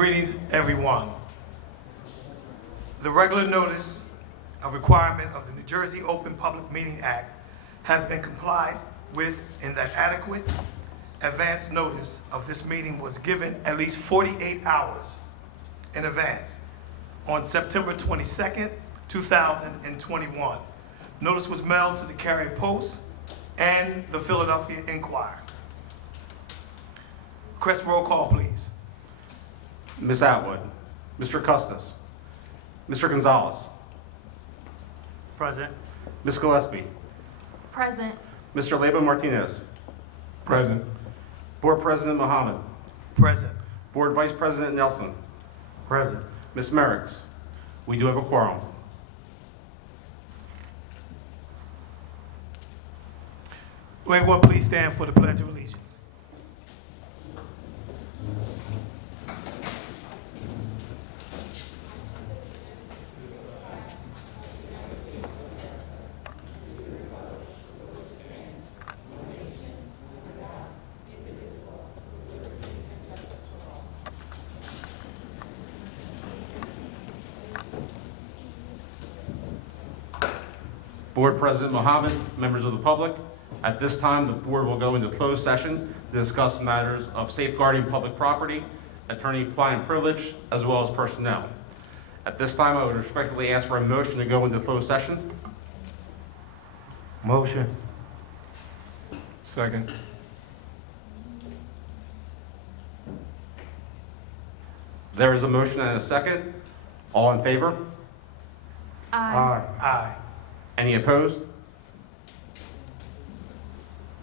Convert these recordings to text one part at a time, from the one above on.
Greetings, everyone. The regular notice of requirement of the New Jersey Open Public Meeting Act has been complied with in that adequate advance notice of this meeting was given at least 48 hours in advance on September 22nd, 2021. Notice was mailed to the Carrier Post and the Philadelphia Inquirer. Request roll call, please. Ms. Atwood, Mr. Custis, Mr. Gonzalez, Present. Ms. Gillespie, Present. Mr. Leyba Martinez, Present. Board President Mohammed, Present. Board Vice President Nelson, Present. Ms. Merricks. We do have a quorum. Will everyone please stand for the Pledge of Allegiance? Board President Mohammed, members of the public, at this time, the board will go into closed session to discuss matters of safeguarding public property, attorney-client privilege, as well as personnel. At this time, I would respectfully ask for a motion to go into closed session. Motion. Second. There is a motion and a second. All in favor? Aye. Aye. Any opposed?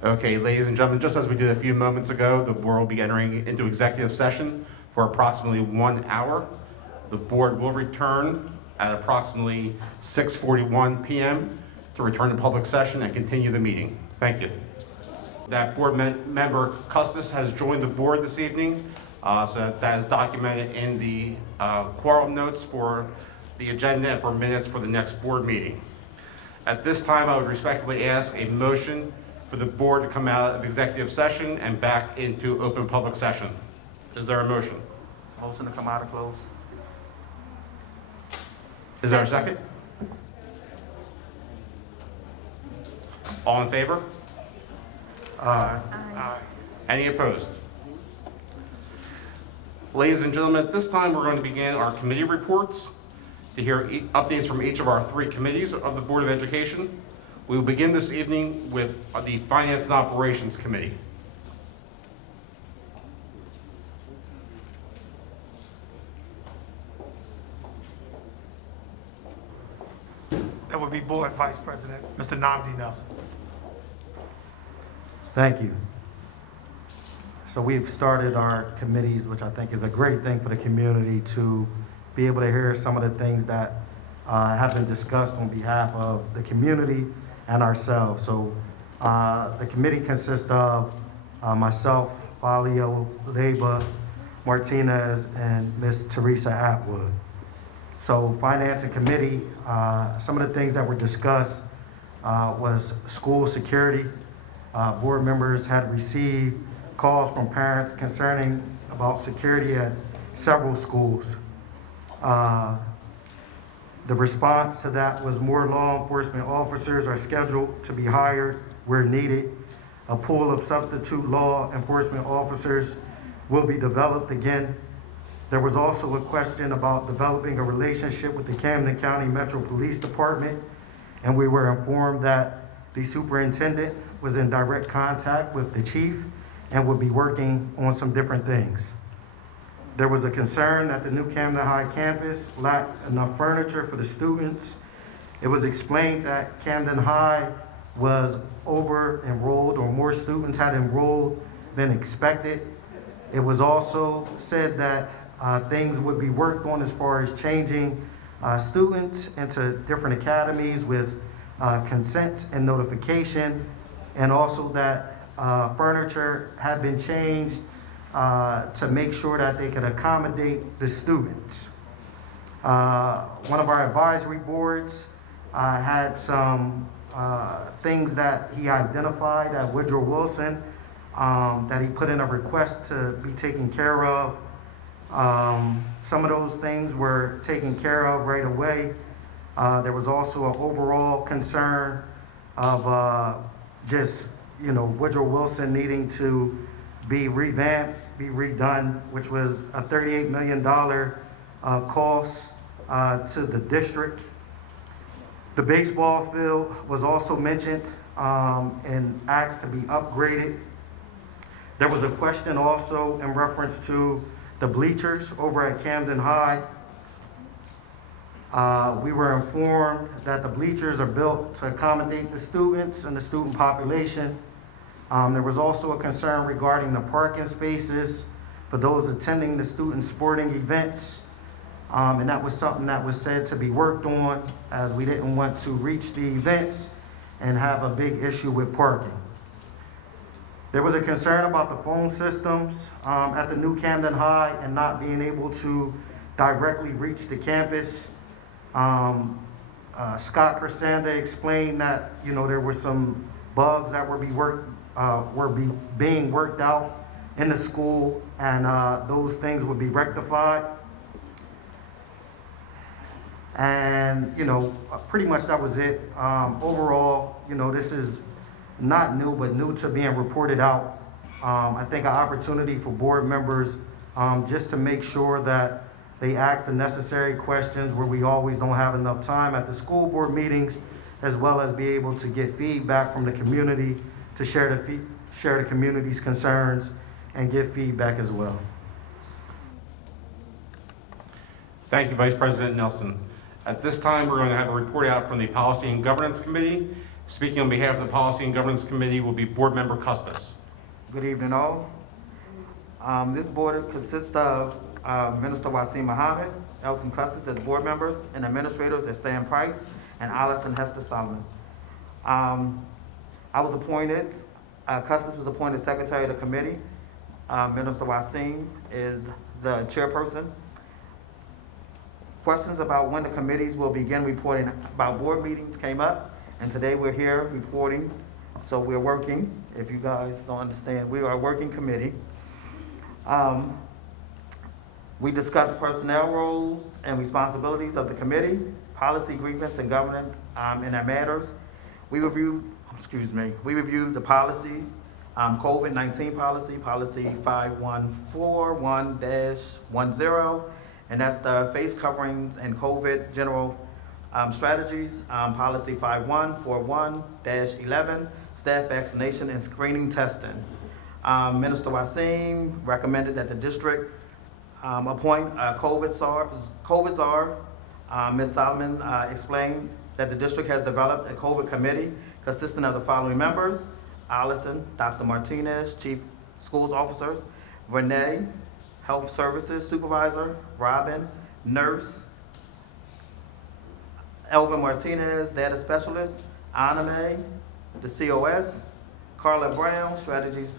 Okay, ladies and gentlemen, just as we did a few moments ago, the board will be entering into executive session for approximately 1 hour. The board will return at approximately 6:41 p.m. to return to public session and continue the meeting. Thank you. That board member Custis has joined the board this evening, so that is documented in the quorum notes for the agenda and for minutes for the next board meeting. At this time, I would respectfully ask a motion for the board to come out of executive session and back into open public session. Is there a motion? Motion to come out of close. Is there a second? All in favor? Aye. Aye. Any opposed? Ladies and gentlemen, at this time, we're going to begin our committee reports to hear updates from each of our 3 committees of the Board of Education. We will begin this evening with the Finance and Operations Committee. That would be Board Vice President, Mr. Nnamdi Nelson. Thank you. So we've started our committees, which I think is a great thing for the community to be able to hear some of the things that have been discussed on behalf of the community and ourselves. So the committee consists of myself, Valio Leyba Martinez, and Ms. Teresa Atwood. So Finance and Committee, some of the things that were discussed was school security. Board members had received calls from parents concerning about security at several schools. The response to that was more law enforcement officers are scheduled to be hired where needed. A pool of substitute law enforcement officers will be developed again. There was also a question about developing a relationship with the Camden County Metro Police Department, and we were informed that the superintendent was in direct contact with the chief and would be working on some different things. There was a concern that the new Camden High campus lacked enough furniture for the students. It was explained that Camden High was over-enrolled, or more students had enrolled than expected. It was also said that things would be worked on as far as changing students into different academies with consent and notification, and also that furniture had been changed to make sure that they could accommodate the students. One of our advisory boards had some things that he identified at Woodrow Wilson that he put in a request to be taken care of. Some of those things were taken care of right away. There was also an overall concern of just, Woodrow Wilson needing to be revamped, be redone, which was a $38 million cost to the district. The baseball field was also mentioned and asked to be upgraded. There was a question also in reference to the bleachers over at Camden High. We were informed that the bleachers are built to accommodate the students and the student population. There was also a concern regarding the parking spaces for those attending the student sporting events. And that was something that was said to be worked on, as we didn't want to reach the events and have a big issue with parking. There was a concern about the phone systems at the new Camden High and not being able to directly reach the campus. Scott Crescenda explained that, there were some bugs that were being worked out in the school, and those things would be rectified. And, pretty much that was it. Overall, this is not new, but new to being reported out. I think an opportunity for board members just to make sure that they ask the necessary questions where we always don't have enough time at the school board meetings, as well as be able to get feedback from the community to share the community's concerns and give feedback as well. Thank you, Vice President Nelson. At this time, we're going to have a report out from the Policy and Governance Committee. Speaking on behalf of the Policy and Governance Committee will be Board Member Custis. Good evening, all. This board consists of Minister Wasim Muhammad, Elton Custis as board members, and administrators as Sam Price and Allison Hester Solomon. I was appointed, Custis was appointed Secretary of the Committee. Minister Wasim is the chairperson. Questions about when the committees will begin reporting about board meetings came up, and today we're here reporting. So we're working. If you guys don't understand, we are a working committee. We discussed personnel roles and responsibilities of the committee, policy, grievance, and governance in our matters. We reviewed the policies, COVID-19 policy, policy 5141-10, and that's the face coverings and COVID general strategies. Policy 5141-11, staff vaccination and screening testing. Minister Wasim recommended that the district appoint a COVID czar. Ms. Solomon explained that the district has developed a COVID committee consisting of the following members: Allison, Dr. Martinez, Chief Schools Officers; Renee, Health Services Supervisor; Robin, Nurse; Elvin Martinez, Data Specialist; Anime, the COS; Carla Brown, Strategies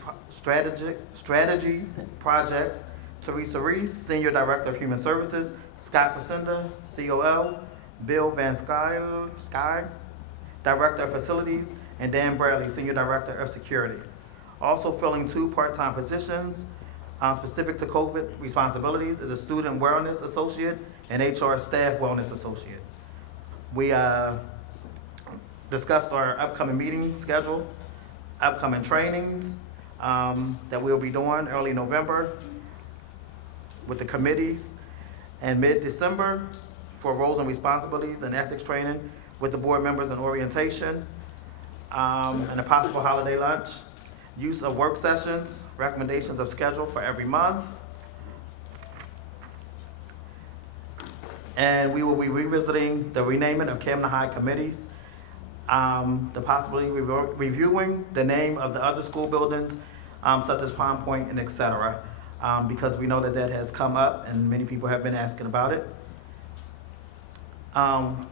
Projects; Teresa Reese, Senior Director of Human Services; Scott Crescenda, COL; Bill Van Sky, Director of Facilities; and Dan Bradley, Senior Director of Security. Also filling 2 part-time positions specific to COVID responsibilities is a Student Wellness Associate and HR Staff Wellness Associate. We discussed our upcoming meeting schedule, upcoming trainings that we'll be doing early November with the committees, and mid-December for roles and responsibilities and ethics training with the board members and orientation, and a possible holiday lunch. Use of work sessions, recommendations of schedule for every month. And we will be revisiting the renaming of Camden High committees, the possibility reviewing the name of the other school buildings, such as Pond Point and et cetera, because we know that that has come up and many people have been asking about it. And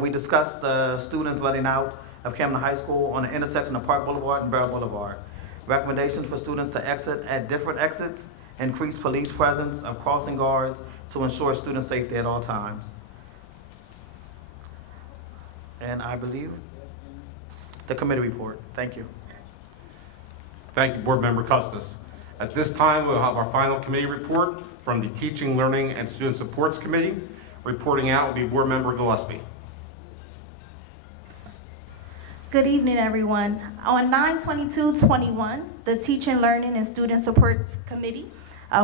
we discussed the students letting out of Camden High School on the intersection of Park Boulevard and Bell Boulevard. Recommendations for students to exit at different exits, increase police presence of crossing guards to ensure student safety at all times. And I believe the committee report. Thank you. Thank you, Board Member Custis. At this time, we'll have our final committee report from the Teaching, Learning, and Student Supports Committee. Reporting out will be Board Member Gillespie. Good evening, everyone. On 9/22/21, the Teaching, Learning, and Student Supports Committee,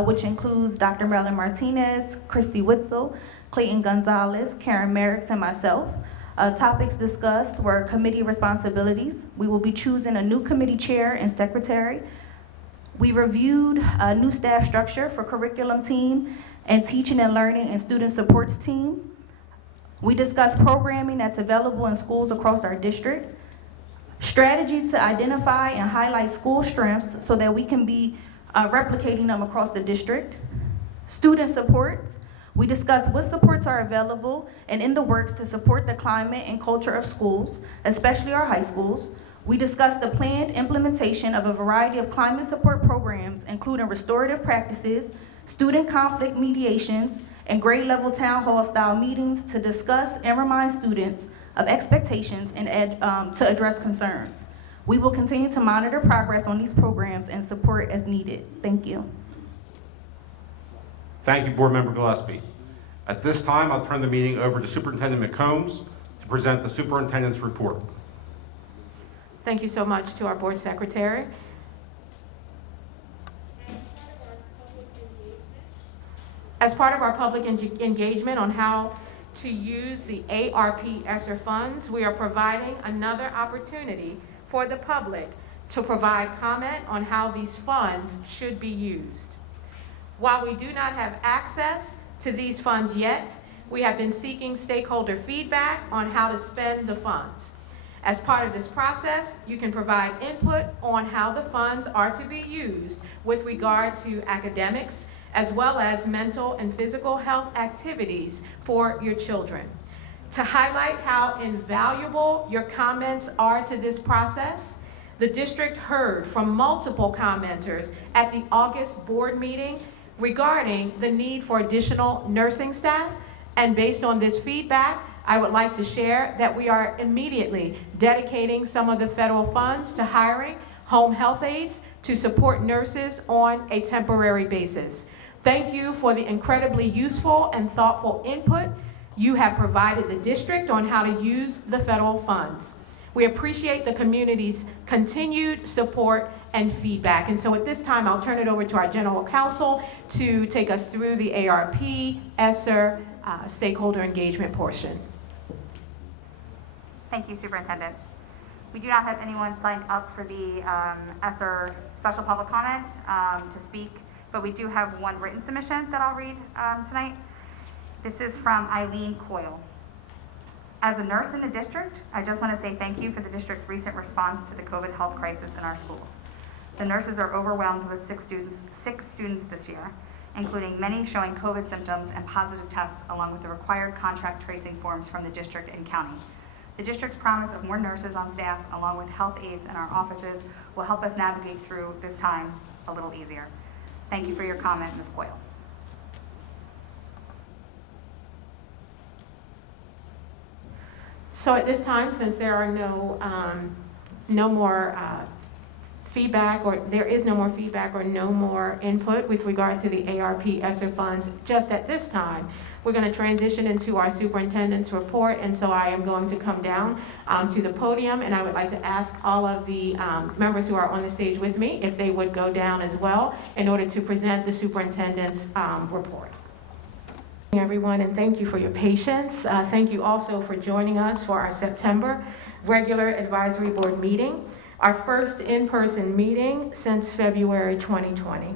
which includes Dr. Marilyn Martinez, Christy Witzel, Clayton Gonzalez, Karen Merricks, and myself, topics discussed were committee responsibilities. We will be choosing a new committee chair and secretary. We reviewed a new staff structure for curriculum team and teaching and learning and student supports team. We discussed programming that's available in schools across our district, strategies to identify and highlight school strengths so that we can be replicating them across the district, student supports. We discussed what supports are available and in the works to support the climate and culture of schools, especially our high schools. We discussed the planned implementation of a variety of climate support programs, including restorative practices, student conflict mediations, and grade level town hall style meetings to discuss and remind students of expectations and to address concerns. We will continue to monitor progress on these programs and support as needed. Thank you. Thank you, Board Member Gillespie. At this time, I'll turn the meeting over to Superintendent McCombs to present the superintendent's report. Thank you so much to our board secretary. As part of our public engagement on how to use the ARP ESSER funds, we are providing another opportunity for the public to provide comment on how these funds should be used. While we do not have access to these funds yet, we have been seeking stakeholder feedback on how to spend the funds. As part of this process, you can provide input on how the funds are to be used with regard to academics, as well as mental and physical health activities for your children. To highlight how invaluable your comments are to this process, the district heard from multiple commenters at the August board meeting regarding the need for additional nursing staff, and based on this feedback, I would like to share that we are immediately dedicating some of the federal funds to hiring home health aides to support nurses on a temporary basis. Thank you for the incredibly useful and thoughtful input you have provided the district on how to use the federal funds. We appreciate the community's continued support and feedback. And so at this time, I'll turn it over to our general counsel to take us through the ARP, ESSER, stakeholder engagement portion. Thank you, Superintendent. We do not have anyone signed up for the ESSER special public comment to speak, but we do have one written submission that I'll read tonight. This is from Eileen Coyle. As a nurse in the district, I just want to say thank you for the district's recent response to the COVID health crisis in our schools. The nurses are overwhelmed with six students this year, including many showing COVID symptoms and positive tests, along with the required contract tracing forms from the district and county. The district's promise of more nurses on staff, along with health aides in our offices, will help us navigate through this time a little easier. Thank you for your comment, Ms. Coyle. So at this time, since there are no more feedback, or there is no more feedback or no more input with regard to the ARP ESSER funds, just at this time, we're going to transition into our superintendent's report, and so I am going to come down to the podium, and I would like to ask all of the members who are on the stage with me if they would go down as well in order to present the superintendent's report. Everyone, and thank you for your patience. Thank you also for joining us for our September regular advisory board meeting, our first in-person meeting since February 2020.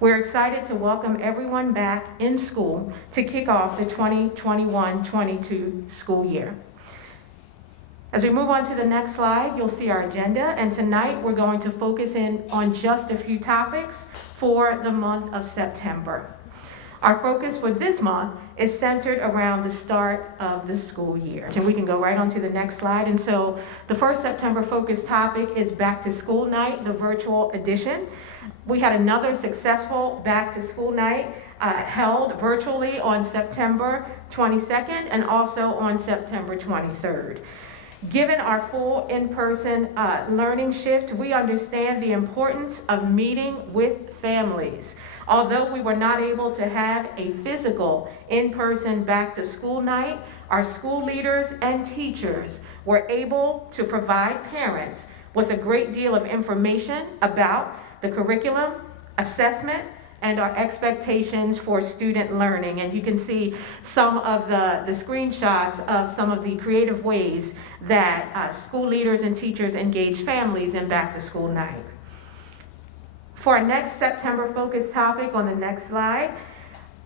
We're excited to welcome everyone back in school to kick off the 2021-22 school year. As we move on to the next slide, you'll see our agenda, and tonight we're going to focus in on just a few topics for the month of September. Our focus for this month is centered around the start of the school year. And we can go right on to the next slide. And so the first September focus topic is Back to School Night, the virtual edition. We had another successful Back to School Night held virtually on September 22nd and also on September 23rd. Given our full in-person learning shift, we understand the importance of meeting with families. Although we were not able to have a physical in-person back-to-school night, our school leaders and teachers were able to provide parents with a great deal of information about the curriculum, assessment, and our expectations for student learning. And you can see some of the screenshots of some of the creative ways that school leaders and teachers engage families in back-to-school night. For our next September focused topic on the next slide,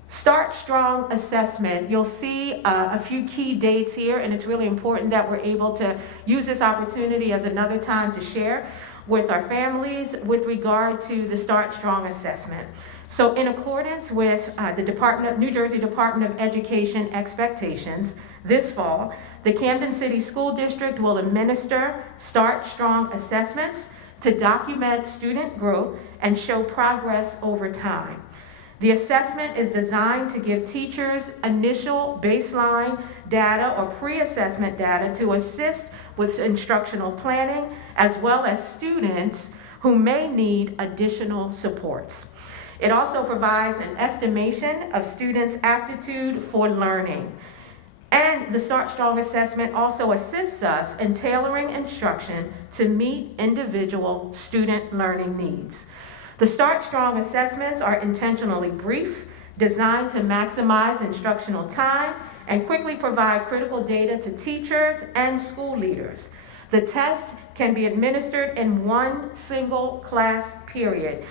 Start Strong Assessment. You'll see a few key dates here, and it's really important that we're able to use this opportunity as another time to share with our families with regard to the Start Strong Assessment. So in accordance with the New Jersey Department of Education expectations, this fall, the Camden City School District will administer Start Strong assessments to document student growth and show progress over time. The assessment is designed to give teachers initial baseline data or pre-assessment data to assist with instructional planning, as well as students who may need additional supports. It also provides an estimation of students' aptitude for learning. And the Start Strong assessment also assists us in tailoring instruction to meet individual student learning needs. The Start Strong assessments are intentionally brief, designed to maximize instructional time and quickly provide critical data to teachers and school leaders. The test can be administered in one single class period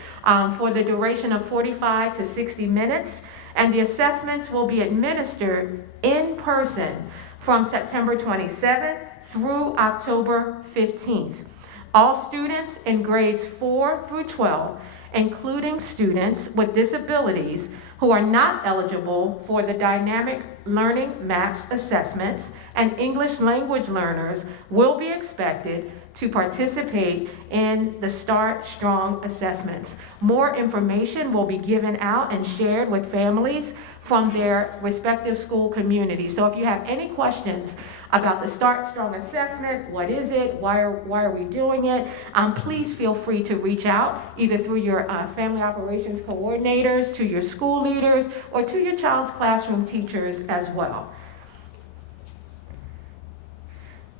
for the duration of 45 to 60 minutes, and the assessments will be administered in person from September 27th through October 15th. All students in grades 4 through 12, including students with disabilities who are not eligible for the Dynamic Learning Maps assessments, and English language learners will be expected to participate in the Start Strong assessments. More information will be given out and shared with families from their respective school communities. So if you have any questions about the Start Strong assessment, what is it, why are we doing it, please feel free to reach out either through your family operations coordinators, to your school leaders, or to your child's classroom teachers as well.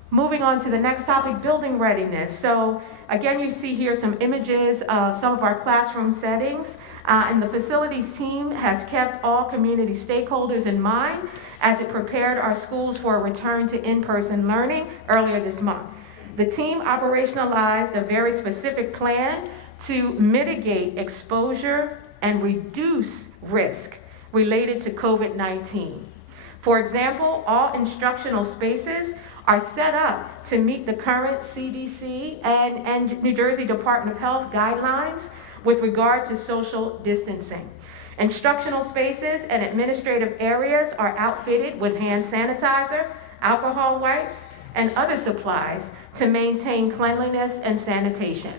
Moving on to the next topic, building readiness. So again, you see here some images of some of our classroom settings. And the facilities team has kept all community stakeholders in mind as it prepared our schools for a return to in-person learning earlier this month. The team operationalized a very specific plan to mitigate exposure and reduce risk related to COVID-19. For example, all instructional spaces are set up to meet the current CDC and New Jersey Department of Health guidelines with regard to social distancing. Instructional spaces and administrative areas are outfitted with hand sanitizer, alcohol wipes, and other supplies to maintain cleanliness and sanitation.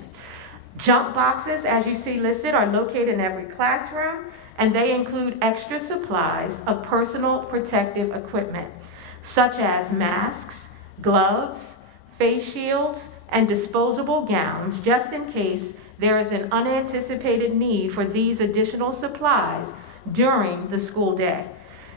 Jump boxes, as you see listed, are located in every classroom, and they include extra supplies of personal protective equipment, such as masks, gloves, face shields, and disposable gowns, just in case there is an unanticipated need for these additional supplies during the school day.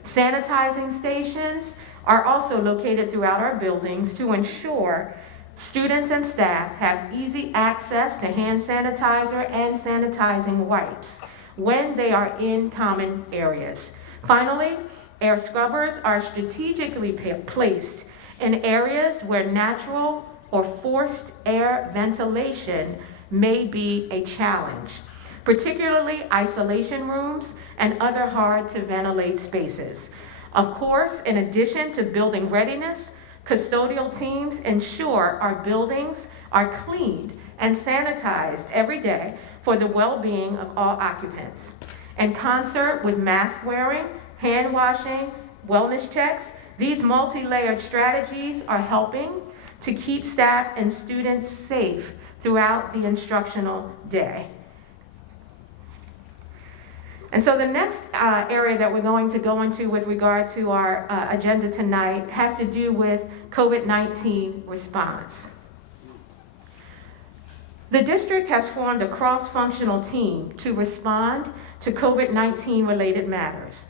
Sanitizing stations are also located throughout our buildings to ensure students and staff have easy access to hand sanitizer and sanitizing wipes when they are in common areas. Finally, air scrubbers are strategically placed in areas where natural or forced air ventilation may be a challenge, particularly isolation rooms and other hard to ventilate spaces. Of course, in addition to building readiness, custodial teams ensure our buildings are cleaned and sanitized every day for the well-being of all occupants. In concert with mask wearing, hand washing, wellness checks, these multi-layered strategies are helping to keep staff and students safe throughout the instructional day. And so the next area that we're going to go into with regard to our agenda tonight has to do with COVID-19 response. The district has formed a cross-functional team to respond to COVID-19 related matters.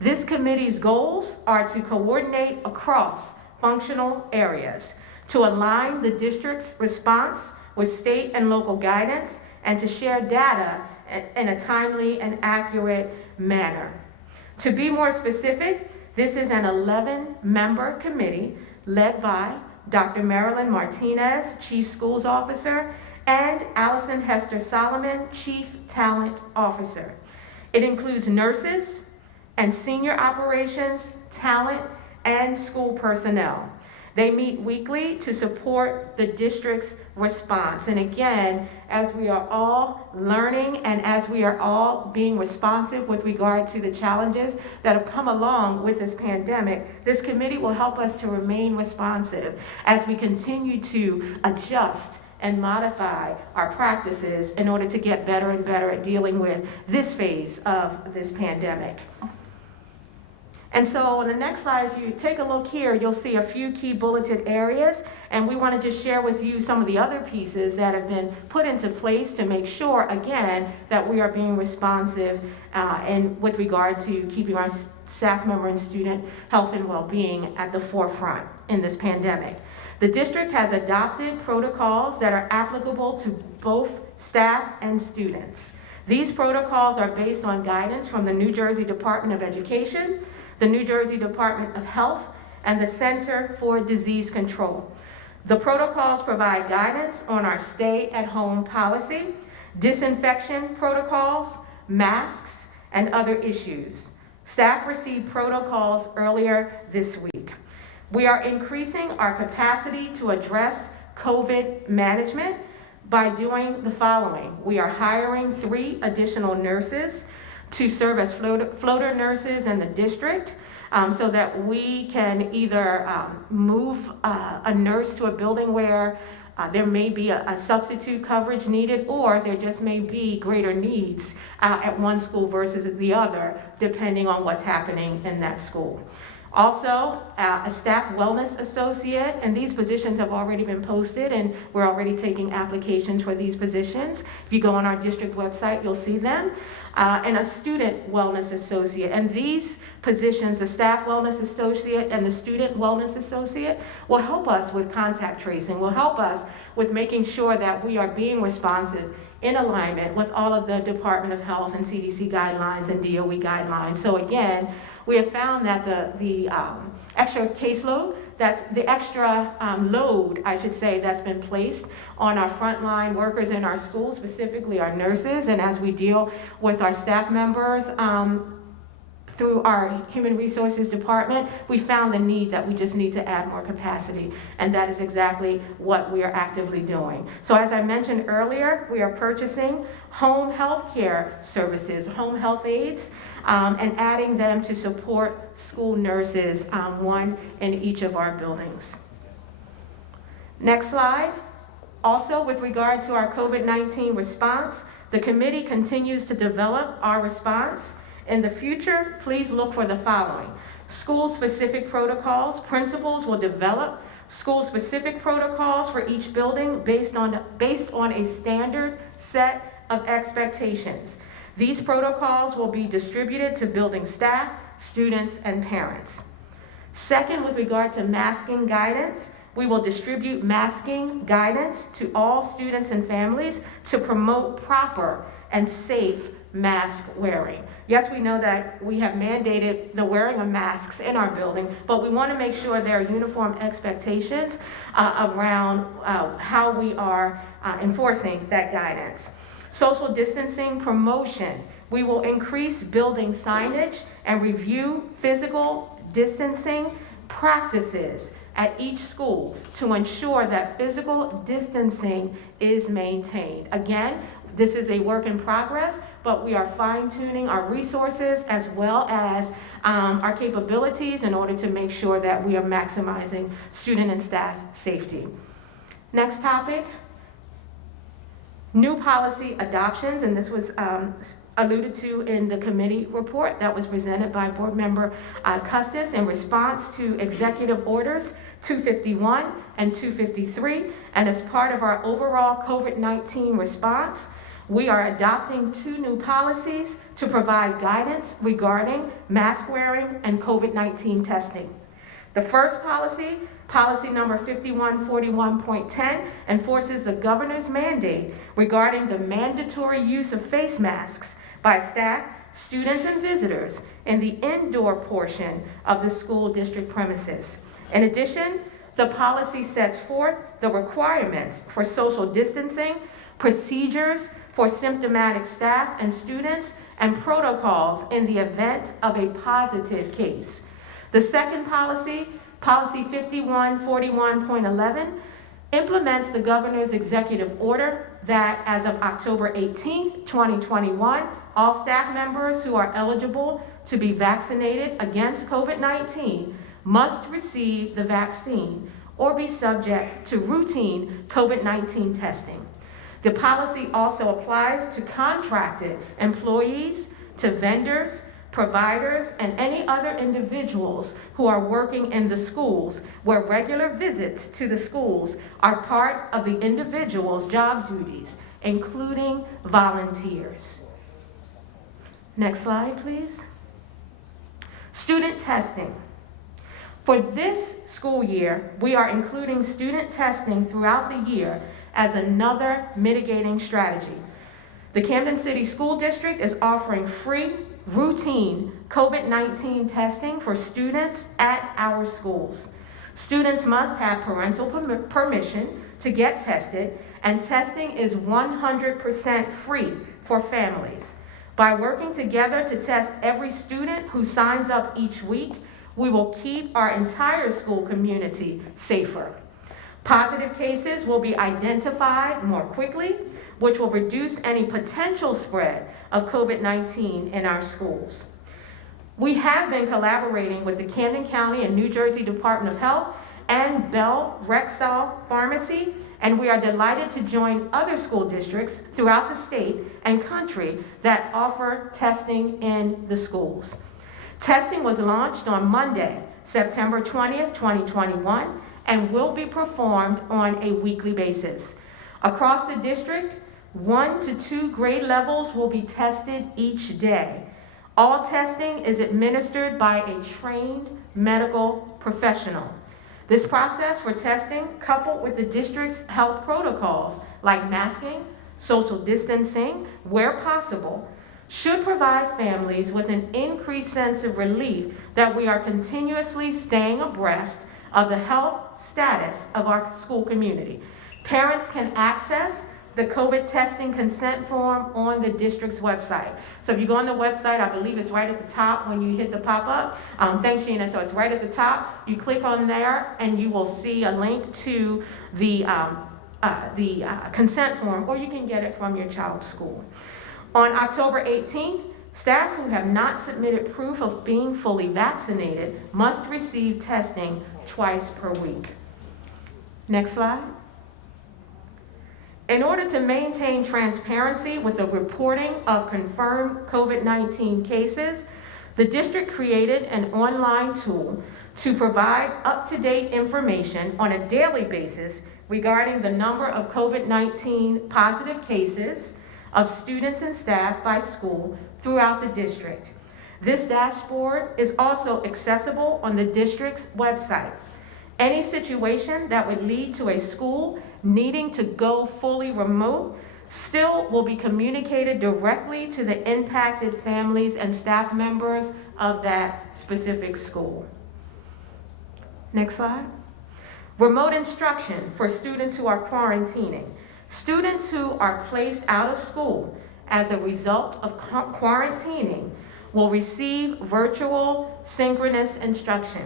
This committee's goals are to coordinate across functional areas, to align the district's response with state and local guidance, and to share data in a timely and accurate manner. To be more specific, this is an 11-member committee led by Dr. Marilyn Martinez, Chief Schools Officer, and Allison Hester Solomon, Chief Talent Officer. It includes nurses and senior operations, talent, and school personnel. They meet weekly to support the district's response. And again, as we are all learning and as we are all being responsive with regard to the challenges that have come along with this pandemic, this committee will help us to remain responsive as we continue to adjust and modify our practices in order to get better and better at dealing with this phase of this pandemic. And so on the next slide, if you take a look here, you'll see a few key bulleted areas, and we want to just share with you some of the other pieces that have been put into place to make sure, again, that we are being responsive and with regard to keeping our staff member and student health and well-being at the forefront in this pandemic. The district has adopted protocols that are applicable to both staff and students. These protocols are based on guidance from the New Jersey Department of Education, the New Jersey Department of Health, and the Center for Disease Control. The protocols provide guidance on our stay-at-home policy, disinfection protocols, masks, and other issues. Staff received protocols earlier this week. We are increasing our capacity to address COVID management by doing the following. We are hiring 3 additional nurses to serve as floater nurses in the district so that we can either move a nurse to a building where there may be a substitute coverage needed, or there just may be greater needs at one school versus the other, depending on what's happening in that school. Also, a staff wellness associate, and these positions have already been posted, and we're already taking applications for these positions. If you go on our district website, you'll see them. And a student wellness associate. And these positions, the staff wellness associate and the student wellness associate, will help us with contact tracing, will help us with making sure that we are being responsive in alignment with all of the Department of Health and CDC guidelines and DOE guidelines. So again, we have found that the extra caseload, that the extra load, I should say, that's been placed on our frontline workers in our schools, specifically our nurses, and as we deal with our staff members through our Human Resources Department, we found the need that we just need to add more capacity, and that is exactly what we are actively doing. So as I mentioned earlier, we are purchasing home health care services, home health aides, and adding them to support school nurses, 1 in each of our buildings. Next slide. Also, with regard to our COVID-19 response, the committee continues to develop our response. In the future, please look for the following. School-specific protocols. Principals will develop school-specific protocols for each building based on a standard set of expectations. These protocols will be distributed to building staff, students, and parents. Second, with regard to masking guidance, we will distribute masking guidance to all students and families to promote proper and safe mask wearing. Yes, we know that we have mandated the wearing of masks in our building, but we want to make sure there are uniform expectations around how we are enforcing that guidance. Social distancing promotion. We will increase building signage and review physical distancing practices at each school to ensure that physical distancing is maintained. Again, this is a work in progress, but we are fine-tuning our resources as well as our capabilities in order to make sure that we are maximizing student and staff safety. Next topic. New policy adoptions, and this was alluded to in the committee report that was presented by Board Member Custis in response to Executive Orders 251 and 253. And as part of our overall COVID-19 response, we are adopting 2 new policies to provide guidance regarding mask wearing and COVID-19 testing. The first policy, policy number 5141.10, enforces the governor's mandate regarding the mandatory use of face masks by staff, students, and visitors in the indoor portion of the school district premises. In addition, the policy sets forth the requirements for social distancing, procedures for symptomatic staff and students, and protocols in the event of a positive case. The second policy, policy 5141.11, implements the governor's executive order that as of October 18, 2021, all staff members who are eligible to be vaccinated against COVID-19 must receive the vaccine or be subject to routine COVID-19 testing. The policy also applies to contracted employees, to vendors, providers, and any other individuals who are working in the schools where regular visits to the schools are part of the individual's job duties, including volunteers. Next slide, please. Student testing. For this school year, we are including student testing throughout the year as another mitigating strategy. The Camden City School District is offering free, routine COVID-19 testing for students at our schools. Students must have parental permission to get tested, and testing is 100% free for families. By working together to test every student who signs up each week, we will keep our entire school community safer. Positive cases will be identified more quickly, which will reduce any potential spread of COVID-19 in our schools. We have been collaborating with the Camden County and New Jersey Department of Health and Bell Rexall Pharmacy, and we are delighted to join other school districts throughout the state and country that offer testing in the schools. Testing was launched on Monday, September 20th, 2021, and will be performed on a weekly basis. Across the district, 1 to 2 grade levels will be tested each day. All testing is administered by a trained medical professional. This process for testing, coupled with the district's health protocols like masking, social distancing, where possible, should provide families with an increased sense of relief that we are continuously staying abreast of the health status of our school community. Parents can access the COVID testing consent form on the district's website. So if you go on the website, I believe it's right at the top when you hit the pop-up. Thanks, Sheena. So it's right at the top. You click on there and you will see a link to the consent form, or you can get it from your child's school. On October 18th, staff who have not submitted proof of being fully vaccinated must receive testing twice per week. Next slide. In order to maintain transparency with the reporting of confirmed COVID-19 cases, the district created an online tool to provide up-to-date information on a daily basis regarding the number of COVID-19 positive cases of students and staff by school throughout the district. This dashboard is also accessible on the district's website. Any situation that would lead to a school needing to go fully remote still will be communicated directly to the impacted families and staff members of that specific school. Next slide. Remote instruction for students who are quarantining. Students who are placed out of school as a result of quarantining will receive virtual synchronous instruction.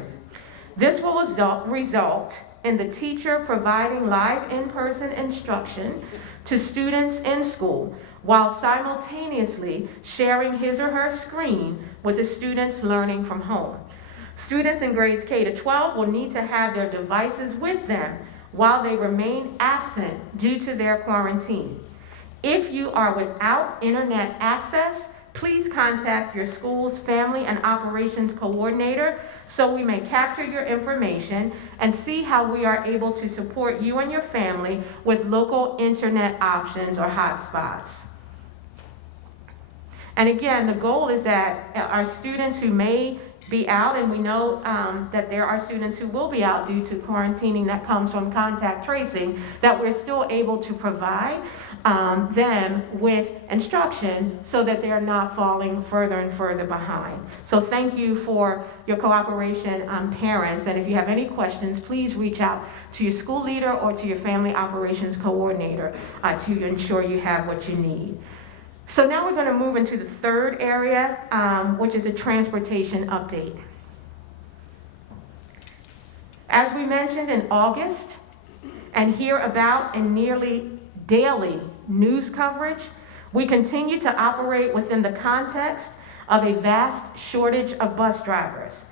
This will result in the teacher providing live in-person instruction to students in school while simultaneously sharing his or her screen with the students learning from home. Students in grades K to 12 will need to have their devices with them while they remain absent due to their quarantine. If you are without internet access, please contact your school's Family and Operations Coordinator so we may capture your information and see how we are able to support you and your family with local internet options or hotspots. And again, the goal is that our students who may be out, and we know that there are students who will be out due to quarantining that comes from contact tracing, that we're still able to provide them with instruction so that they're not falling further and further behind. So thank you for your cooperation, parents, and if you have any questions, please reach out to your school leader or to your family operations coordinator to ensure you have what you need. So now we're going to move into the third area, which is a transportation update. As we mentioned in August, and hear about in nearly daily news coverage, we continue to operate within the context of a vast shortage of bus drivers.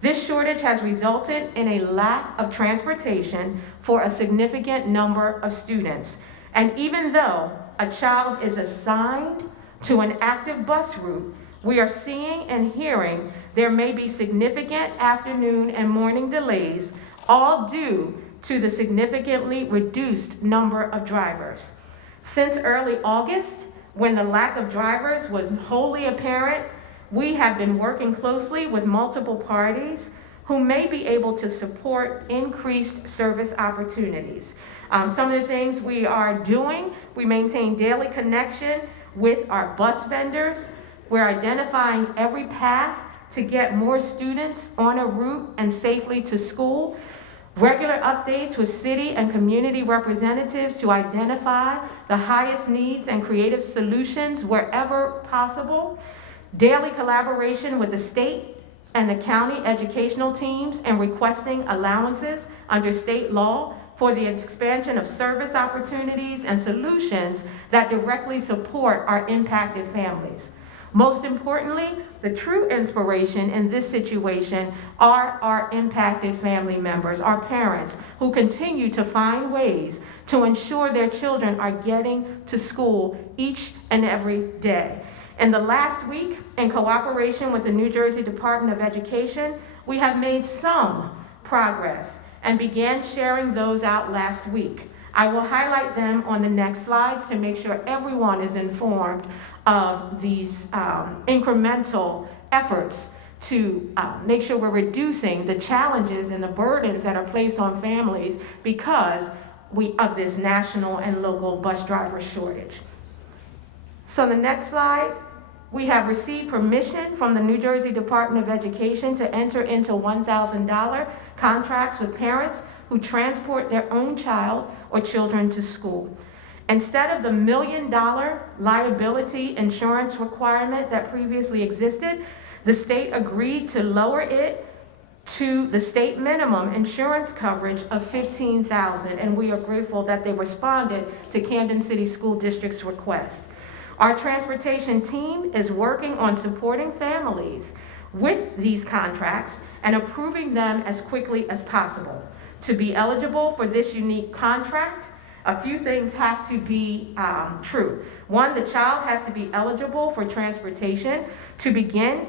This shortage has resulted in a lack of transportation for a significant number of students. And even though a child is assigned to an active bus route, we are seeing and hearing there may be significant afternoon and morning delays, all due to the significantly reduced number of drivers. Since early August, when the lack of drivers was wholly apparent, we have been working closely with multiple parties who may be able to support increased service opportunities. Some of the things we are doing, we maintain daily connection with our bus vendors. We're identifying every path to get more students on a route and safely to school. Regular updates with city and community representatives to identify the highest needs and creative solutions wherever possible. Daily collaboration with the state and the county educational teams and requesting allowances under state law for the expansion of service opportunities and solutions that directly support our impacted families. Most importantly, the true inspiration in this situation are our impacted family members, our parents, who continue to find ways to ensure their children are getting to school each and every day. In the last week, in cooperation with the New Jersey Department of Education, we have made some progress and began sharing those out last week. I will highlight them on the next slides to make sure everyone is informed of these incremental efforts to make sure we're reducing the challenges and the burdens that are placed on families because of this national and local bus driver shortage. So the next slide, we have received permission from the New Jersey Department of Education to enter into $1,000 contracts with parents who transport their own child or children to school. Instead of the $1 million liability insurance requirement that previously existed, the state agreed to lower it to the state minimum insurance coverage of $15,000, and we are grateful that they responded to Camden City School District's request. Our transportation team is working on supporting families with these contracts and approving them as quickly as possible. To be eligible for this unique contract, a few things have to be true. One, the child has to be eligible for transportation to begin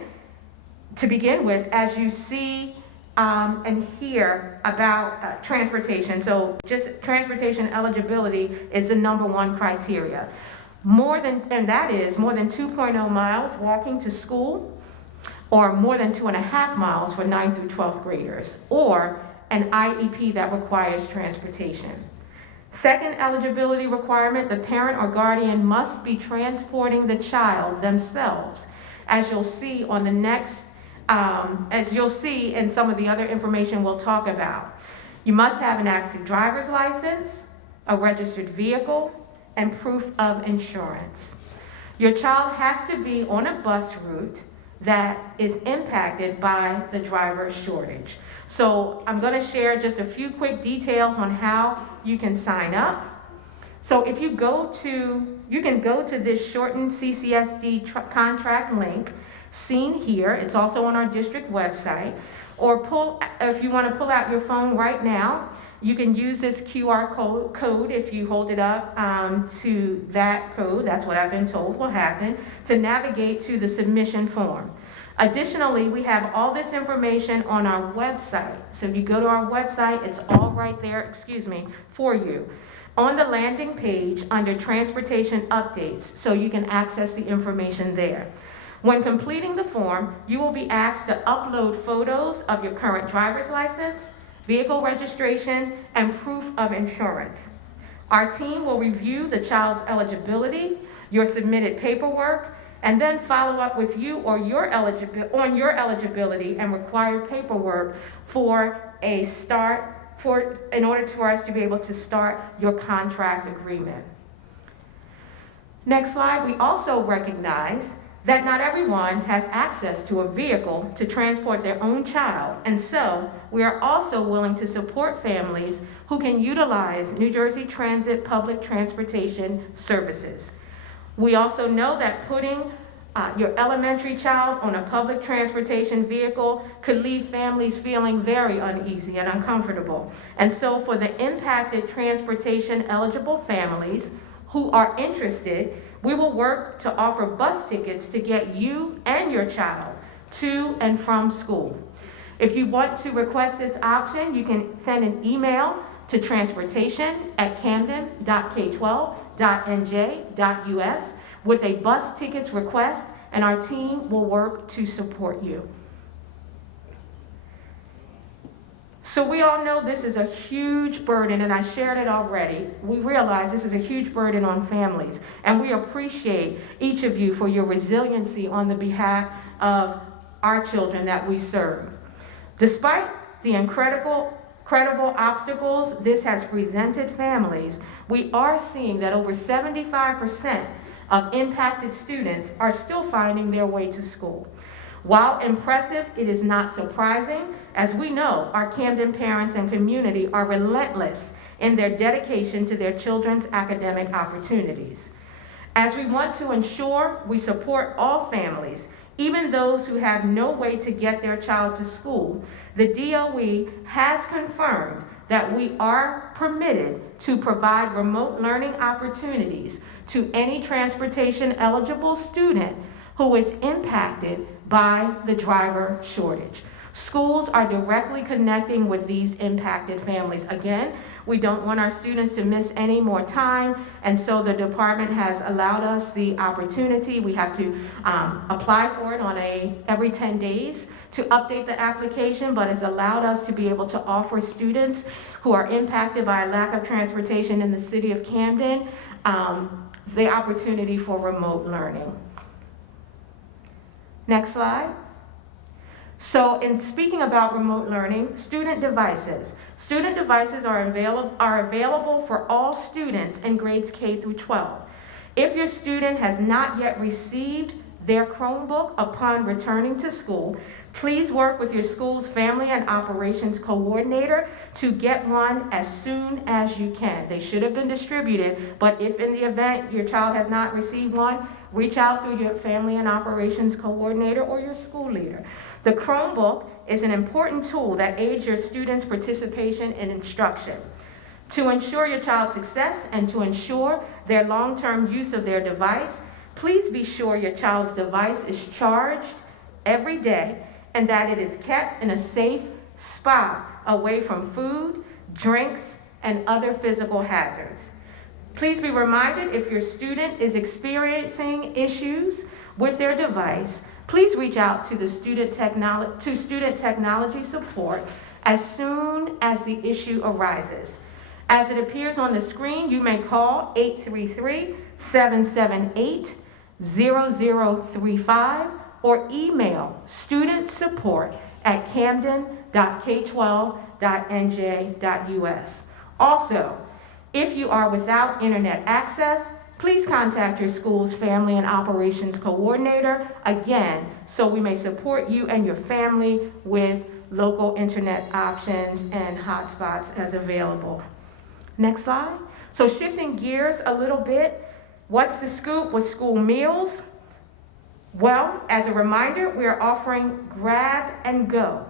with, as you see and hear about transportation. So just transportation eligibility is the #1 criteria. More than 2.0 miles walking to school, or more than 2.5 miles for 9th through 12th graders, or an IEP that requires transportation. Second eligibility requirement, the parent or guardian must be transporting the child themselves. As you'll see on the next, as you'll see in some of the other information we'll talk about. You must have an active driver's license, a registered vehicle, and proof of insurance. Your child has to be on a bus route that is impacted by the driver shortage. So I'm going to share just a few quick details on how you can sign up. So if you can go to this shortened CCSD contract link seen here. It's also on our district website. Or if you want to pull out your phone right now, You can use this QR code if you hold it up to that code, that's what I've been told will happen, to navigate to the submission form. Additionally, we have all this information on our website. So if you go to our website, it's all right there, for you. On the landing page under Transportation Updates, so you can access the information there. When completing the form, you will be asked to upload photos of your current driver's license, vehicle registration, and proof of insurance. Our team will review the child's eligibility, your submitted paperwork, and then follow up with you or on your eligibility and required paperwork in order for us to be able to start your contract agreement. Next slide. We also recognize that not everyone has access to a vehicle to transport their own child, and so we are also willing to support families who can utilize New Jersey Transit public transportation services. We also know that putting your elementary child on a public transportation vehicle could leave families feeling very uneasy and uncomfortable. And so for the impacted transportation eligible families who are interested, we will work to offer bus tickets to get you and your child to and from school. If you want to request this option, you can send an email to transportation@camden.k12.nj.us with a bus tickets request, and our team will work to support you. So we all know this is a huge burden, and I shared it already. We realize this is a huge burden on families, and we appreciate each of you for your resiliency on the behalf of our children that we serve. Despite the incredible obstacles this has presented families, we are seeing that over 75% of impacted students are still finding their way to school. While impressive, it is not surprising, as we know our Camden parents and community are relentless in their dedication to their children's academic opportunities. As we want to ensure we support all families, even those who have no way to get their child to school, the DOE has confirmed that we are permitted to provide remote learning opportunities to any transportation eligible student who is impacted by the driver shortage. Schools are directly connecting with these impacted families. Again, we don't want our students to miss any more time, and so the department has allowed us the opportunity. We have to apply for it on every 10 days to update the application, but has allowed us to be able to offer students who are impacted by a lack of transportation in the city of Camden the opportunity for remote learning. Next slide. So in speaking about remote learning, student devices. Student devices are available for all students in grades K through 12. If your student has not yet received their Chromebook upon returning to school, please work with your school's family and operations coordinator to get one as soon as you can. They should have been distributed, but if in the event your child has not received one, reach out through your family and operations coordinator or your school leader. The Chromebook is an important tool that aids your students' participation in instruction. To ensure your child's success and to ensure their long-term use of their device, please be sure your child's device is charged every day and that it is kept in a safe spot away from food, drinks, and other physical hazards. Please be reminded if your student is experiencing issues with their device, please reach out to student technology support as soon as the issue arises. As it appears on the screen, you may call 833-778-0035 or email studentsupport@camden.k12.nj.us. Also, if you are without internet access, please contact your school's family and operations coordinator, again, so we may support you and your family with local internet options and hotspots as available. Next slide. So shifting gears a little bit, what's the scoop with school meals? Well, as a reminder, we are offering grab and go.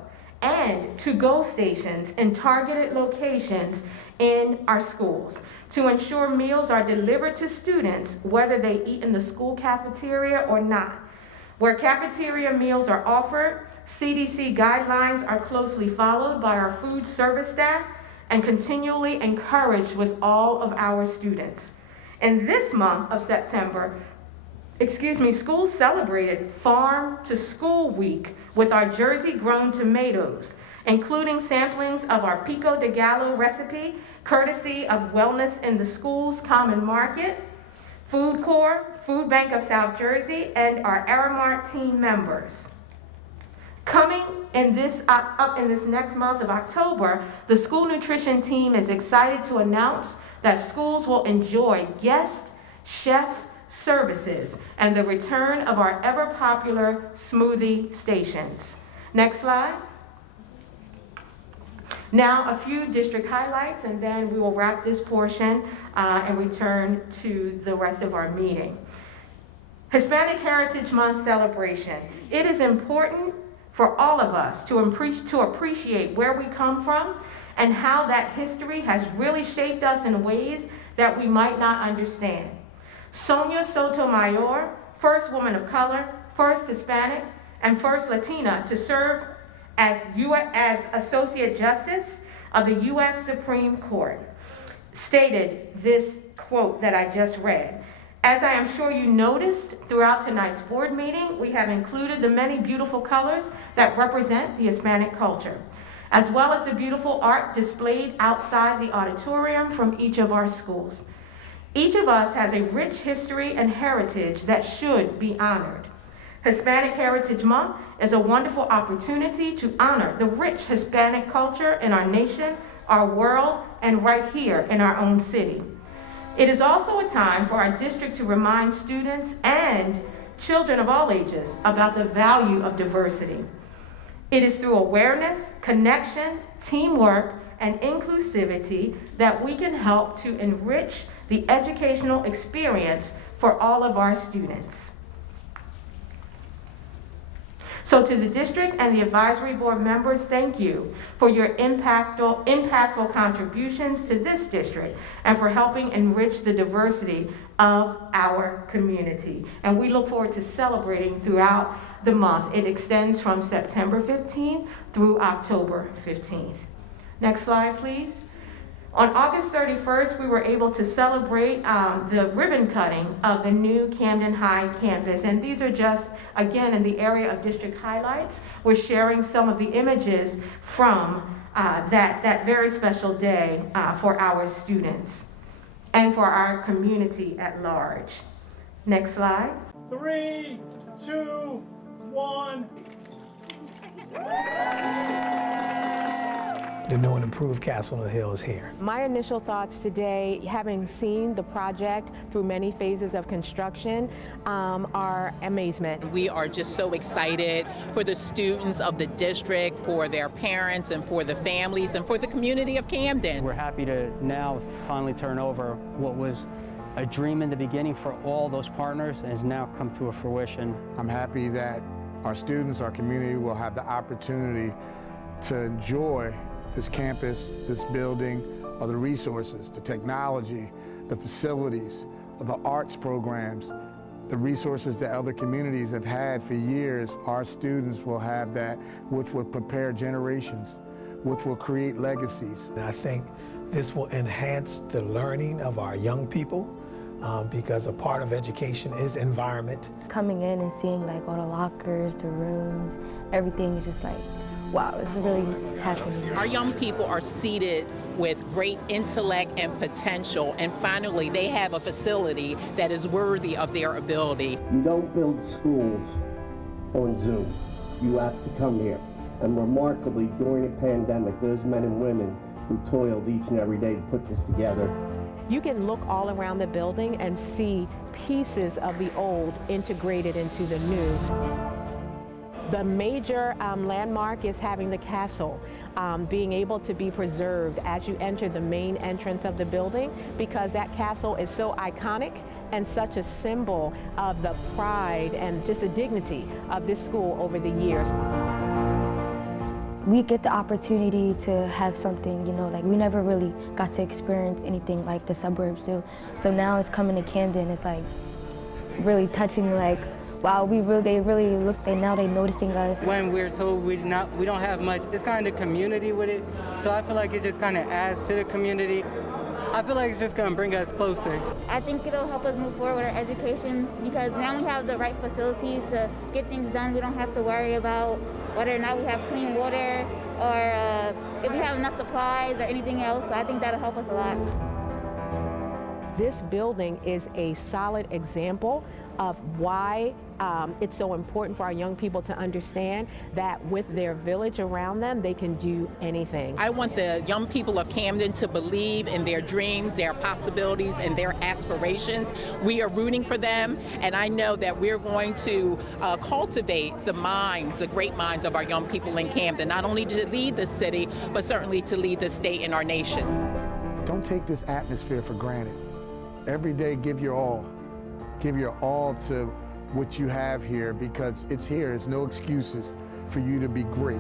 and to-go stations in targeted locations in our schools to ensure meals are delivered to students whether they eat in the school cafeteria or not. Where cafeteria meals are offered, CDC guidelines are closely followed by our food service staff and continually encouraged with all of our students. In this month of September, schools celebrated Farm to School Week with our Jersey-grown tomatoes, including samplings of our Pico de Gallo recipe, courtesy of Wellness in the Schools Common Market, Food Corps, Food Bank of South Jersey, and our Aramark team members. Coming in up in this next month of October, the school nutrition team is excited to announce that schools will enjoy guest chef services and the return of our ever-popular smoothie stations. Next slide. Now a few district highlights, and then we will wrap this portion and return to the rest of our meeting. Hispanic Heritage Month celebration. It is important for all of us to appreciate where we come from and how that history has really shaped us in ways that we might not understand. Sonia Sotomayor, first woman of color, first Hispanic, and first Latina to serve as Associate Justice of the U.S. Supreme Court, stated this quote that I just read. As I am sure you noticed throughout tonight's board meeting, we have included the many beautiful colors that represent the Hispanic culture, as well as the beautiful art displayed outside the auditorium from each of our schools. Each of us has a rich history and heritage that should be honored. Hispanic Heritage Month is a wonderful opportunity to honor the rich Hispanic culture in our nation, our world, and right here in our own city. It is also a time for our district to remind students and children of all ages about the value of diversity. It is through awareness, connection, teamwork, and inclusivity that we can help to enrich the educational experience for all of our students. So to the district and the advisory board members, thank you for your impactful contributions to this district and for helping enrich the diversity of our community. And we look forward to celebrating throughout the month. It extends from September 15th through October 15th. Next slide, please. On August 31st, we were able to celebrate the ribbon cutting of the new Camden High campus. And these are just, again, in the area of district highlights. We're sharing some of the images from that very special day for our students and for our community at large. Next slide. 3, 2, 1. The new and improved Castle on the Hill is here. My initial thoughts today, having seen the project through many phases of construction, are amazement. We are just so excited for the students of the district, for their parents, and for the families, and for the community of Camden. We're happy to now finally turn over what was a dream in the beginning for all those partners and has now come to a fruition. I'm happy that our students, our community will have the opportunity to enjoy this campus, this building, or the resources, the technology, the facilities, the arts programs, the resources that other communities have had for years. Our students will have that, which will prepare generations, which will create legacies. And I think this will enhance the learning of our young people because a part of education is environment. Coming in and seeing like all the lockers, the rooms, everything is just like, wow, it's really happening. Our young people are seated with great intellect and potential, and finally they have a facility that is worthy of their ability. You don't build schools on Zoom. You have to come here. And remarkably, during the pandemic, those men and women who toiled each and every day to put this together. You can look all around the building and see pieces of the old integrated into the new. The major landmark is having the castle being able to be preserved as you enter the main entrance of the building, because that castle is so iconic and such a symbol of the pride and just the dignity of this school over the years. we get the opportunity to have something, like we never really got to experience anything like the suburbs do. So now it's coming to Camden, it's like really touching, like, wow, they really look, now they noticing us. When we're told we don't have much, it's kind of community with it. So I feel like it just kind of adds to the community. I feel like it's just going to bring us closer. I think it'll help us move forward with our education because now we have the right facilities to get things done. We don't have to worry about whether or not we have clean water or if we have enough supplies or anything else. So I think that'll help us a lot. This building is a solid example of why it's so important for our young people to understand that with their village around them, they can do anything. I want the young people of Camden to believe in their dreams, their possibilities, and their aspirations. We are rooting for them, and I know that we're going to cultivate the minds, the great minds of our young people in Camden, not only to lead the city, but certainly to lead the state and our nation. Don't take this atmosphere for granted. Every day, give your all. Give your all to what you have here because it's here. There's no excuses for you to be great.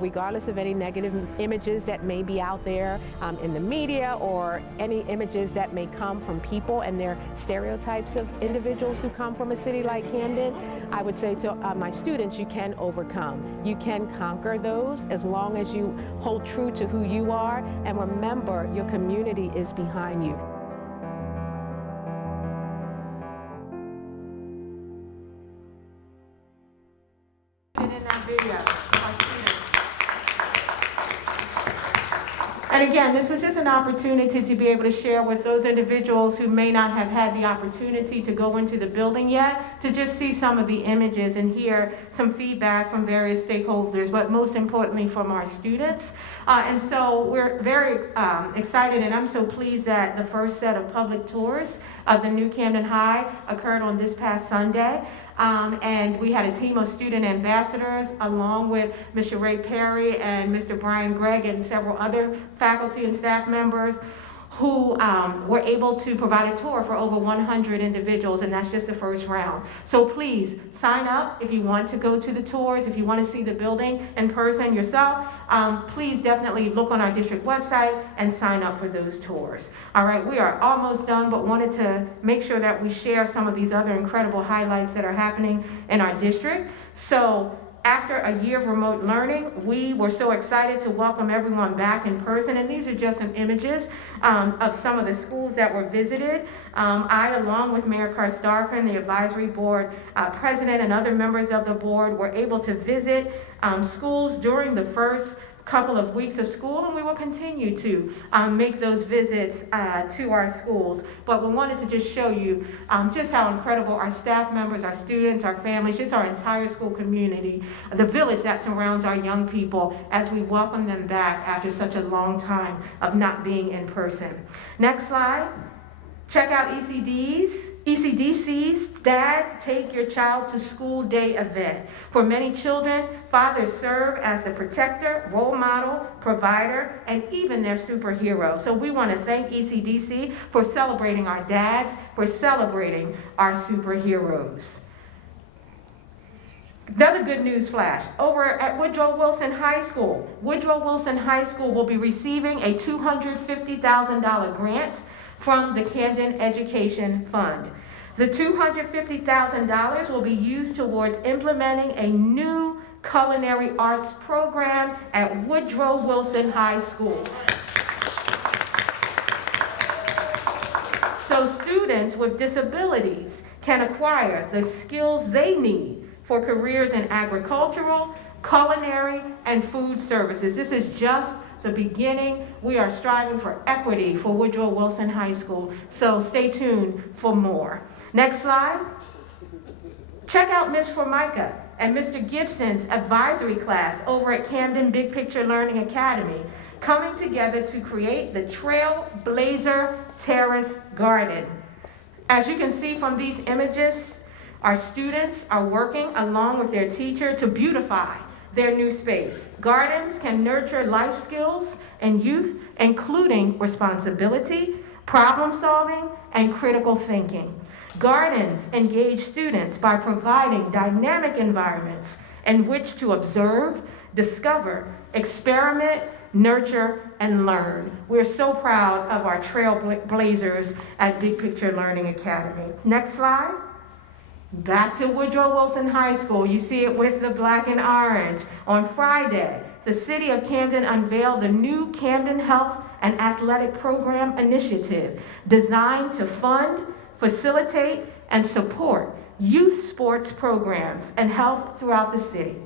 Regardless of any negative images that may be out there in the media or any images that may come from people and their stereotypes of individuals who come from a city like Camden, I would say to my students, you can overcome. You can conquer those as long as you hold true to who you are and remember your community is behind you. And again, this was just an opportunity to be able to share with those individuals who may not have had the opportunity to go into the building yet, to just see some of the images and hear some feedback from various stakeholders, but most importantly from our students. And so we're very excited, and I'm so pleased that the first set of public tours of the new Camden High occurred on this past Sunday. And we had a team of student ambassadors along with Mr. Ray Perry and Mr. Brian Gregg and several other faculty and staff members who were able to provide a tour for over 100 individuals, and that's just the first round. So please sign up if you want to go to the tours, if you want to see the building in person yourself. Please definitely look on our district website and sign up for those tours. All right, we are almost done, but wanted to make sure that we share some of these other incredible highlights that are happening in our district. So after a year of remote learning, we were so excited to welcome everyone back in person, and these are just some images of some of the schools that were visited. I, along with Mayor Karstarfin, the advisory board president, and other members of the board, were able to visit schools during the first couple of weeks of school, and we will continue to make those visits to our schools. But we wanted to just show you just how incredible our staff members, our students, our families, just our entire school community, the village that surrounds our young people as we welcome them back after such a long time of not being in person. Next slide. Check out ECDC's Dad Take Your Child to School Day event. For many children, fathers serve as a protector, role model, provider, and even their superhero. So we want to thank ECDC for celebrating our dads, for celebrating our superheroes. Another good news flash. Over at Woodrow Wilson High School, Woodrow Wilson High School will be receiving a $250,000 grant from the Camden Education Fund. The $250,000 will be used towards implementing a new culinary arts program at Woodrow Wilson High School. So students with disabilities can acquire the skills they need for careers in agricultural, culinary, and food services. This is just the beginning. We are striving for equity for Woodrow Wilson High School, so stay tuned for more. Next slide. Check out Ms. Formica and Mr. Gibson's advisory class over at Camden Big Picture Learning Academy, coming together to create the Trailblazer Terrace Garden. As you can see from these images, our students are working along with their teacher to beautify their new space. Gardens can nurture life skills in youth, including responsibility, problem solving, and critical thinking. Gardens engage students by providing dynamic environments in which to observe, discover, experiment, nurture, and learn. We're so proud of our trailblazers at Big Picture Learning Academy. Next slide. Back to Woodrow Wilson High School. You see it with the black and orange. On Friday, the City of Camden unveiled the new Camden Health and Athletic Program Initiative, designed to fund, facilitate, and support youth sports programs and health throughout the city.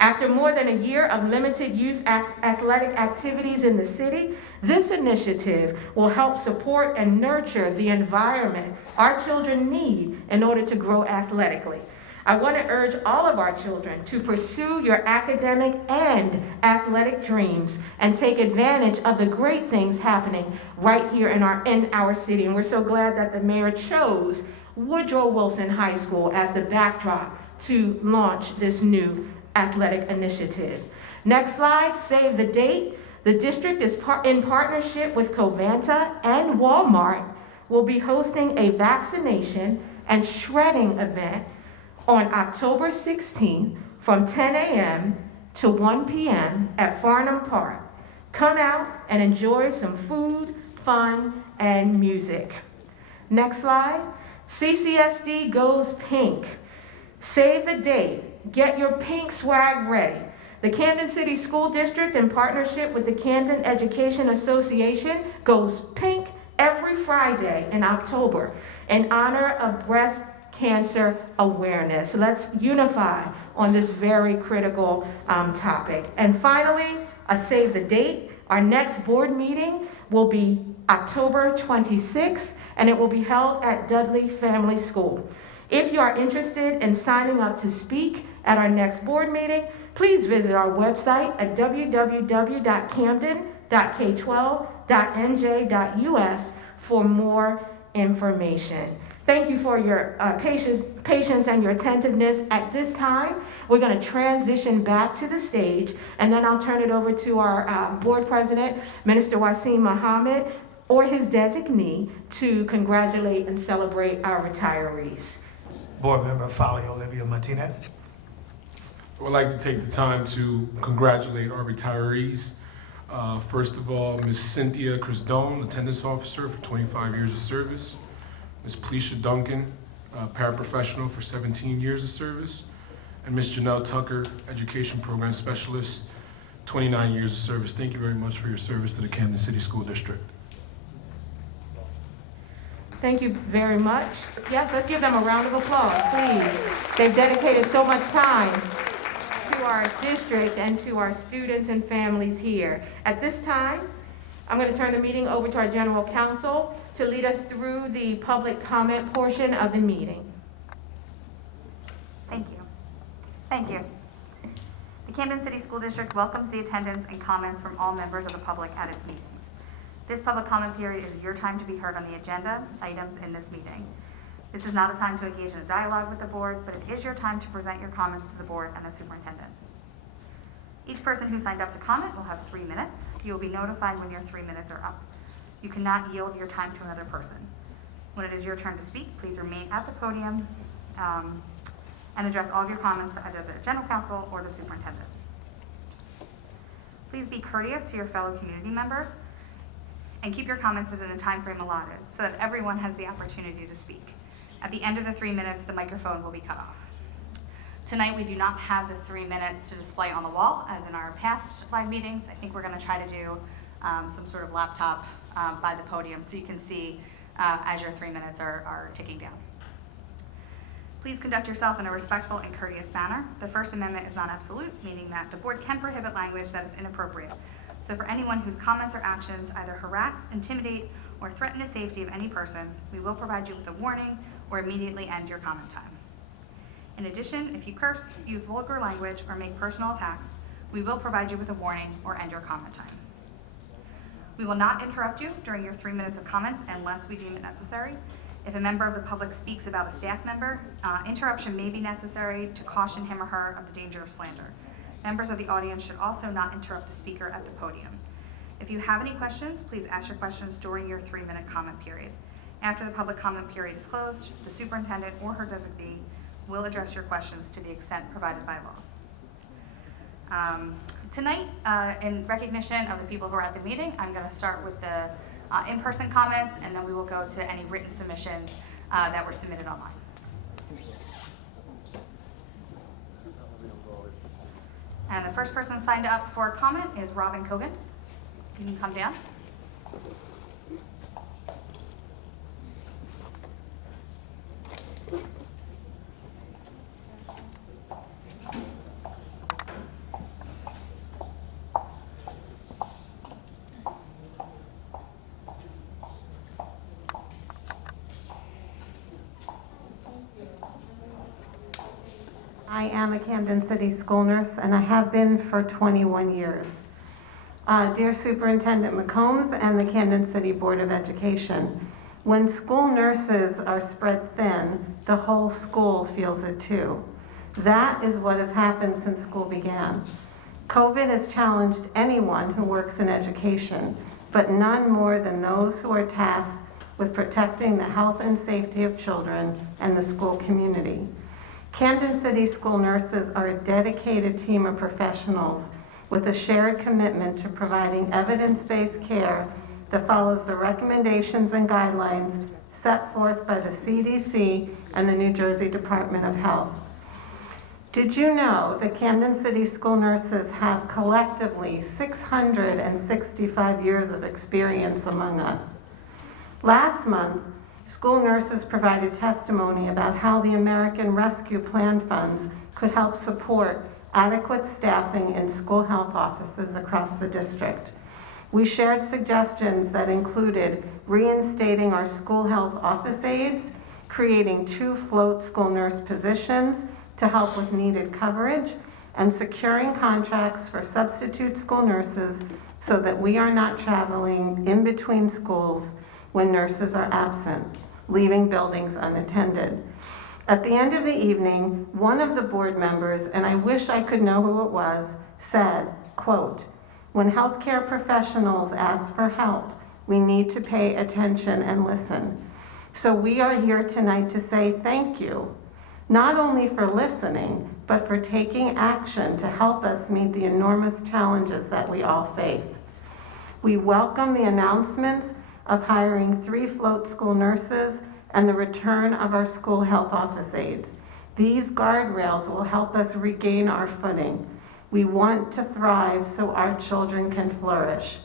After more than a year of limited youth athletic activities in the city, this initiative will help support and nurture the environment our children need in order to grow athletically. I want to urge all of our children to pursue your academic and athletic dreams and take advantage of the great things happening right here in our city. And we're so glad that the mayor chose Woodrow Wilson High School as the backdrop to launch this new athletic initiative. Next slide, save the date. The district is in partnership with Covanta and Walmart will be hosting a vaccination and shredding event on October 16th from 10 a.m. to 1 p.m. at Farnham Park. Come out and enjoy some food, fun, and music. Next slide. CCSD goes pink. Save the date. Get your pink swag ready. The Camden City School District, in partnership with the Camden Education Association, goes pink every Friday in October in honor of breast cancer awareness. Let's unify on this very critical topic. And finally, a save the date. Our next board meeting will be October 26th, and it will be held at Dudley Family School. If you are interested in signing up to speak at our next board meeting, please visit our website at www.camden.k12.nj.us for more information. Thank you for your patience and your attentiveness. At this time, we're going to transition back to the stage, and then I'll turn it over to our board president, Minister Wasim Muhammad, or his designee, to congratulate and celebrate our retirees. Board Member Fali Olivia Martinez. I would like to take the time to congratulate our retirees. First of all, Ms. Cynthia Crisdone, Attendance Officer for 25 years of service. Ms. Pleisha Duncan, paraprofessional for 17 years of service. And Ms. Janelle Tucker, Education Program Specialist, 29 years of service. Thank you very much for your service to the Camden City School District. Thank you very much. Yes, let's give them a round of applause, please. They've dedicated so much time to our district and to our students and families here. At this time, I'm going to turn the meeting over to our General Counsel to lead us through the public comment portion of the meeting. Thank you. Thank you. The Camden City School District welcomes the attendance and comments from all members of the public at its meetings. This public comment period is your time to be heard on the agenda items in this meeting. This is not a time to engage in a dialogue with the board, but it is your time to present your comments to the board and the superintendent. Each person who signed up to comment will have 3 minutes. You will be notified when your 3 minutes are up. You cannot yield your time to another person. When it is your turn to speak, please remain at the podium and address all of your comments to either the general counsel or the superintendent. Please be courteous to your fellow community members and keep your comments within the time frame allotted so that everyone has the opportunity to speak. At the end of the 3 minutes, the microphone will be cut off. Tonight, we do not have the 3 minutes to display on the wall, as in our past live meetings. I think we're gonna try to do some sort of laptop by the podium so you can see as your 3 minutes are ticking down. Please conduct yourself in a respectful and courteous manner. The First Amendment is not absolute, meaning that the board can prohibit language that is inappropriate. So for anyone whose comments or actions either harass, intimidate, or threaten the safety of any person, we will provide you with a warning or immediately end your comment time. In addition, if you curse, use vulgar language, or make personal attacks, we will provide you with a warning or end your comment time. We will not interrupt you during your 3 minutes of comments unless we deem it necessary. If a member of the public speaks about a staff member, interruption may be necessary to caution him or her of the danger of slander. Members of the audience should also not interrupt the speaker at the podium. If you have any questions, please ask your questions during your 3 minute comment period. After the public comment period is closed, the superintendent or her designee will address your questions to the extent provided by law. Tonight, in recognition of the people who are at the meeting, I'm going to start with the in-person comments, and then we will go to any written submissions that were submitted online. And the first person signed up for comment is Robin Cogan. You can come down. I am a Camden City school nurse, and I have been for 21 years. Dear Superintendent McCombs and the Camden City Board of Education, when school nurses are spread thin, the whole school feels it too. That is what has happened since school began. COVID has challenged anyone who works in education, but none more than those who are tasked with protecting the health and safety of children and the school community. Camden City school nurses are a dedicated team of professionals with a shared commitment to providing evidence-based care that follows the recommendations and guidelines set forth by the CDC and the New Jersey Department of Health. Did you know that Camden City school nurses have collectively 665 years of experience among us? Last month, school nurses provided testimony about how the American Rescue Plan funds could help support adequate staffing in school health offices across the district. We shared suggestions that included reinstating our school health office aides, creating 2 float school nurse positions to help with needed coverage, and securing contracts for substitute school nurses so that we are not traveling in between schools when nurses are absent, leaving buildings unattended. At the end of the evening, one of the board members, and I wish I could know who it was, said, quote, "When healthcare professionals ask for help, we need to pay attention and listen." So we are here tonight to say thank you, not only for listening, but for taking action to help us meet the enormous challenges that we all face. We welcome the announcements of hiring 3 float school nurses and the return of our school health office aides. These guardrails will help us regain our footing. We want to thrive so our children can flourish.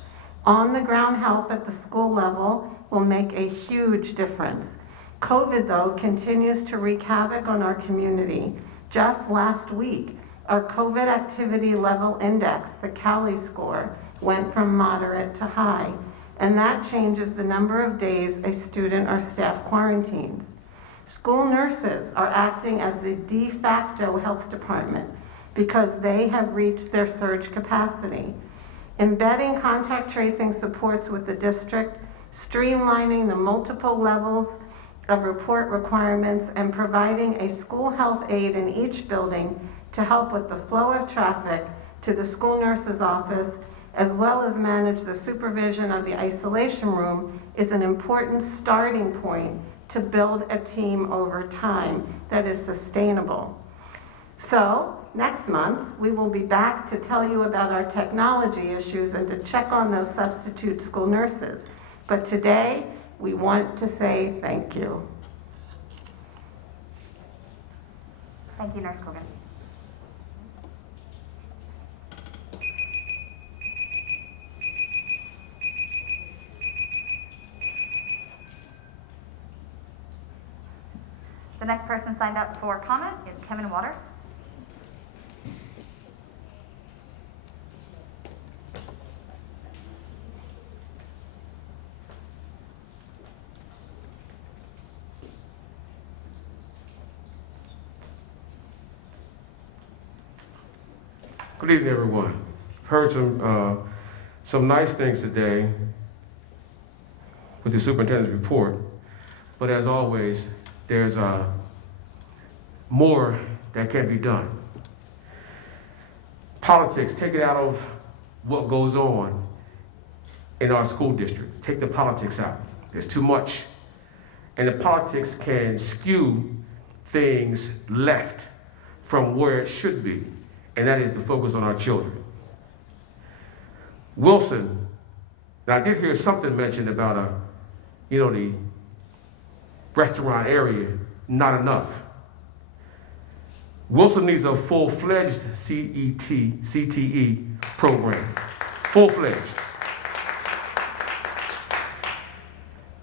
On-the-ground help at the school level will make a huge difference. COVID, though, continues to wreak havoc on our community. Just last week, our COVID activity level index, the CALI score, went from moderate to high, and that changes the number of days a student or staff quarantines. School nurses are acting as the de facto health department because they have reached their surge capacity. Embedding contact tracing supports with the district, streamlining the multiple levels of report requirements, and providing a school health aide in each building to help with the flow of traffic to the school nurse's office, as well as manage the supervision of the isolation room, is an important starting point to build a team over time that is sustainable. So, next month, we will be back to tell you about our technology issues and to check on those substitute school nurses. But today, we want to say thank you. Thank you, Nurse Cogan. The next person signed up for comment is Kevin Waters. Good evening, everyone. Heard some nice things today with the superintendent's report, but as always, there's more that can be done. Politics, take it out of what goes on in our school district. Take the politics out. There's too much. And the politics can skew things left from where it should be. and that is to focus on our children. Wilson, now I did hear something mentioned about the restaurant area, not enough. Wilson needs a full-fledged CTE program, full-fledged.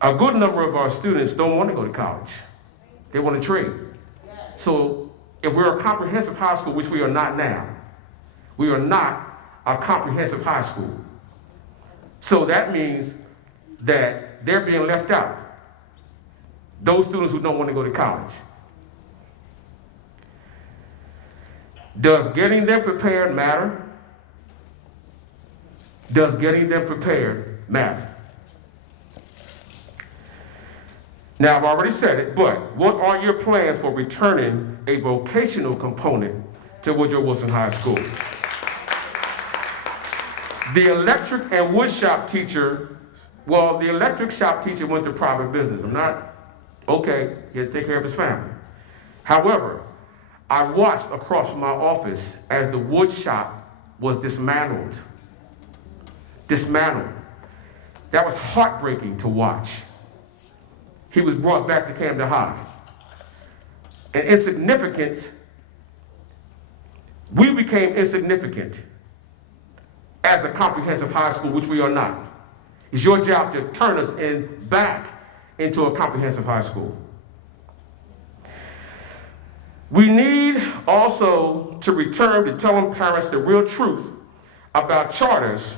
A good number of our students don't want to go to college. They want to trade. So if we're a comprehensive high school, which we are not now, we are not a comprehensive high school. So that means that they're being left out. Those students who don't want to go to college. Does getting them prepared matter? Does getting them prepared matter? Now, I've already said it, but what are your plans for returning a vocational component to Woodrow Wilson High School? The electric and wood shop teacher, well, the electric shop teacher went to private business. Okay, he had to take care of his family. However, I watched across from my office as the wood shop was dismantled. Dismantled. That was heartbreaking to watch. He was brought back to Camden High. And insignificant, we became insignificant as a comprehensive high school, which we are not. It's your job to turn us back into a comprehensive high school. We need also to return to telling parents the real truth about charters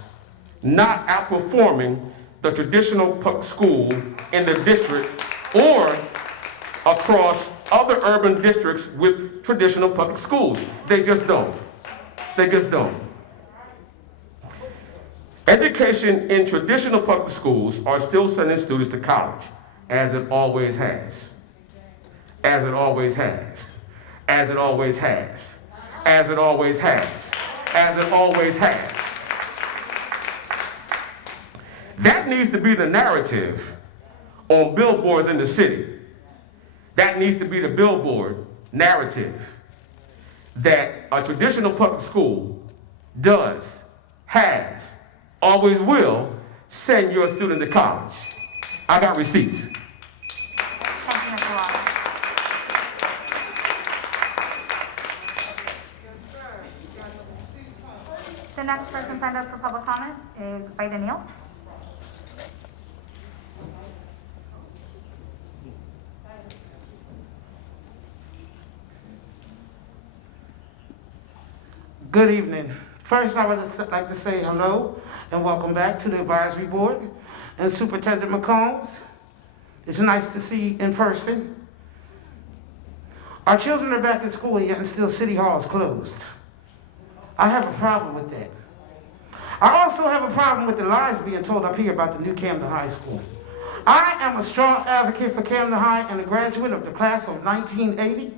not outperforming the traditional public school in the district or across other urban districts with traditional public schools. They just don't. They just don't. Education in traditional public schools are still sending students to college, as it always has. As it always has. As it always has. As it always has. As it always has. That needs to be the narrative on billboards in the city. That needs to be the billboard narrative that a traditional public school does, has, always will send your student to college. I got receipts. Thank you, Mr. Walker. The next person signed up for public comment is Biden Neal. Good evening. First, I would like to say hello and welcome back to the advisory board and Superintendent McCombs. It's nice to see in person. Our children are back in school and yet still City Hall is closed. I have a problem with that. I also have a problem with the lies being told up here about the new Camden High School. I am a strong advocate for Camden High and a graduate of the class of 1980.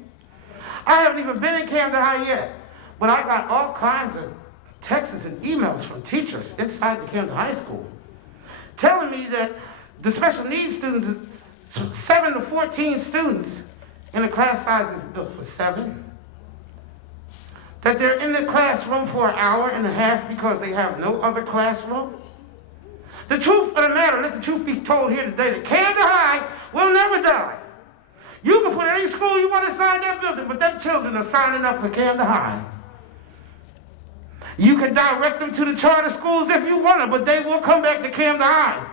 I haven't even been in Camden High yet, but I got all kinds of texts and emails from teachers inside the Camden High School telling me that the special needs students, 7 to 14 students in the class size is built for 7, that they're in the classroom for an hour and a half because they have no other classrooms. The truth of the matter, let the truth be told here today, that Camden High will never die. You can put any school you want inside that building, but their children are signing up for Camden High. You can direct them to the charter schools if you want to, but they will come back to Camden High.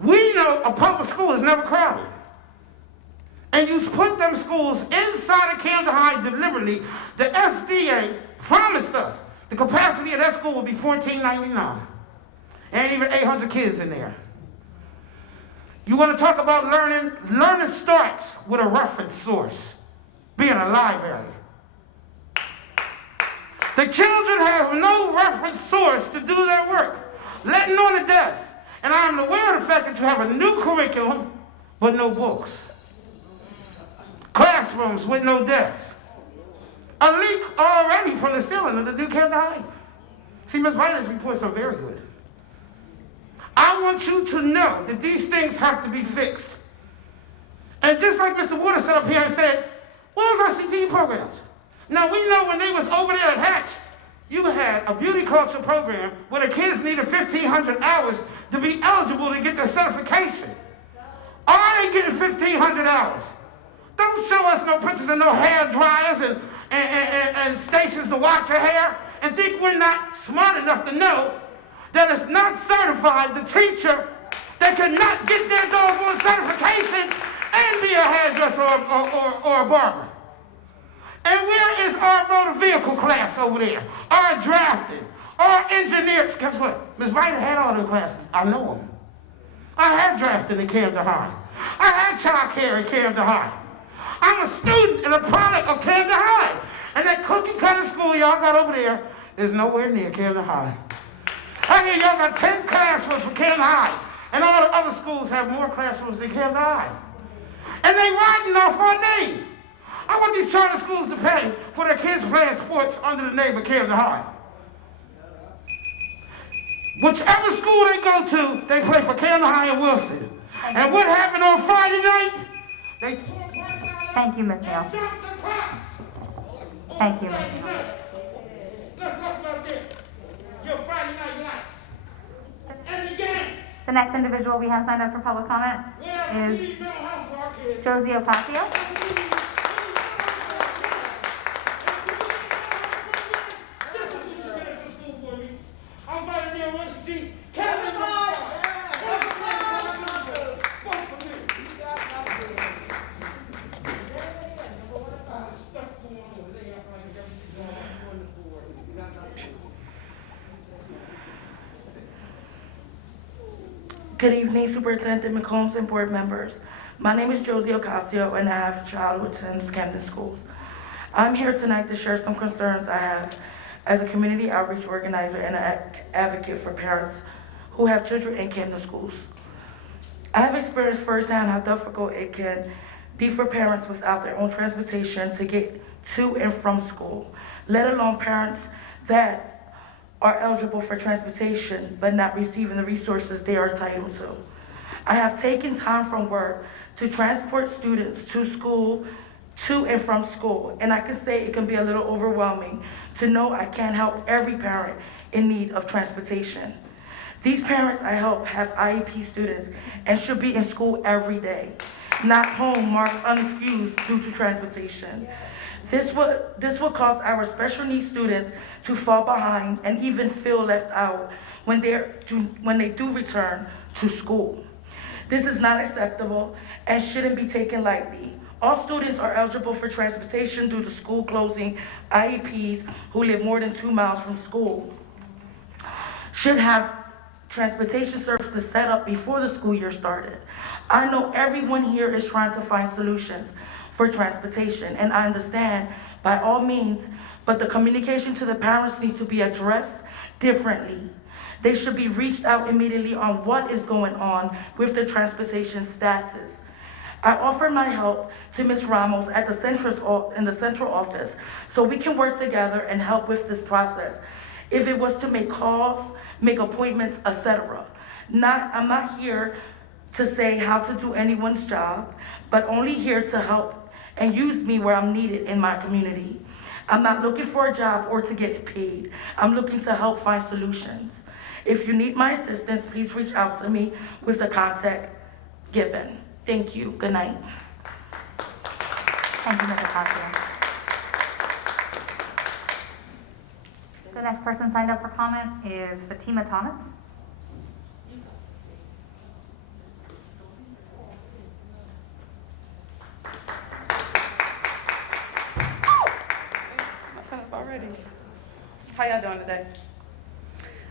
We know a public school is never crowded. And you put them schools inside of Camden High deliberately. The SDA promised us the capacity of that school will be 1499. Ain't even 800 kids in there. You want to talk about learning? Learning starts with a reference source, being a library. The children have no reference source to do their work, letting on the desk. And I'm aware of the fact that you have a new curriculum, but no books. Classrooms with no desks. A leak already from the ceiling of the new Camden High. See, Ms. Biden's reports are very good. I want you to know that these things have to be fixed. And just like Mr. Waters sat up here and said, where's our CTE programs? Now, we know when they was over there at Hatch, you had a beauty culture program where the kids needed 1,500 hours to be eligible to get their certification. Are they getting 1,500 hours? Don't show us no pictures of no hair dryers and stations to wash your hair and think we're not smart enough to know that it's not certified. The teacher that cannot get their doggone certification and be a hairdresser or a barber. And where is our motor vehicle class over there? Our drafting, our engineers. Guess what? Ms. Ryder had all them classes. I know them. I had drafting in Camden High. I had child care in Camden High. I'm a student and a product of Camden High. And that cookie cutter school y'all got over there is nowhere near Camden High. I hear y'all got 10 classrooms from Camden High. And all the other schools have more classrooms than Camden High. And they riding off our name. I want these charter schools to pay for their kids playing sports under the name of Camden High. Whichever school they go to, they play for Camden High and Wilson. And what happened on Friday night? They tore parts out. Thank you, Ms. Neal. And jumped the class. Thank you, Ms. Neal. Let's talk about that. Your Friday night lights. And the games. The next individual we have signed up for public comment is Josie Ocasio. I'm right near West Street. Camden. Good evening, Superintendent McCombs and board members. My name is Josie Ocasio, and I have a child who attends Camden schools. I'm here tonight to share some concerns I have as a community outreach organizer and an advocate for parents who have children in Camden schools. I have experienced firsthand how difficult it can be for parents without their own transportation to get to and from school, let alone parents that are eligible for transportation but not receiving the resources they are entitled to. I have taken time from work to transport students to school, to and from school, and I can say it can be a little overwhelming to know I can't help every parent in need of transportation. These parents I help have IEP students and should be in school every day, not home marked unexcused due to transportation. This will cause our special needs students to fall behind and even feel left out when they do return to school. This is not acceptable and shouldn't be taken lightly. All students are eligible for transportation due to school closing. IEPs who live more than 2 miles from school should have transportation services set up before the school year started. I know everyone here is trying to find solutions for transportation, and I understand by all means, but the communication to the parents needs to be addressed differently. They should be reached out immediately on what is going on with the transportation status. I offer my help to Ms. Ramos at the central office so we can work together and help with this process. If it was to make calls, make appointments, etc. I'm not here to say how to do anyone's job, but only here to help and use me where I'm needed in my community. I'm not looking for a job or to get paid. I'm looking to help find solutions. If you need my assistance, please reach out to me with the contact given. Thank you. Good night. Thank you, Ms. Ocasio. The next person signed up for comment is Fatima Thomas. Already. How y'all doing today?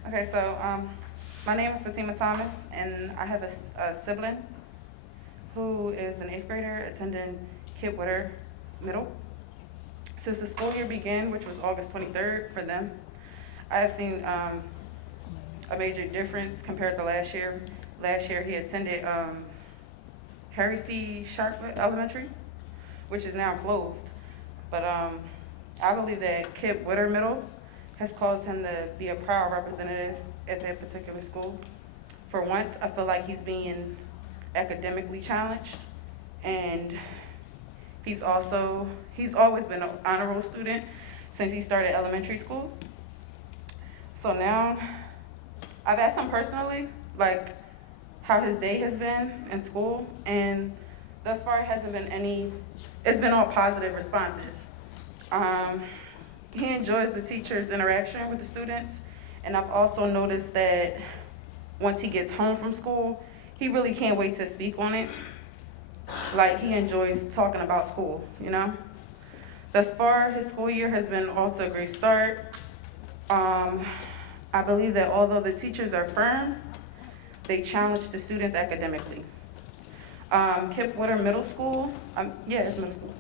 Okay, so my name is Fatima Thomas, and I have a sibling who is an 8th grader attending Kid Witter Middle. Since the school year began, which was August 23rd for them, I have seen a major difference compared to last year. Last year he attended Harry C. Sharp Elementary, which is now closed. But I believe that Kid Witter Middle has caused him to be a proud representative at that particular school. For once, I feel like he's being academically challenged, and he's always been an honor roll student since he started elementary school. So now, I've asked him personally, like, how his day has been in school, and thus far it hasn't been it's been all positive responses. He enjoys the teacher's interaction with the students, and I've also noticed that once he gets home from school, he really can't wait to speak on it. Like, he enjoys talking about school, you know? Thus far, his school year has been off to a great start. I believe that although the teachers are firm, they challenge the students academically. Kip Witter Middle School, it's middle school,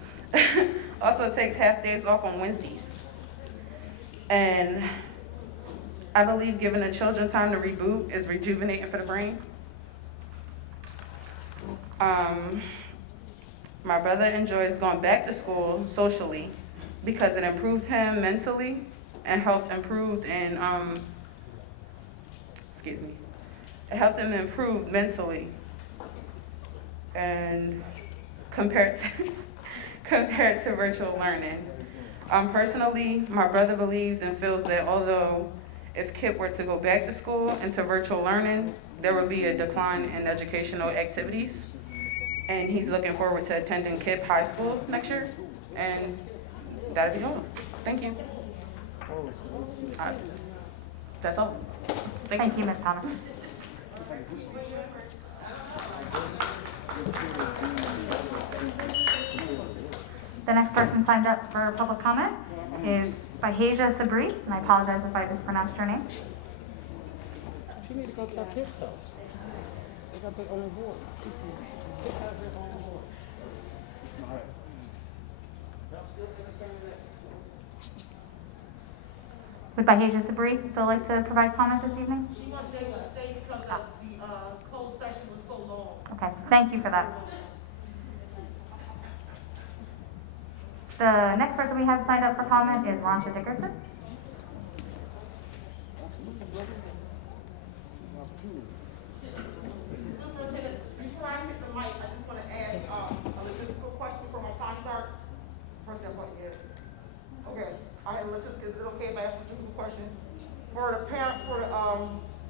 also takes half days off on Wednesdays. And I believe giving the children time to reboot is rejuvenating for the brain. My brother enjoys going back to school socially because it improved him mentally and helped improve in, it helped him improve mentally and compared to virtual learning. Personally, my brother believes and feels that although if Kip were to go back to school into virtual learning, there would be a decline in educational activities. And he's looking forward to attending Kip High School next year. And that'll be all. Thank you. That's all. Thank you, Ms. Thomas. The next person signed up for public comment is Bahaja Sabri, and I apologize if I mispronounced your name. She need to go to that kid though. They got their own board. Kid has their own board. Would Bahaja Sabri still like to provide comment this evening? She wasn't able to stay because the closed session was so long. Okay, thank you for that. The next person we have signed up for comment is Ronsha Dickerson. Superintendent, before I hit the mic, I just want to ask a logistical question for my time starts. First, I'm going to get. Okay, I have a logistical. Is it okay if I ask a logistical question? For the parent, for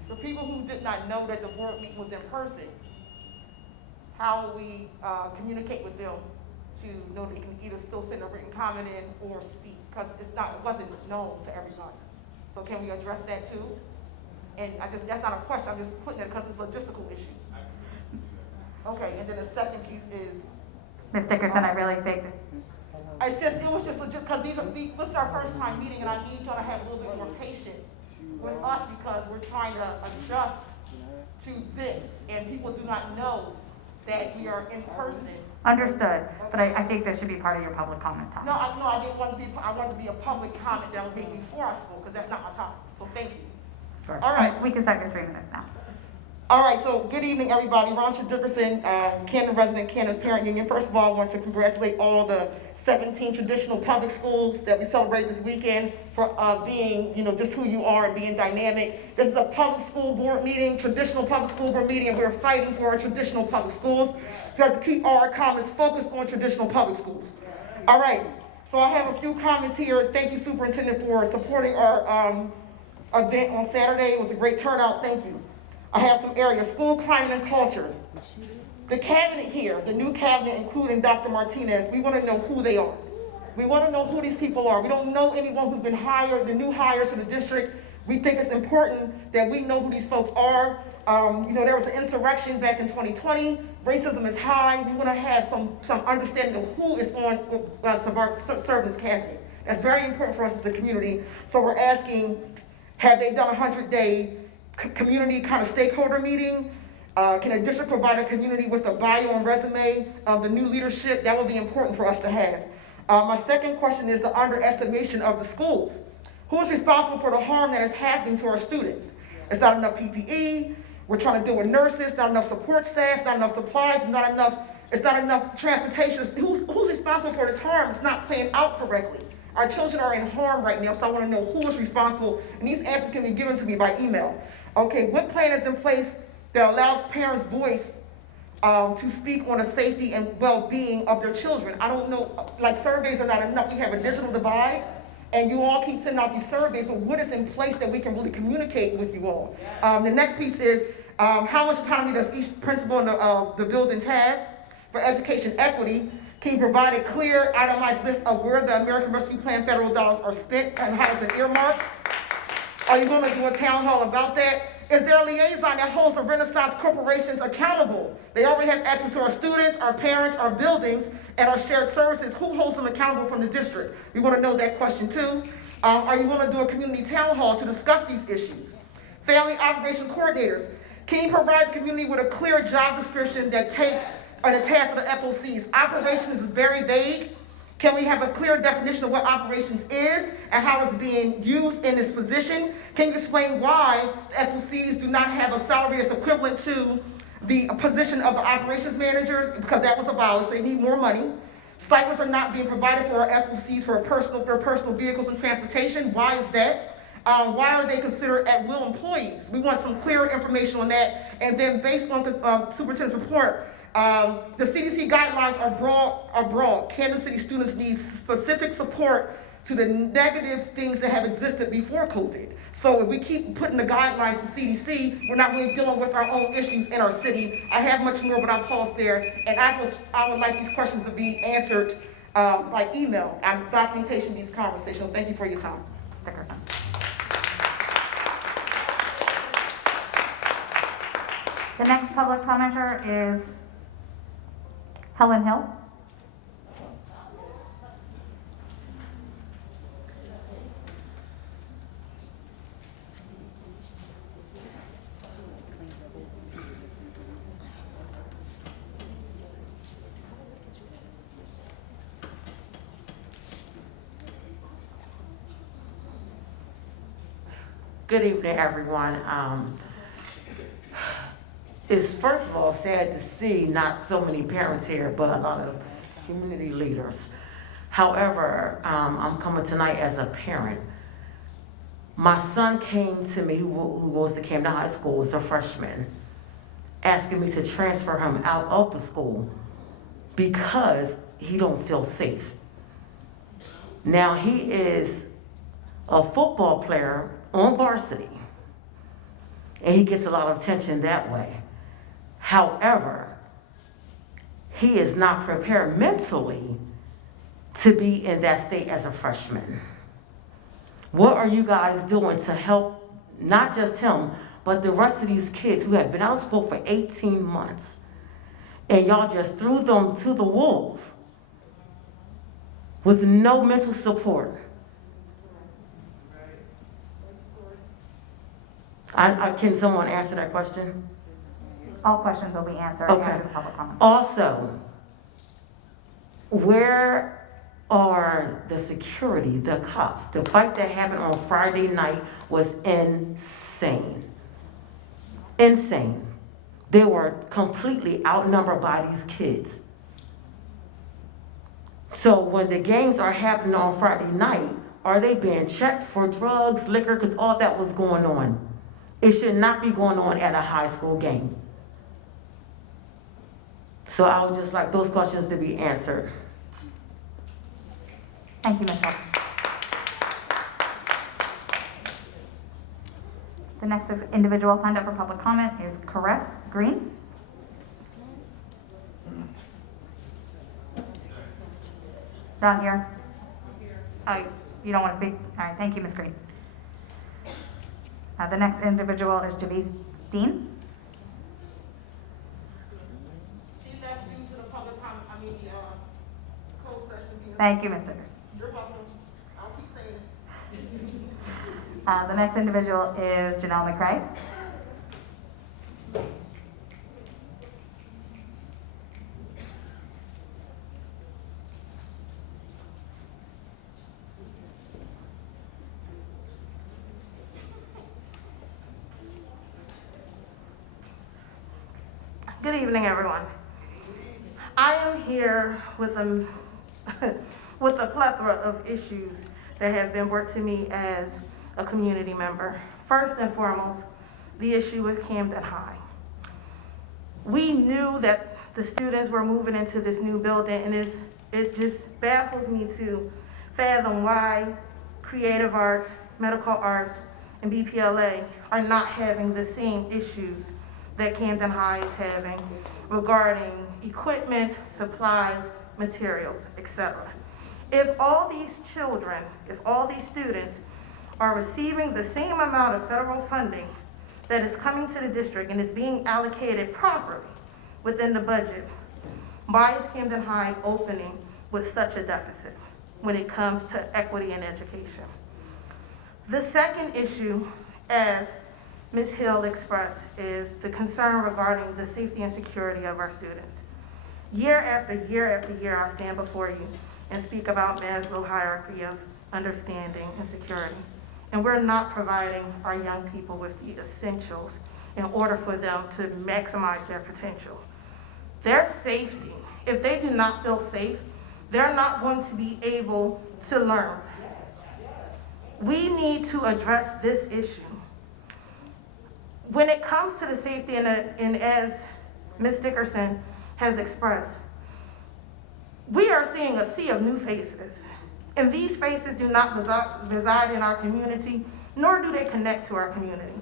the people who did not know that the board meeting was in person, how will we communicate with them to know that they can either still send a written comment in or speak? Because it wasn't known to everybody. So can we address that too? And that's not a question, I'm just putting it because it's a logistical issue. Okay, and then the second piece is. Ms. Dickerson, I really think. It was just legit, because this is our first time meeting, and I need y'all to have a little bit more patience with us because we're trying to adjust to this, and people do not know that we are in person. Understood, but I think that should be part of your public comment time. No, I didn't want to be, I wanted to be a public comment that would be before I spoke, because that's not my topic, so thank you. Sure. All right. We can start your 3 minutes now. All right, so good evening, everybody. Ronsha Dickerson, Camden resident, Camden's Parent Union. First of all, I want to congratulate all the 17 traditional public schools that we celebrate this weekend for being, just who you are and being dynamic. This is a public school board meeting, traditional public school board meeting, and we're fighting for our traditional public schools. We have to keep our comments focused on traditional public schools. All right, so I have a few comments here. Thank you, Superintendent, for supporting our event on Saturday. It was a great turnout. Thank you. I have some areas, school climate and culture. The cabinet here, the new cabinet, including Dr. Martinez, we want to know who they are. We want to know who these people are. We don't know anyone who's been hired, the new hires to the district. We think it's important that we know who these folks are. There was an insurrection back in 2020. Racism is high. We want to have some understanding of who is on serving this cabinet. That's very important for us as a community. So we're asking, have they done a 100-day community kind of stakeholder meeting? Can a district provide a community with a bio and resume of the new leadership? That would be important for us to have. My second question is the underestimation of the schools. Who is responsible for the harm that is happening to our students? It's not enough PPE. We're trying to deal with nurses, not enough support staff, not enough supplies, it's not enough transportation. Who's responsible for this harm? It's not playing out correctly. Our children are in harm right now, so I want to know who is responsible, and these answers can be given to me by email. Okay, what plan is in place that allows parents' voice to speak on the safety and well-being of their children? I don't know, surveys are not enough. We have a digital divide. And you all keep sending out these surveys, but what is in place that we can really communicate with you all? The next piece is, how much autonomy does each principal in the buildings have for education equity? Can you provide a clear, itemized list of where the American Rescue Plan federal dollars are spent and how it's been earmarked? Are you going to do a town hall about that? Is there a liaison that holds the Renaissance corporations accountable? They already have access to our students, our parents, our buildings, and our shared services. Who holds them accountable from the district? We want to know that question too. Are you going to do a community town hall to discuss these issues? Family operation coordinators. Can you provide the community with a clear job description that takes the task of the FOCs? Operations is very vague. Can we have a clear definition of what operations is and how it's being used in this position? Can you explain why the FOCs do not have a salary that's equivalent to the position of the operations managers? Because that was abolished, they need more money. Stipends are not being provided for our FOCs for personal vehicles and transportation. Why is that? Why are they considered at-will employees? We want some clearer information on that. And then based on the superintendent's report, the CDC guidelines are broad. Kansas City students need specific support to the negative things that have existed before COVID. So if we keep putting the guidelines to CDC, we're not really dealing with our own issues in our city. I have much more, but I'll pause there. And I would like these questions to be answered by email. I'm documentation these conversations. Thank you for your time. Dickerson. The next public commenter is Helen Hill. Good evening, everyone. It's first of all sad to see not so many parents here, but a lot of community leaders. However, I'm coming tonight as a parent. My son came to me, who goes to Camden High School, as a freshman, asking me to transfer him out of the school because he don't feel safe. Now he is a football player on varsity, and he gets a lot of attention that way. However, he is not prepared mentally to be in that state as a freshman. What are you guys doing to help not just him, but the rest of these kids who have been out of school for 18 months, and y'all just threw them to the wolves with no mental support? Can someone answer that question? All questions will be answered after the public comment. Also, where are the security, the cops? The fight that happened on Friday night was insane. Insane. They were completely outnumbered by these kids. So when the games are happening on Friday night, are they being checked for drugs, liquor, because all that was going on? It should not be going on at a high school game. So I would just like those questions to be answered. Thank you, Ms. Hill. The next individual signed up for public comment is Caress Green. Down here. Oh, you don't want to speak? All right, thank you, Ms. Green. The next individual is Javis Dean. She left due to the public comment, closed session. Thank you, Ms. Dickerson. You're welcome. I'll keep saying it. The next individual is Janelle McRae. Good evening, everyone. I am here with a plethora of issues that have been brought to me as a community member. First and foremost, the issue with Camden High. We knew that the students were moving into this new building, and it just baffles me to fathom why creative arts, medical arts, and BPLA are not having the same issues that Camden High is having regarding equipment, supplies, materials, etc. If all these children, if all these students are receiving the same amount of federal funding that is coming to the district and is being allocated properly within the budget, why is Camden High opening with such a deficit when it comes to equity in education? The second issue, as Ms. Hill expressed, is the concern regarding the safety and security of our students. Year after year after year, I stand before you and speak about Maslow's hierarchy of understanding and security. And we're not providing our young people with the essentials in order for them to maximize their potential. Their safety, if they do not feel safe, they're not going to be able to learn. We need to address this issue. When it comes to the safety, and as Ms. Dickerson has expressed, we are seeing a sea of new faces. And these faces do not reside in our community, nor do they connect to our community.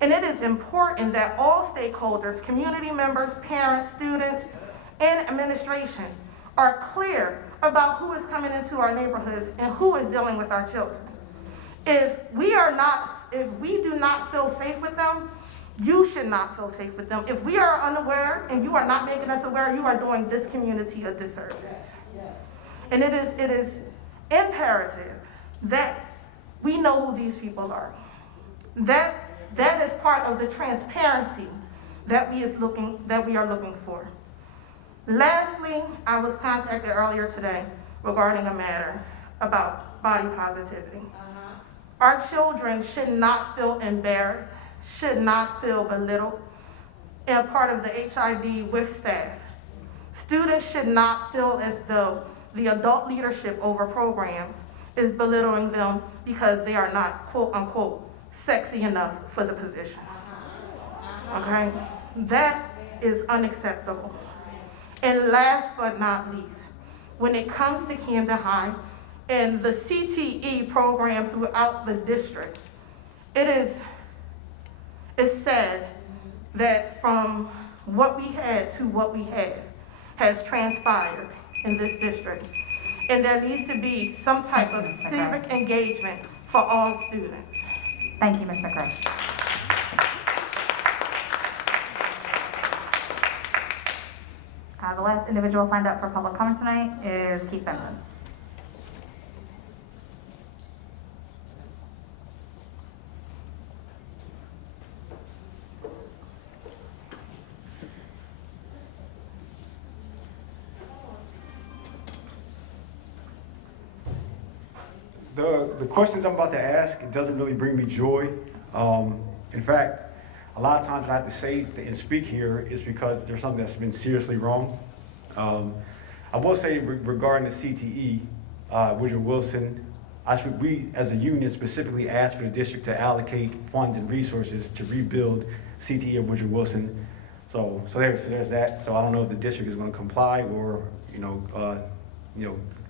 And it is important that all stakeholders, community members, parents, students, and administration are clear about who is coming into our neighborhoods and who is dealing with our children. If we do not feel safe with them, you should not feel safe with them. If we are unaware and you are not making us aware, you are doing this community a disservice. And it is imperative that we know who these people are. That is part of the transparency that we are looking for. Lastly, I was contacted earlier today regarding a matter about body positivity. Our children should not feel embarrassed, should not feel belittled, and part of the HIV with staff. Students should not feel as though the adult leadership over programs is belittling them because they are not, quote unquote, sexy enough for the position. Okay? That is unacceptable. And last but not least, when it comes to Camden High and the CTE program throughout the district, it's sad that from what we had to what we have has transpired in this district. And there needs to be some type of civic engagement for all students. Thank you, Ms. McRae. The last individual signed up for public comment tonight is Keith Benson. The questions I'm about to ask, it doesn't really bring me joy. In fact, a lot of times when I have to say and speak here is because there's something that's been seriously wrong. I will say regarding the CTE, Woodrow Wilson, we as a union specifically asked for the district to allocate funds and resources to rebuild CTE of Woodrow Wilson. So there's that. So I don't know if the district is going to comply or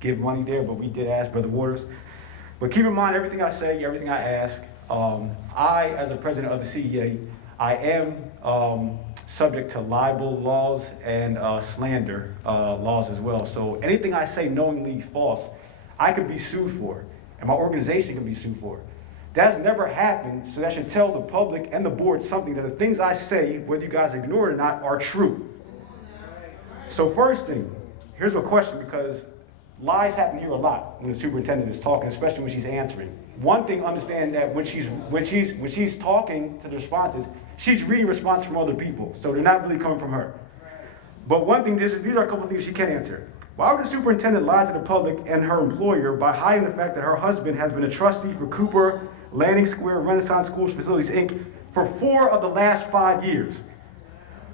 give money there, but we did ask Brother Waters. But keep in mind everything I say, everything I ask. I, as the president of the CEA, I am subject to libel laws and slander laws as well. So anything I say knowingly false, I could be sued for, and my organization can be sued for. That's never happened, so that should tell the public and the board something, that the things I say, whether you guys ignore it or not, are true. So first thing, here's a question, because lies happen here a lot when the superintendent is talking, especially when she's answering. One thing, understand that when she's talking to the responses, she's reading responses from other people, so they're not really coming from her. But one thing, these are a couple of things she can answer. Why would the superintendent lie to the public and her employer by hiding the fact that her husband has been a trustee for Cooper Landing Square Renaissance Schools Facilities, Inc. for 4 of the last 5 years?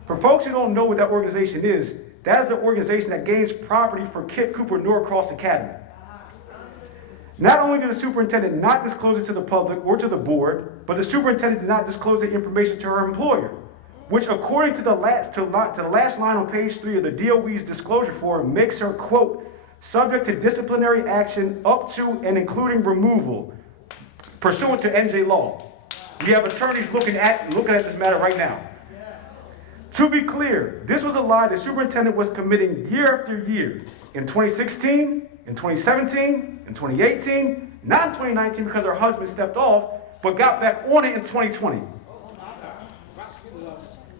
For folks who don't know what that organization is, that is the organization that gains property for Kit Cooper Norcross Academy. Not only did the superintendent not disclose it to the public or to the board, but the superintendent did not disclose the information to her employer, which, according to the last line on page 3 of the DOE's disclosure form, makes her, quote, subject to disciplinary action up to and including removal pursuant to NJ law. We have attorneys looking at this matter right now. To be clear, this was a lie the superintendent was committing year after year. In 2016, in 2017, in 2018, not in 2019 because her husband stepped off, but got back on it in 2020.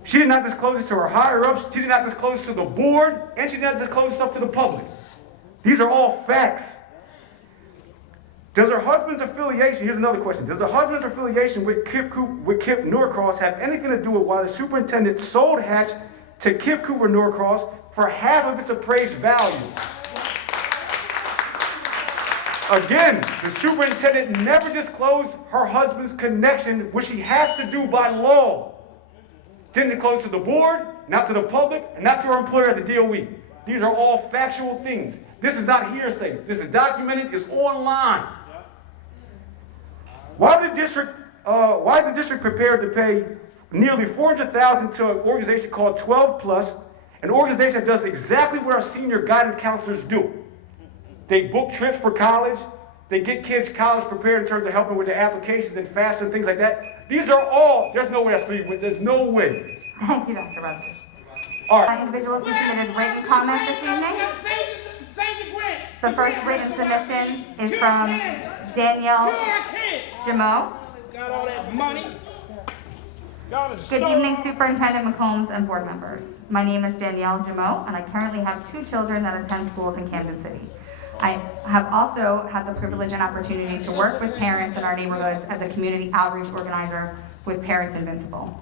She did not disclose this to her higher-ups, she did not disclose this to the board, and she did not disclose stuff to the public. These are all facts. Does her husband's affiliation, here's another question, does her husband's affiliation with Kip Norcross have anything to do with why the superintendent sold Hatch to Kip Cooper Norcross for half of its appraised value? Again, the superintendent never disclosed her husband's connection, which she has to do by law. Didn't disclose to the board, not to the public, and not to her employer at the DOE. These are all factual things. This is not hearsay. This is documented, it's online. Why is the district prepared to pay nearly $400,000 to an organization called 12 Plus, an organization that does exactly what our senior guidance counselors do? They book trips for college. They get kids college prepared in terms of helping with their applications and FAFSA and things like that. These are all, there's no way that's free, there's no way. Thank you, Dr. Bunce. All right. Individuals who submitted written comments this evening. The first written submission is from Danielle Jameau. Good evening, Superintendent McCombs and board members. My name is Danielle Jameau, and I currently have 2 children that attend schools in Camden City. I have also had the privilege and opportunity to work with parents in our neighborhoods as a community outreach organizer with Parents Invincible.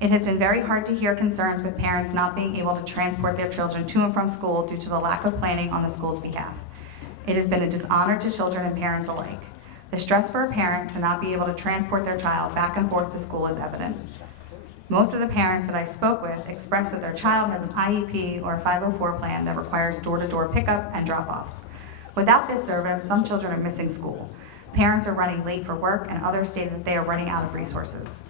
It has been very hard to hear concerns with parents not being able to transport their children to and from school due to the lack of planning on the school's behalf. It has been a dishonor to children and parents alike. The stress for a parent to not be able to transport their child back and forth to school is evident. Most of the parents that I spoke with expressed that their child has an IEP or a 504 plan that requires door-to-door pickup and drop-offs. Without this service, some children are missing school. Parents are running late for work, and others state that they are running out of resources.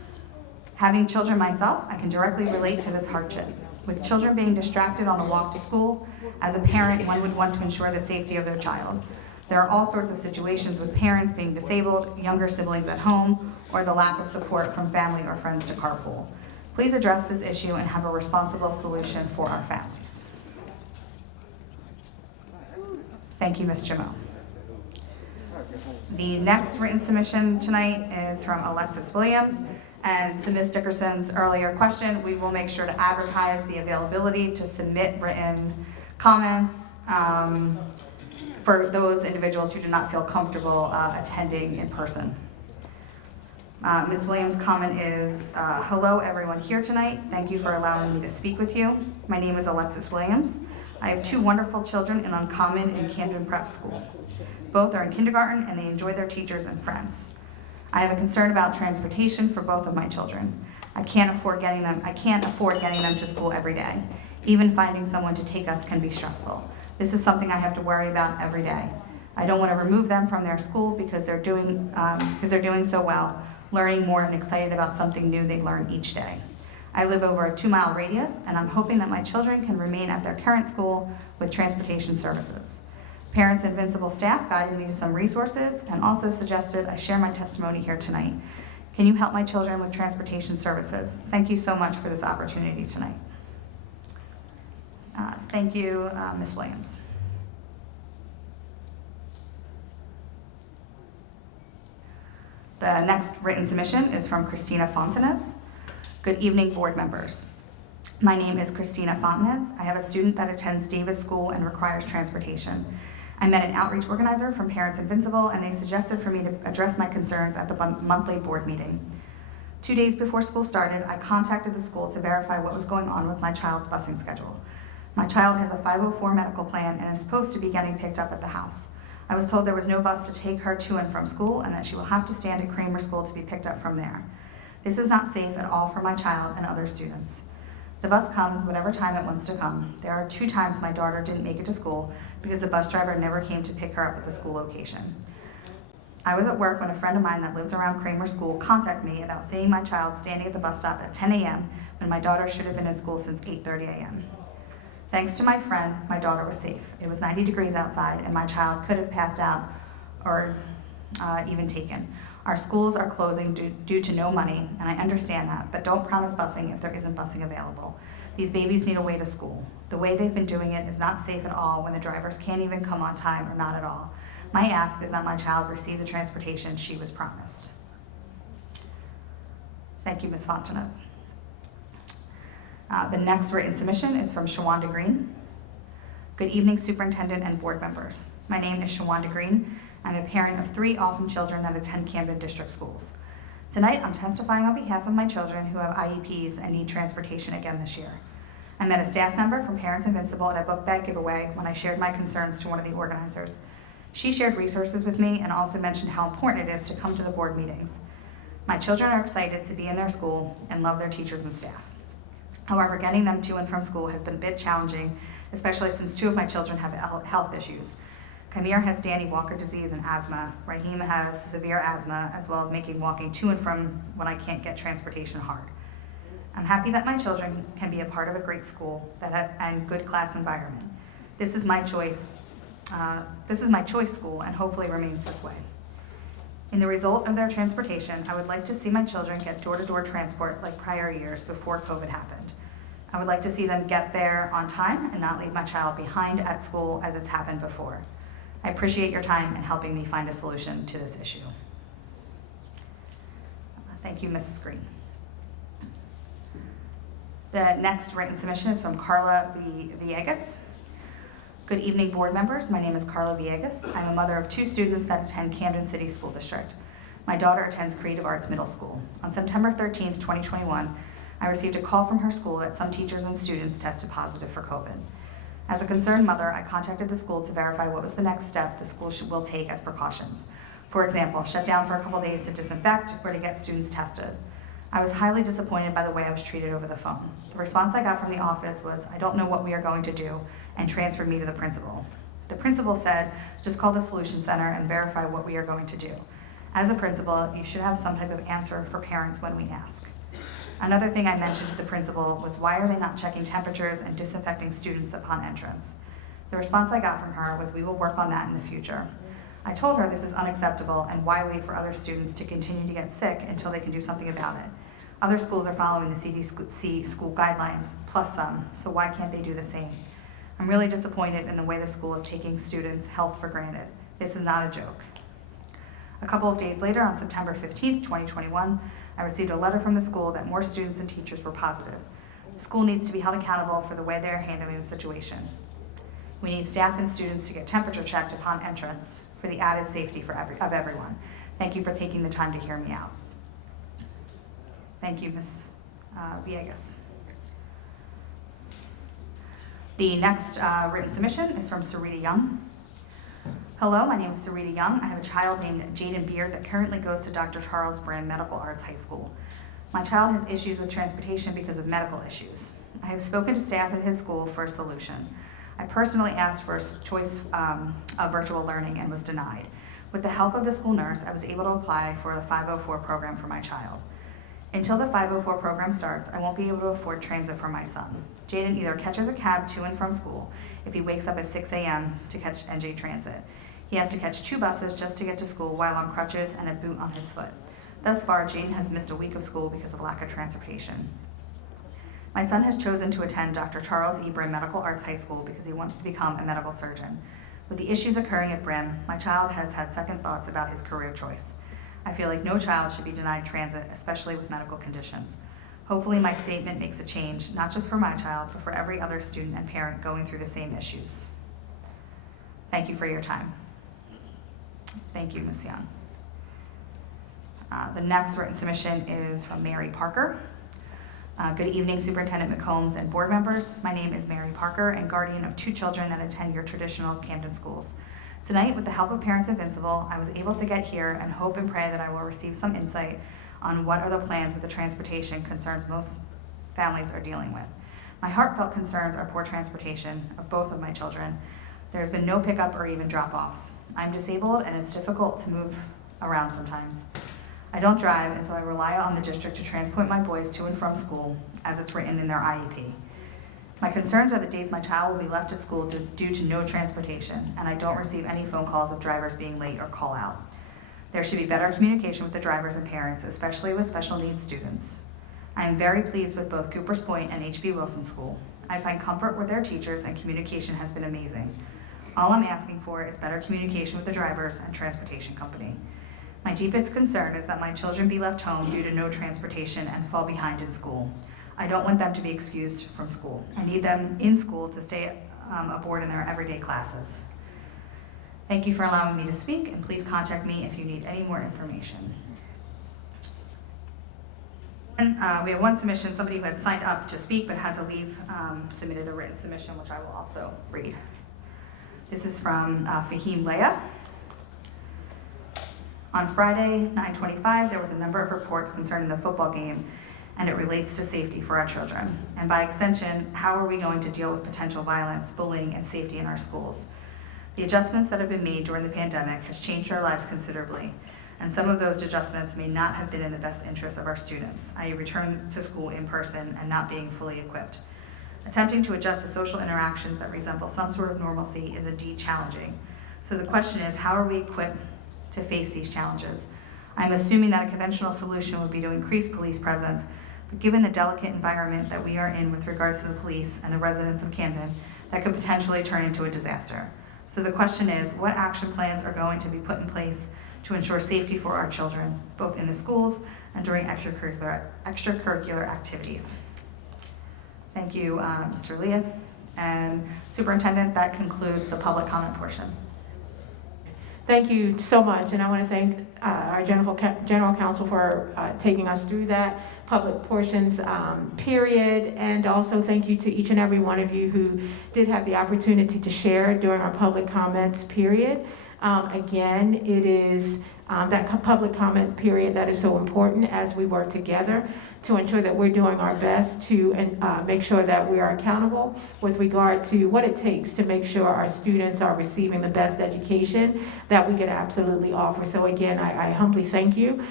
Having children myself, I can directly relate to this hardship. With children being distracted on the walk to school, as a parent, one would want to ensure the safety of their child. There are all sorts of situations with parents being disabled, younger siblings at home, or the lack of support from family or friends to carpool. Please address this issue and have a responsible solution for our families. Thank you, Ms. Jameau. The next written submission tonight is from Alexis Williams. And to Ms. Dickerson's earlier question, we will make sure to advertise the availability to submit written comments for those individuals who do not feel comfortable attending in person. Ms. Williams' comment is, hello everyone here tonight. Thank you for allowing me to speak with you. My name is Alexis Williams. I have 2 wonderful children in Uncommon and Camden Prep School. Both are in kindergarten and they enjoy their teachers and friends. I have a concern about transportation for both of my children. I can't afford getting them to school every day. Even finding someone to take us can be stressful. This is something I have to worry about every day. I don't want to remove them from their school because they're doing so well, learning more and excited about something new they learn each day. I live over a 2-mile radius, and I'm hoping that my children can remain at their current school with transportation services. Parents Invincible staff guided me to some resources and also suggested I share my testimony here tonight. Can you help my children with transportation services? Thank you so much for this opportunity tonight. Thank you, Ms. Williams. The next written submission is from Christina Fontanez. Good evening, board members. My name is Christina Fontanez. I have a student that attends Davis School and requires transportation. I met an outreach organizer from Parents Invincible, and they suggested for me to address my concerns at the monthly board meeting. 2 days before school started, I contacted the school to verify what was going on with my child's busing schedule. My child has a 504 medical plan and is supposed to be getting picked up at the house. I was told there was no bus to take her to and from school and that she will have to stand at Kramer School to be picked up from there. This is not safe at all for my child and other students. The bus comes whatever time it wants to come. There are 2 times my daughter didn't make it to school because the bus driver never came to pick her up at the school location. I was at work when a friend of mine that lives around Kramer School contacted me about seeing my child standing at the bus stop at 10 a.m. when my daughter should have been in school since 8:30 a.m. Thanks to my friend, my daughter was safe. It was 90 degrees outside and my child could have passed out or even taken. Our schools are closing due to no money, and I understand that, but don't promise busing if there isn't busing available. These babies need a way to school. The way they've been doing it is not safe at all when the drivers can't even come on time or not at all. My ask is that my child receive the transportation she was promised. Thank you, Ms. Fontanez. The next written submission is from Shawanda Green. Good evening, Superintendent and board members. My name is Shawanda Green. I'm a parent of 3 awesome children that attend Camden District Schools. Tonight, I'm testifying on behalf of my children who have IEPs and need transportation again this year. I met a staff member from Parents Invincible at a book bag giveaway when I shared my concerns to one of the organizers. She shared resources with me and also mentioned how important it is to come to the board meetings. My children are excited to be in their school and love their teachers and staff. However, getting them to and from school has been a bit challenging, especially since 2 of my children have health issues. Kamir has Danny Walker disease and asthma. Raheem has severe asthma, as well as making walking to and from when I can't get transportation hard. I'm happy that my children can be a part of a great school and good class environment. This is my choice. This is my choice school and hopefully remains this way. In the result of their transportation, I would like to see my children get door-to-door transport like prior years before COVID happened. I would like to see them get there on time and not leave my child behind at school as it's happened before. I appreciate your time in helping me find a solution to this issue. Thank you, Mrs. Green. The next written submission is from Carla Villegas. Good evening, board members. My name is Carla Villegas. I'm a mother of 2 students that attend Camden City School District. My daughter attends Creative Arts Middle School. On September 13th, 2021, I received a call from her school that some teachers and students tested positive for COVID. As a concerned mother, I contacted the school to verify what was the next step the school will take as precautions. For example, shut down for a couple days to disinfect or to get students tested. I was highly disappointed by the way I was treated over the phone. The response I got from the office was, "I don't know what we are going to do," and transferred me to the principal. The principal said, "Just call the Solution Center and verify what we are going to do." As a principal, you should have some type of answer for parents when we ask. Another thing I mentioned to the principal was, why are they not checking temperatures and disinfecting students upon entrance? The response I got from her was, "We will work on that in the future." I told her this is unacceptable and why wait for other students to continue to get sick until they can do something about it. Other schools are following the CDC school guidelines, plus some, so why can't they do the same? I'm really disappointed in the way the school is taking students' health for granted. This is not a joke. A couple of days later, on September 15th, 2021, I received a letter from the school that more students and teachers were positive. The school needs to be held accountable for the way they are handling the situation. We need staff and students to get temperature checked upon entrance for the added safety of everyone. Thank you for taking the time to hear me out. Thank you, Ms. Villegas. The next written submission is from Sarita Young. Hello, my name is Sarita Young. I have a child named Jaden Beard that currently goes to Dr. Charles Brand Medical Arts High School. My child has issues with transportation because of medical issues. I have spoken to staff at his school for a solution. I personally asked for a choice of virtual learning and was denied. With the help of the school nurse, I was able to apply for the 504 program for my child. Until the 504 program starts, I won't be able to afford transit for my son. Jaden either catches a cab to and from school if he wakes up at 6 a.m. to catch NJ Transit. He has to catch 2 buses just to get to school while on crutches and a boot on his foot. Thus far, Jaden has missed a week of school because of lack of transportation. My son has chosen to attend Dr. Charles E. Brand Medical Arts High School because he wants to become a medical surgeon. With the issues occurring at Brand, my child has had second thoughts about his career choice. I feel like no child should be denied transit, especially with medical conditions. Hopefully my statement makes a change, not just for my child, but for every other student and parent going through the same issues. Thank you for your time. Thank you, Ms. Young. The next written submission is from Mary Parker. Good evening, Superintendent McCombs and board members. My name is Mary Parker and guardian of 2 children that attend your traditional Camden schools. Tonight, with the help of Parents Invincible, I was able to get here and hope and pray that I will receive some insight on what are the plans with the transportation concerns most families are dealing with. My heartfelt concerns are poor transportation of both of my children. There has been no pickup or even drop-offs. I'm disabled and it's difficult to move around sometimes. I don't drive, and so I rely on the district to transport my boys to and from school as it's written in their IEP. My concerns are the days my child will be left at school due to no transportation, and I don't receive any phone calls of drivers being late or call out. There should be better communication with the drivers and parents, especially with special needs students. I am very pleased with both Coopers Point and HB Wilson School. I find comfort with their teachers and communication has been amazing. All I'm asking for is better communication with the drivers and transportation company. My deepest concern is that my children be left home due to no transportation and fall behind in school. I don't want them to be excused from school. I need them in school to stay aboard in their everyday classes. Thank you for allowing me to speak, and please contact me if you need any more information. And we have one submission, somebody who had signed up to speak but had to leave, submitted a written submission, which I will also read. This is from Fahim Leah. On Friday, 9/25, there was a number of reports concerning the football game, and it relates to safety for our children. And by extension, how are we going to deal with potential violence, bullying, and safety in our schools? The adjustments that have been made during the pandemic has changed our lives considerably, and some of those adjustments may not have been in the best interest of our students, i.e. return to school in person and not being fully equipped. Attempting to adjust the social interactions that resemble some sort of normalcy is indeed challenging. So the question is, how are we equipped to face these challenges? I'm assuming that a conventional solution would be to increase police presence, but given the delicate environment that we are in with regards to the police and the residents of Camden, that could potentially turn into a disaster. So the question is, what action plans are going to be put in place to ensure safety for our children, both in the schools and during extracurricular activities? Thank you, Mr. Leah. And Superintendent, that concludes the public comment portion. Thank you so much, and I want to thank our General Counsel for taking us through that public portions period, and also thank you to each and every one of you who did have the opportunity to share during our public comments period. Again, it is that public comment period that is so important as we work together to ensure that we're doing our best to make sure that we are accountable with regard to what it takes to make sure our students are receiving the best education that we could absolutely offer. So again, I humbly thank you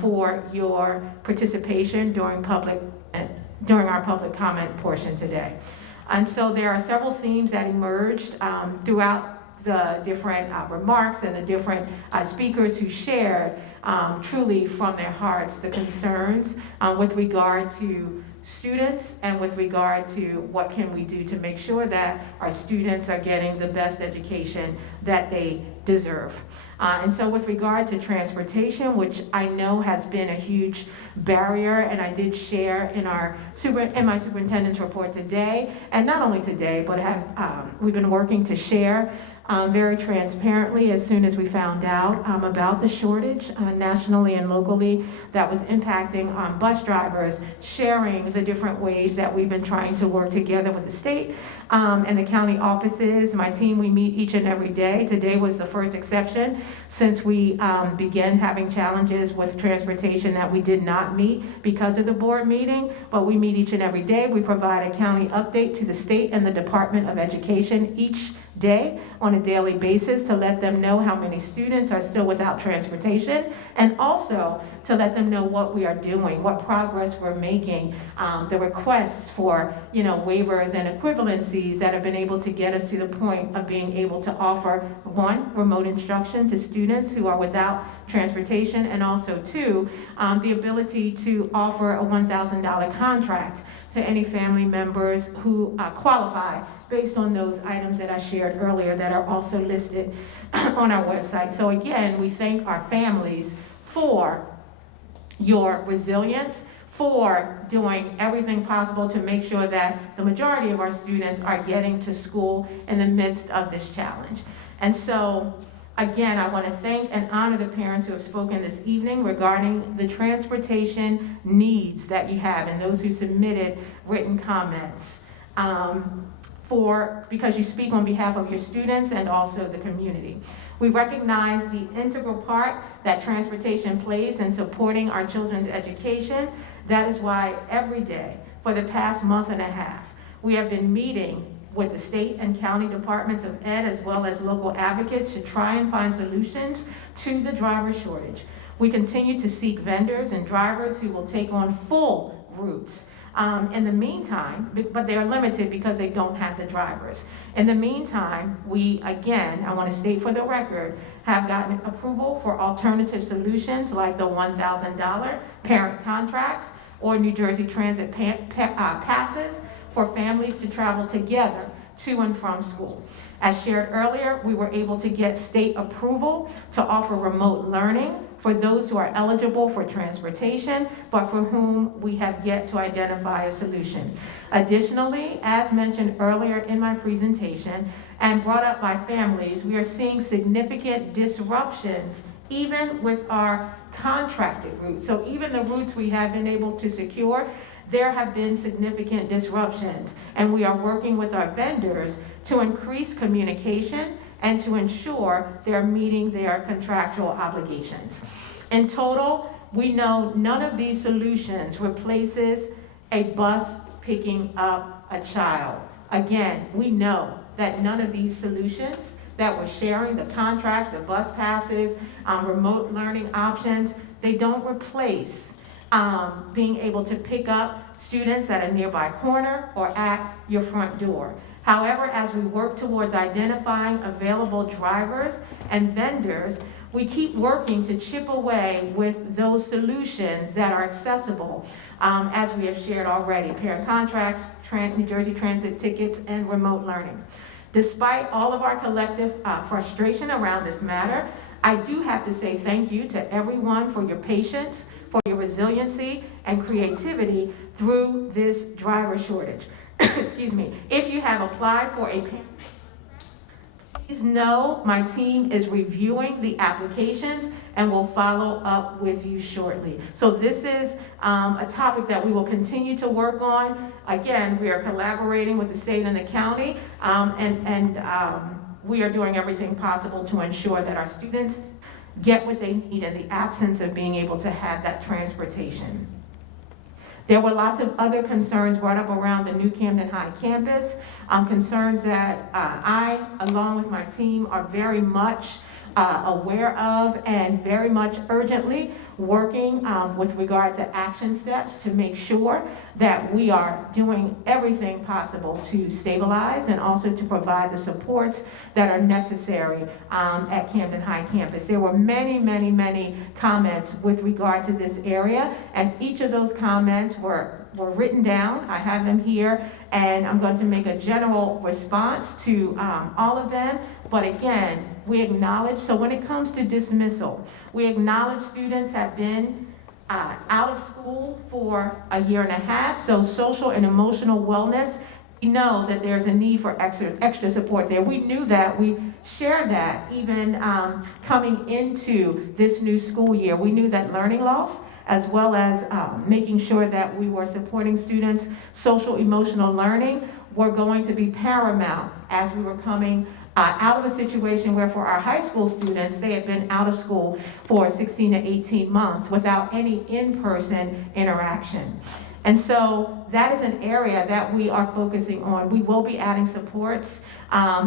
for your participation during our public comment portion today. And so there are several themes that emerged throughout the different remarks and the different speakers who shared truly from their hearts the concerns with regard to students and with regard to what can we do to make sure that our students are getting the best education that they deserve. And so with regard to transportation, which I know has been a huge barrier, and I did share in my superintendent's report today, and not only today, but we've been working to share very transparently as soon as we found out about the shortage nationally and locally that was impacting bus drivers, sharing the different ways that we've been trying to work together with the state and the county offices. My team, we meet each and every day. Today was the first exception since we began having challenges with transportation that we did not meet because of the board meeting, but we meet each and every day. We provide a county update to the state and the Department of Education each day on a daily basis to let them know how many students are still without transportation, and also to let them know what we are doing, what progress we're making, the requests for waivers and equivalencies that have been able to get us to the point of being able to offer, one, remote instruction to students who are without transportation, and also two, the ability to offer a $1,000 contract to any family members who qualify based on those items that I shared earlier that are also listed on our website. So again, we thank our families for your resilience, for doing everything possible to make sure that the majority of our students are getting to school in the midst of this challenge. And so, again, I want to thank and honor the parents who have spoken this evening regarding the transportation needs that you have and those who submitted written comments. Because you speak on behalf of your students and also the community. We recognize the integral part that transportation plays in supporting our children's education. That is why every day for the past month and a half, we have been meeting with the state and county departments of ed as well as local advocates to try and find solutions to the driver shortage. We continue to seek vendors and drivers who will take on full routes In the meantime, but they are limited because they don't have the drivers. In the meantime, we, again, I want to state for the record, have gotten approval for alternative solutions like the $1,000 parent contracts or New Jersey Transit passes for families to travel together to and from school. As shared earlier, we were able to get state approval to offer remote learning for those who are eligible for transportation, but for whom we have yet to identify a solution. Additionally, as mentioned earlier in my presentation and brought up by families, we are seeing significant disruptions even with our contracted routes. So even the routes we have been able to secure, there have been significant disruptions, and we are working with our vendors to increase communication and to ensure they're meeting their contractual obligations. In total, we know none of these solutions replaces a bus picking up a child. Again, we know that none of these solutions that we're sharing, the contract, the bus passes, remote learning options, they don't replace being able to pick up students at a nearby corner or at your front door. However, as we work towards identifying available drivers and vendors, we keep working to chip away with those solutions that are accessible, as we have shared already, parent contracts, New Jersey Transit tickets, and remote learning. Despite all of our collective frustration around this matter, I do have to say thank you to everyone for your patience, for your resiliency and creativity through this driver shortage. Excuse me. If you have applied for a parent, please know my team is reviewing the applications and will follow up with you shortly. So this is a topic that we will continue to work on. Again, we are collaborating with the state and the county, and we are doing everything possible to ensure that our students get what they need in the absence of being able to have that transportation. There were lots of other concerns brought up around the new Camden High campus, concerns that I, along with my team, are very much aware of and very much urgently working with regard to action steps to make sure that we are doing everything possible to stabilize and also to provide the supports that are necessary at Camden High campus. There were many, many, many comments with regard to this area, and each of those comments were written down. I have them here, and I'm going to make a general response to all of them. But again, we acknowledge, so when it comes to dismissal, we acknowledge students have been out of school for a year and a half, so social and emotional wellness, we know that there's a need for extra support there. We knew that, we shared that even coming into this new school year. We knew that learning loss, as well as making sure that we were supporting students' social emotional learning, were going to be paramount as we were coming out of a situation where for our high school students, they had been out of school for 16 to 18 months without any in-person interaction. And so that is an area that we are focusing on. We will be adding supports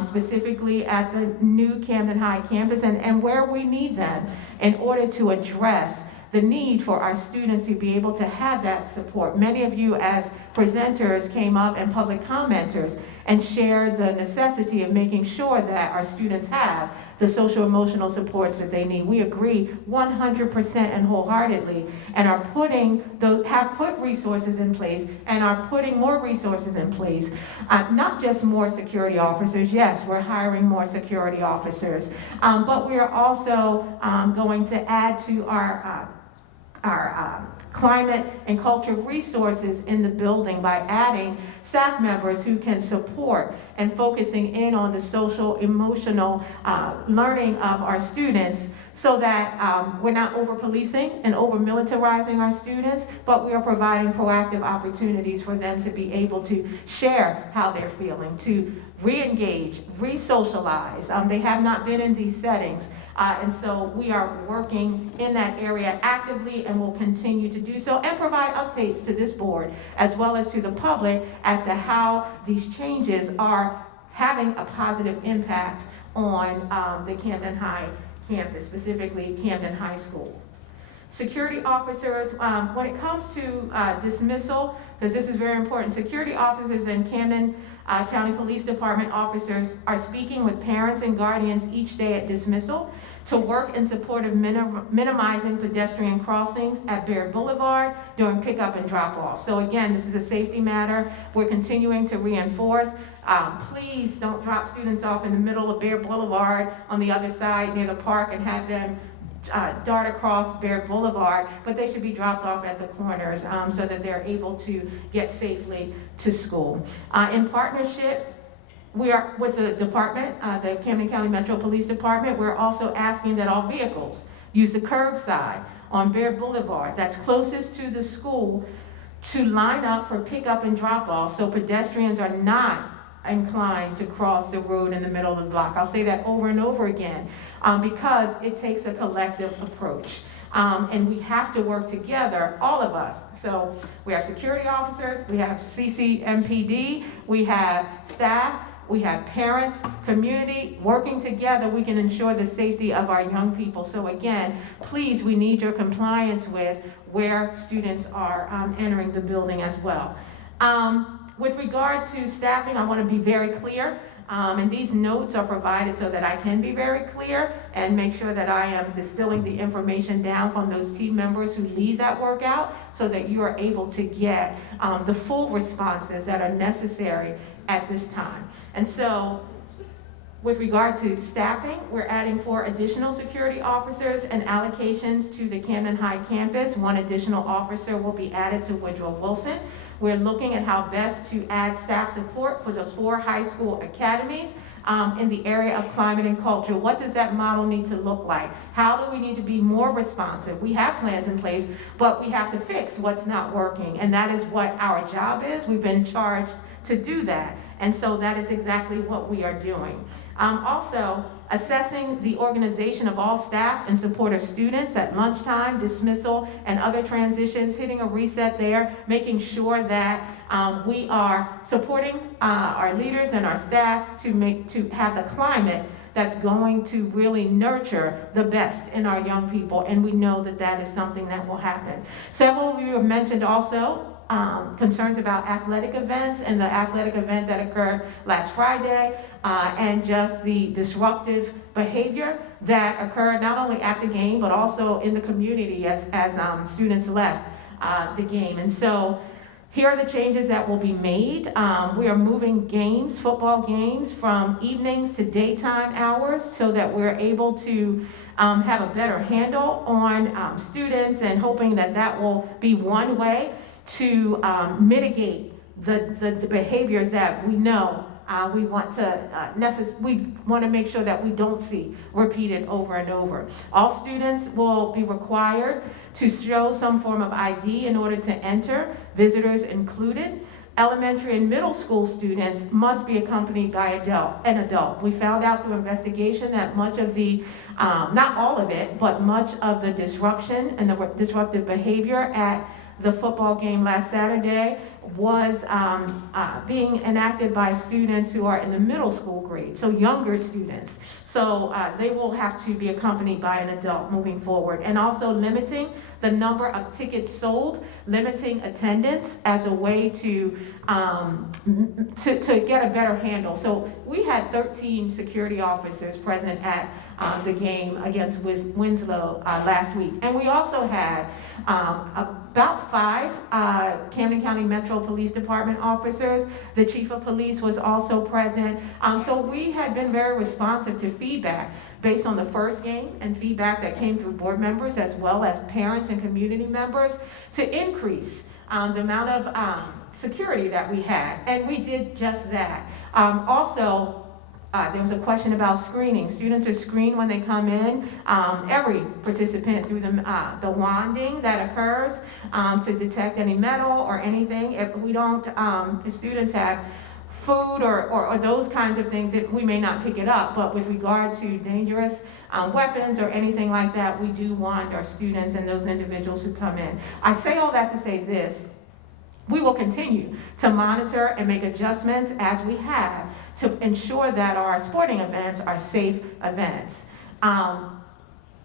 specifically at the new Camden High campus and where we need them in order to address the need for our students to be able to have that support. Many of you as presenters came up and public commenters and shared the necessity of making sure that our students have the social emotional supports that they need. We agree 100% and wholeheartedly, and have put resources in place and are putting more resources in place. Not just more security officers. Yes, we're hiring more security officers, but we are also going to add to our climate and culture resources in the building by adding staff members who can support and focusing in on the social emotional learning of our students, so that we're not over-policing and over-militarizing our students, but we are providing proactive opportunities for them to be able to share how they're feeling, to re-engage, re-socialize. They have not been in these settings, and so we are working in that area actively and will continue to do so and provide updates to this board as well as to the public as to how these changes are having a positive impact on the Camden High campus, specifically Camden High School. Security officers, when it comes to dismissal, because this is very important, security officers and Camden County Police Department officers are speaking with parents and guardians each day at dismissal to work in support of minimizing pedestrian crossings at Baird Boulevard during pickup and drop off. So again, this is a safety matter. We're continuing to reinforce. Please don't drop students off in the middle of Baird Boulevard on the other side near the park and have them dart across Baird Boulevard, but they should be dropped off at the corners so that they're able to get safely to school. In partnership, we are with the department, the Camden County Metro Police Department, we're also asking that all vehicles use the curbside on Baird Boulevard that's closest to the school to line up for pickup and drop off so pedestrians are not inclined to cross the road in the middle of the block. I'll say that over and over again because it takes a collective approach. And we have to work together, all of us. So we have security officers, we have CCMPD, we have staff, we have parents, community, working together, we can ensure the safety of our young people. So again, please, we need your compliance with where students are entering the building as well. With regard to staffing, I want to be very clear, and these notes are provided so that I can be very clear and make sure that I am distilling the information down from those team members who lead that workout so that you are able to get the full responses that are necessary at this time. And so, with regard to staffing, we're adding 4 additional security officers and allocations to the Camden High campus. 1 additional officer will be added to Woodrow Wilson. We're looking at how best to add staff support for the 4 high school academies in the area of climate and culture. What does that model need to look like? How do we need to be more responsive? We have plans in place, but we have to fix what's not working, and that is what our job is. We've been charged to do that, and so that is exactly what we are doing. Also, assessing the organization of all staff in support of students at lunchtime, dismissal, and other transitions, hitting a reset there, making sure that we are supporting our leaders and our staff to have the climate that's going to really nurture the best in our young people, and we know that that is something that will happen. Several of you have mentioned also concerns about athletic events and the athletic event that occurred last Friday and just the disruptive behavior that occurred not only at the game but also in the community as students left the game. And so here are the changes that will be made. We are moving games, football games, from evenings to daytime hours so that we're able to have a better handle on students, and hoping that that will be one way to mitigate the behaviors that we know we want to make sure that we don't see repeated over and over. All students will be required to show some form of ID in order to enter, visitors included. Elementary and middle school students must be accompanied by an adult. We found out through investigation that much of the, not all of it, but much of the disruption and the disruptive behavior at the football game last Saturday was being enacted by students who are in the middle school grade, so younger students. So they will have to be accompanied by an adult moving forward, and also limiting the number of tickets sold, limiting attendance as a way to get a better handle. So we had 13 security officers present at the game against Winslow last week. And we also had about 5 Camden County Metro Police Department officers. The Chief of Police was also present. So we had been very responsive to feedback based on the first game and feedback that came through board members as well as parents and community members to increase the amount of security that we had. And we did just that. Also, there was a question about screening. Students are screened when they come in. Every participant through the wanding that occurs to detect any metal or anything. If we don't, if students have food or those kinds of things, we may not pick it up. But with regard to dangerous weapons or anything like that, we do want our students and those individuals who come in. I say all that to say this. We will continue to monitor and make adjustments as we have to ensure that our sporting events are safe events.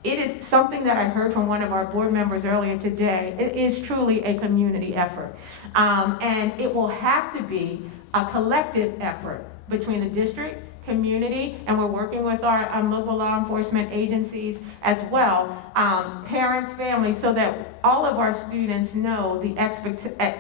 it is something that I heard from one of our board members earlier today. It is truly a community effort. And it will have to be a collective effort between the district, community, and we're working with our local law enforcement agencies as well, parents, families, so that all of our students know the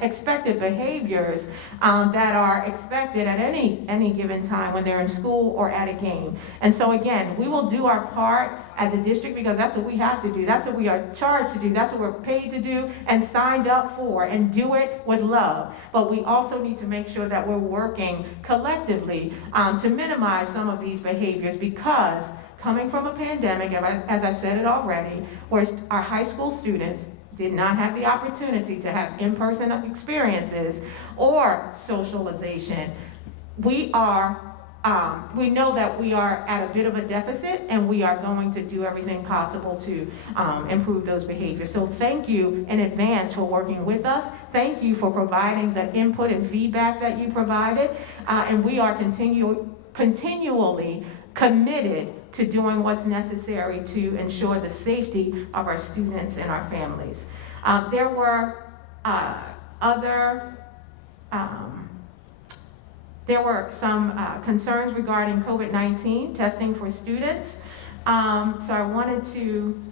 expected behaviors that are expected at any given time when they're in school or at a game. And so again, we will do our part as a district because that's what we have to do. That's what we are charged to do. That's what we're paid to do and signed up for, and do it with love. But we also need to make sure that we're working collectively to minimize some of these behaviors, because coming from a pandemic, as I've said it already, where our high school students did not have the opportunity to have in-person experiences or socialization, we know that we are at a bit of a deficit, and we are going to do everything possible to improve those behaviors. So thank you in advance for working with us. Thank you for providing the input and feedback that you provided. And we are continually committed to doing what's necessary to ensure the safety of our students and our families. There were There were some concerns regarding COVID-19 testing for students. So I wanted to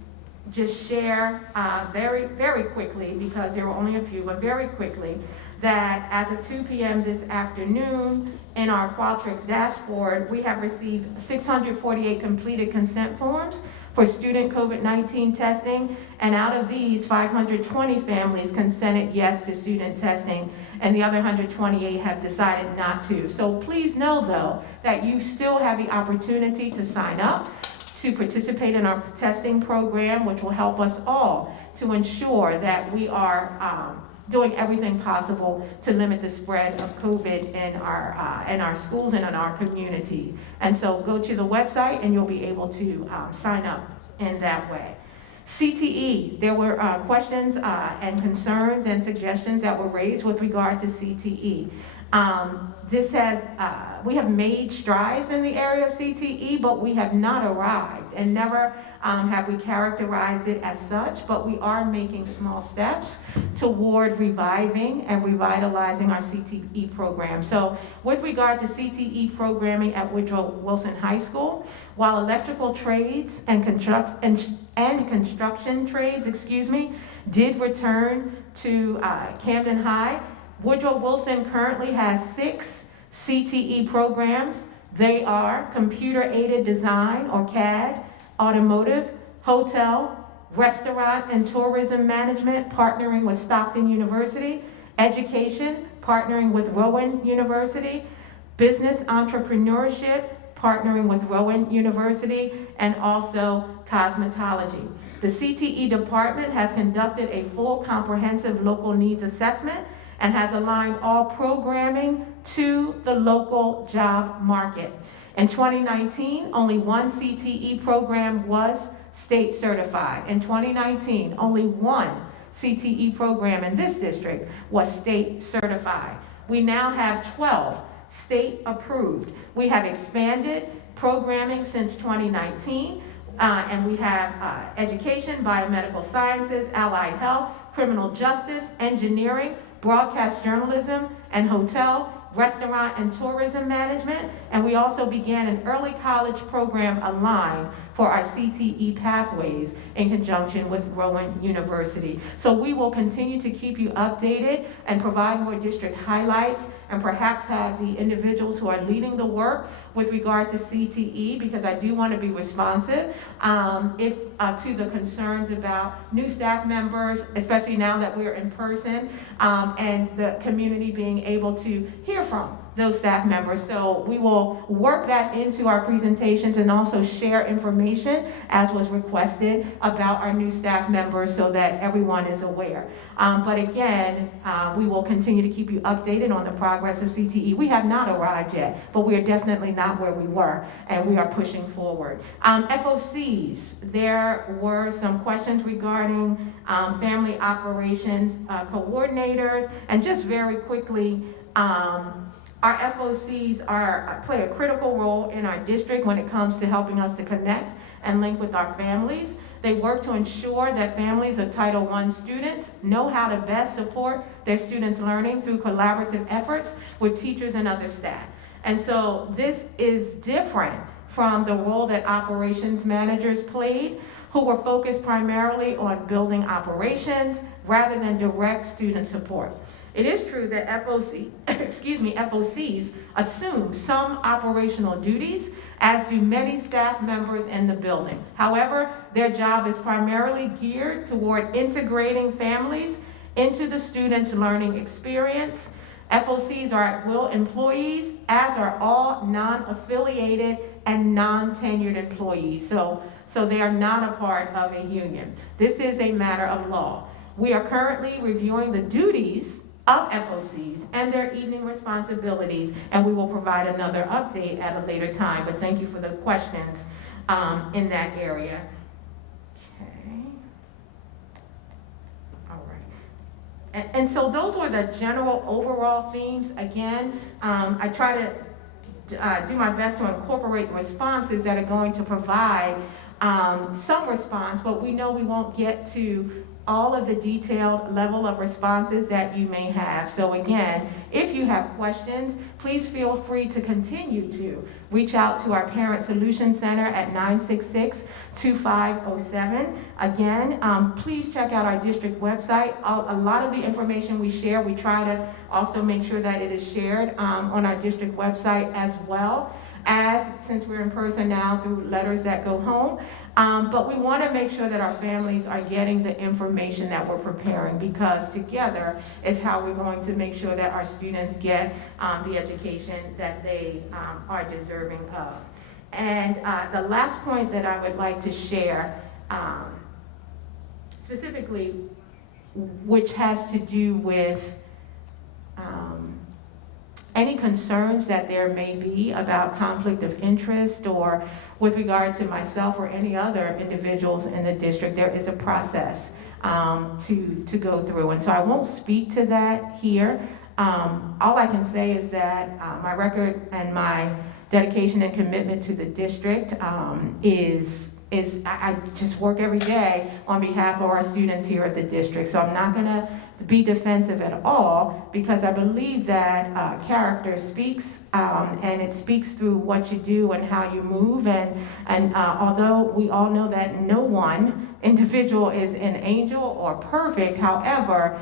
just share very, very quickly, because there were only a few, but very quickly, that as of 2 p.m. this afternoon, in our Qualtrics dashboard, we have received 648 completed consent forms for student COVID-19 testing, and out of these, 520 families consented yes to student testing, and the other 128 have decided not to. So please know, though, that you still have the opportunity to sign up to participate in our testing program, which will help us all to ensure that we are doing everything possible to limit the spread of COVID in our schools and in our community. And so go to the website and you'll be able to sign up in that way. CTE, there were questions and concerns and suggestions that were raised with regard to CTE. We have made strides in the area of CTE, but we have not arrived, and never have we characterized it as such, but we are making small steps toward reviving and revitalizing our CTE program. So with regard to CTE programming at Woodrow Wilson High School, while electrical trades and construction trades, did return to Camden High, Woodrow Wilson currently has 6 CTE programs. They are computer-aided design, or CAD, automotive, hotel, restaurant and tourism management, partnering with Stockton University, education, partnering with Rowan University, business entrepreneurship, partnering with Rowan University, and also cosmetology. The CTE department has conducted a full comprehensive local needs assessment and has aligned all programming to the local job market. In 2019, only one CTE program was state certified. In 2019, only one CTE program in this district was state certified. We now have 12 state approved. We have expanded programming since 2019, and we have education, biomedical sciences, allied health, criminal justice, engineering, broadcast journalism, and hotel, restaurant and tourism management, and we also began an early college program aligned for our CTE pathways in conjunction with Rowan University. So we will continue to keep you updated and provide more district highlights, and perhaps have the individuals who are leading the work with regard to CTE, because I do want to be responsive to the concerns about new staff members, especially now that we're in person, and the community being able to hear from those staff members. So we will work that into our presentations and also share information as was requested about our new staff members so that everyone is aware. But again, we will continue to keep you updated on the progress of CTE. We have not arrived yet, but we are definitely not where we were, and we are pushing forward. FOCs, there were some questions regarding family operations coordinators, and just very quickly, our FOCs play a critical role in our district when it comes to helping us to connect and link with our families. They work to ensure that families of Title I students know how to best support their students' learning through collaborative efforts with teachers and other staff. And so this is different from the role that operations managers played, who were focused primarily on building operations rather than direct student support. It is true that FOCs assume some operational duties, as do many staff members in the building. However, their job is primarily geared toward integrating families into the student's learning experience. FOCs are at-will employees, as are all non-affiliated and non-tenured employees. So they are not a part of a union. This is a matter of law. We are currently reviewing the duties of FOCs and their evening responsibilities, and we will provide another update at a later time, but thank you for the questions in that area. Okay. All right. And so those were the general overall themes. Again, I try to do my best to incorporate responses that are going to provide some response, but we know we won't get to all of the detailed level of responses that you may have. So again, if you have questions, please feel free to continue to reach out to our Parent Solutions Center at 966-2507. Again, please check out our district website. A lot of the information we share, we try to also make sure that it is shared on our district website as well as, since we're in person now, through letters that go home. But we want to make sure that our families are getting the information that we're preparing, because together is how we're going to make sure that our students get the education that they are deserving of. And the last point that I would like to share, specifically, which has to do with any concerns that there may be about conflict of interest or with regard to myself or any other individuals in the district. There is a process to go through. And so I won't speak to that here. All I can say is that my record and my dedication and commitment to the district is I just work every day on behalf of our students here at the district. So I'm not gonna be defensive at all, because I believe that character speaks, and it speaks through what you do and how you move. And although we all know that no one individual is an angel or perfect, however,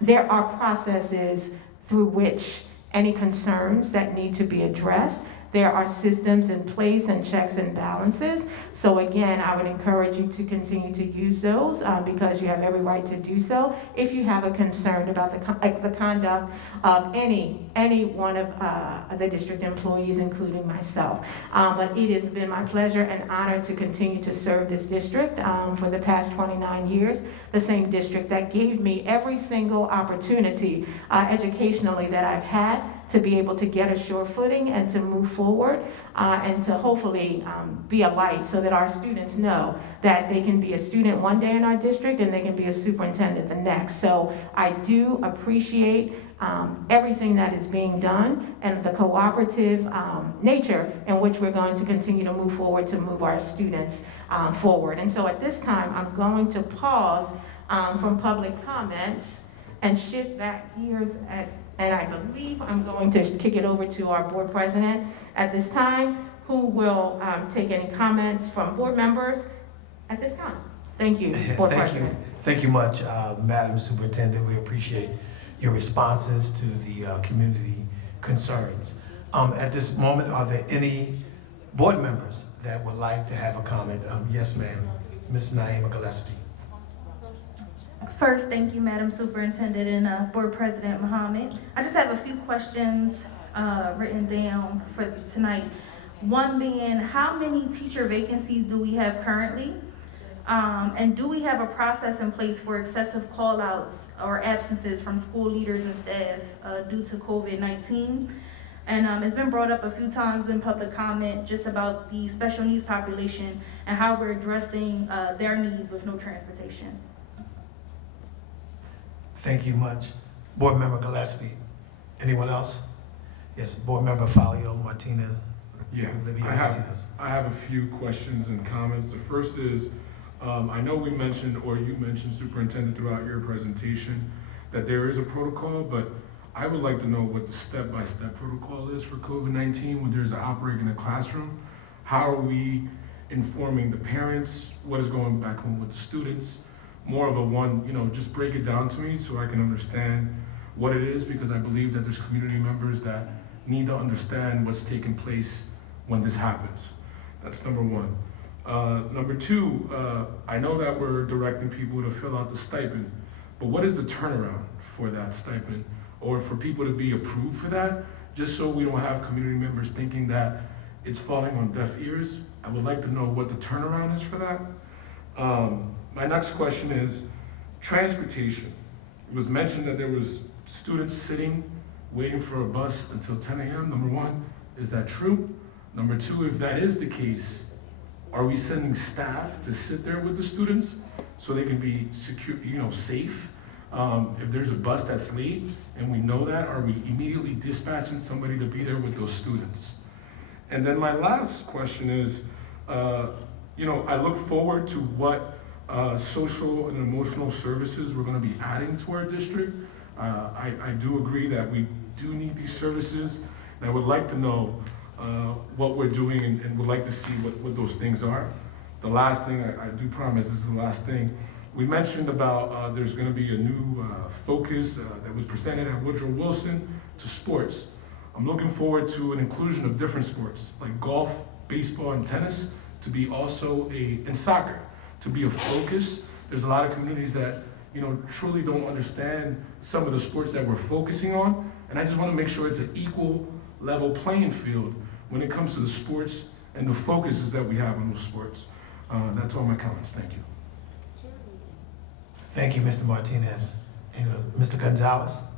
there are processes through which any concerns that need to be addressed. There are systems in place and checks and balances. So again, I would encourage you to continue to use those because you have every right to do so if you have a concern about the conduct of any one of the district employees, including myself. But it has been my pleasure and honor to continue to serve this district for the past 29 years, the same district that gave me every single opportunity educationally that I've had to be able to get a sure footing and to move forward and to hopefully be a light so that our students know that they can be a student one day in our district and they can be a superintendent the next. So I do appreciate everything that is being done and the cooperative nature in which we're going to continue to move forward to move our students forward. And so at this time, I'm going to pause from public comments and shift back gears and I believe I'm going to kick it over to our board president at this time, who will take any comments from board members at this time. Thank you, board president. Thank you much, Madam Superintendent. We appreciate your responses to the community concerns. At this moment, are there any board members that would like to have a comment? Yes, ma'am. Ms. Naima Gillespie. First, thank you, Madam Superintendent and Board President Muhammad. I just have a few questions written down for tonight. One being, how many teacher vacancies do we have currently? And do we have a process in place for excessive call-outs or absences from school leaders and staff due to COVID-19? And it's been brought up a few times in public comment just about the special needs population and how we're addressing their needs with no transportation. Thank you much. Board Member Gillespie. Anyone else? Yes, Board Member Falio Martinez. Yeah, I have a few questions and comments. The first is, I know we mentioned, or you mentioned, Superintendent, throughout your presentation, that there is a protocol, but I would like to know what the step-by-step protocol is for COVID-19 when there's an outbreak in a classroom. How are we informing the parents? What is going back home with the students? More of a one, just break it down to me so I can understand what it is, because I believe that there's community members that need to understand what's taking place when this happens. That's number one. Number two, I know that we're directing people to fill out the stipend, but what is the turnaround for that stipend? Or for people to be approved for that, just so we don't have community members thinking that it's falling on deaf ears? I would like to know what the turnaround is for that. My next question is transportation. It was mentioned that there was students sitting, waiting for a bus until 10 a.m. Number one, is that true? Number two, if that is the case, are we sending staff to sit there with the students so they can be secure, safe? If there's a bus that's late and we know that, are we immediately dispatching somebody to be there with those students? And then my last question is, I look forward to what social and emotional services we're going to be adding to our district. I do agree that we do need these services, and I would like to know what we're doing and would like to see what those things are. The last thing, I do promise this is the last thing, we mentioned about there's going to be a new focus that was presented at Woodrow Wilson to sports. I'm looking forward to an inclusion of different sports like golf, baseball, and tennis to be also and soccer to be a focus. There's a lot of communities that truly don't understand some of the sports that we're focusing on, and I just want to make sure it's an equal level playing field when it comes to the sports and the focuses that we have on those sports. That's all my comments. Thank you. Thank you, Mr. Martinez. And Mr. Gonzalez?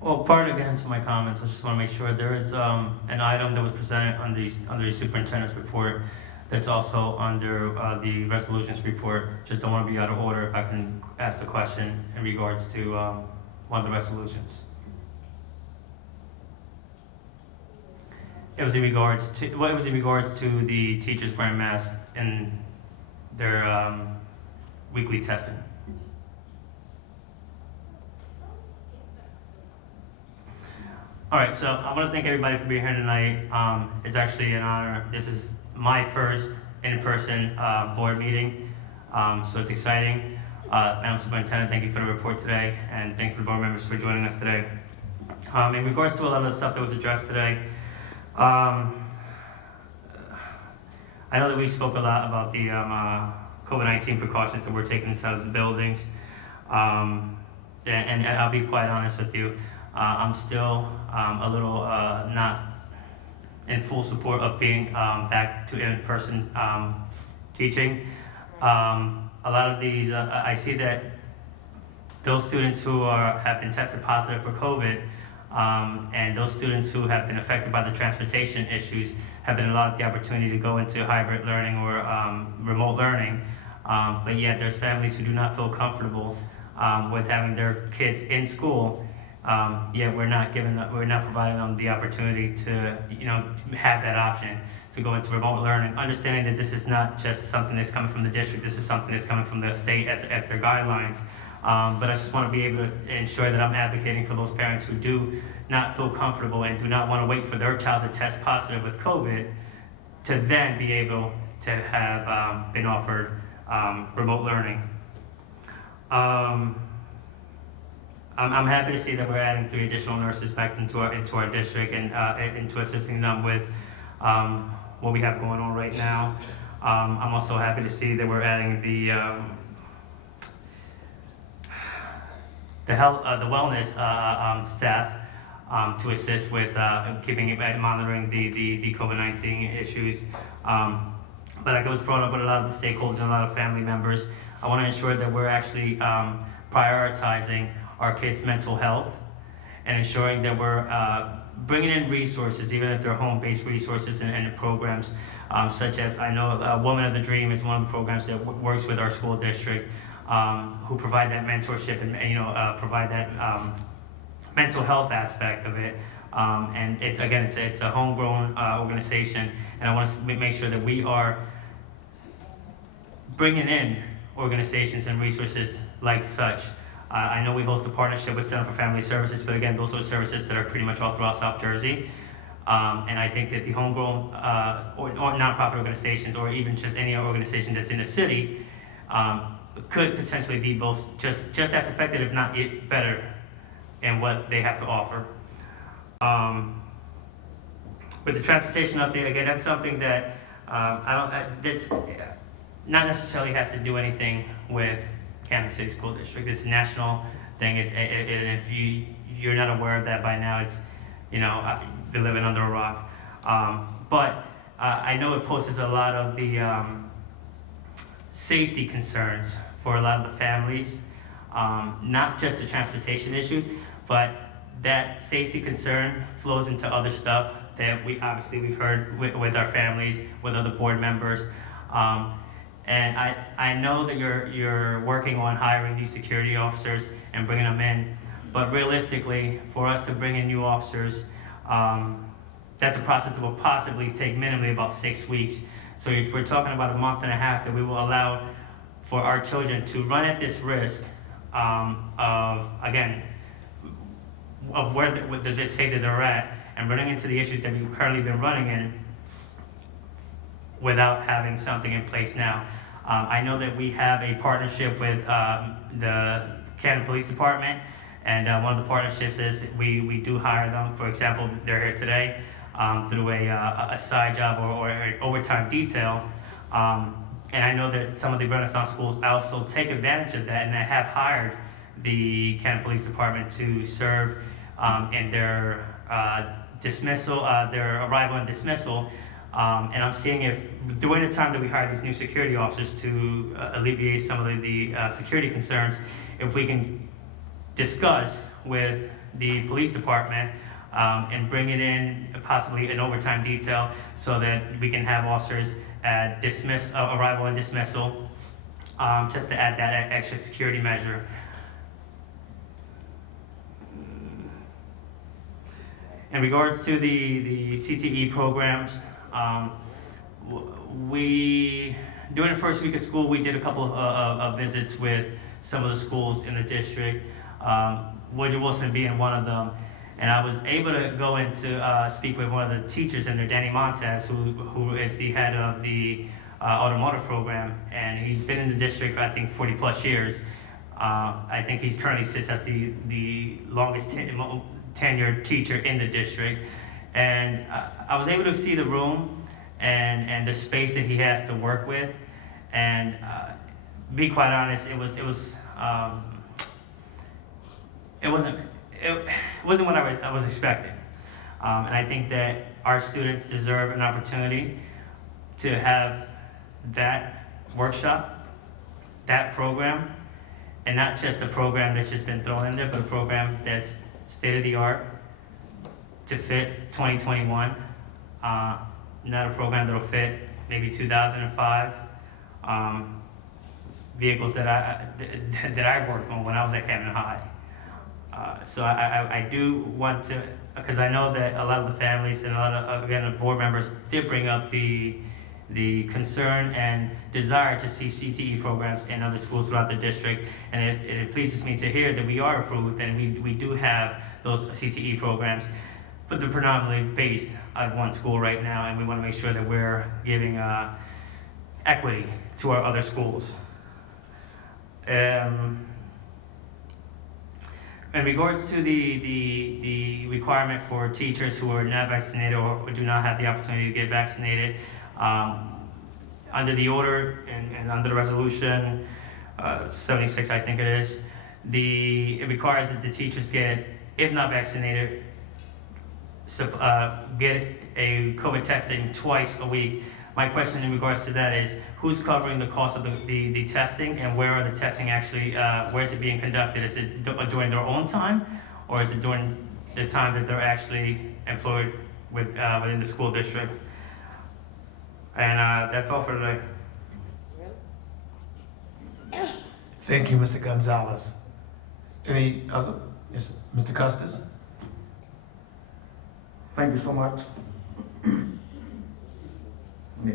Well, prior to getting into my comments, I just want to make sure there is an item that was presented under the superintendent's report that's also under the resolutions report. Just don't want to be out of order if I can ask the question in regards to one of the resolutions. It was in regards to the teachers wearing masks in their weekly testing. All right, so I want to thank everybody for being here tonight. It's actually an honor. This is my first in-person board meeting, so it's exciting. Madam Superintendent, thank you for the report today, and thank you for the board members for joining us today. In regards to a lot of the stuff that was addressed today, I know that we spoke a lot about the COVID-19 precautions that we're taking inside of the buildings, and I'll be quite honest with you. I'm still a little not in full support of being back to in-person teaching. A lot of these, I see that those students who have been tested positive for COVID and those students who have been affected by the transportation issues have been allowed the opportunity to go into hybrid learning or remote learning, but yet there's families who do not feel comfortable with having their kids in school. Yet we're not providing them the opportunity to, have that option to go into remote learning, understanding that this is not just something that's coming from the district, this is something that's coming from the state as their guidelines. But I just want to be able to ensure that I'm advocating for those parents who do not feel comfortable and do not want to wait for their child to test positive with COVID to then be able to have been offered remote learning. I'm happy to see that we're adding 3 additional nurses back into our district and into assisting them with what we have going on right now. I'm also happy to see that we're adding the wellness staff to assist with monitoring the COVID-19 issues. But like it was brought up with a lot of the stakeholders and a lot of family members, I want to ensure that we're actually prioritizing our kids' mental health and ensuring that we're bringing in resources, even if they're home-based resources and programs, such as I know Woman of the Dream is one of the programs that works with our school district, who provide that mentorship and provide that mental health aspect of it. And it's a homegrown organization, and I want to make sure that we are bringing in organizations and resources like such. I know we host a partnership with Center for Family Services, but again, those are services that are pretty much all throughout South Jersey. And I think that the homegrown or nonprofit organizations, or even just any organization that's in the city, could potentially be both just as effective, if not better, in what they have to offer. With the transportation update, again, that's something that that's not necessarily has to do anything with Camden City School District. It's a national thing. And if you're not aware of that by now, it's, you're living under a rock. But I know it poses a lot of the safety concerns for a lot of the families, not just the transportation issue, but that safety concern flows into other stuff that we've heard with our families, with other board members. And I know that you're working on hiring these security officers and bringing them in, but realistically, for us to bring in new officers, that's a process that will possibly take minimally about 6 weeks. So if we're talking about a month and a half that we will allow for our children to run at this risk of where they say that they're at, and running into the issues that we've currently been running in without having something in place now. I know that we have a partnership with the Camden Police Department, and one of the partnerships is we do hire them. For example, they're here today through a side job or an overtime detail. And I know that some of the Renaissance schools also take advantage of that, and they have hired the Camden Police Department to serve in their dismissal, their arrival and dismissal. And I'm seeing if during the time that we hire these new security officers to alleviate some of the security concerns, if we can discuss with the police department and bring it in possibly an overtime detail so that we can have officers at arrival and dismissal, just to add that extra security measure. In regards to the CTE programs, during the first week of school, we did a couple of visits with some of the schools in the district, Woodrow Wilson being one of them. And I was able to go in to speak with one of the teachers in there, Danny Montez, who is the head of the automotive program, and he's been in the district, I think, 40 plus years. I think he's currently sits as the longest tenured teacher in the district. And I was able to see the room and the space that he has to work with. And be quite honest, it wasn't what I was expecting. And I think that our students deserve an opportunity to have that workshop, that program, and not just a program that's just been thrown in there, but a program that's state-of-the-art to fit 2021. Not a program that'll fit maybe 2005 vehicles that I worked on when I was at Camden High. So I do want to, because I know that a lot of the families and a lot of, again, the board members did bring up the concern and desire to see CTE programs in other schools throughout the district. And it pleases me to hear that we are approved and we do have those CTE programs, but they're predominantly based at one school right now, and we want to make sure that we're giving equity to our other schools. In regards to the requirement for teachers who are not vaccinated or do not have the opportunity to get vaccinated, under the order and under the resolution 76, I think it is, it requires that the teachers get, if not vaccinated, get a COVID testing twice a week. My question in regards to that is, who's covering the cost of the testing, and where are the testing actually, where is it being conducted? Is it during their own time, or is it during the time that they're actually employed within the school district? And that's all for today. Thank you, Mr. Gonzalez. Any other? Yes, Mr. Custis? Thank you so much. Yeah.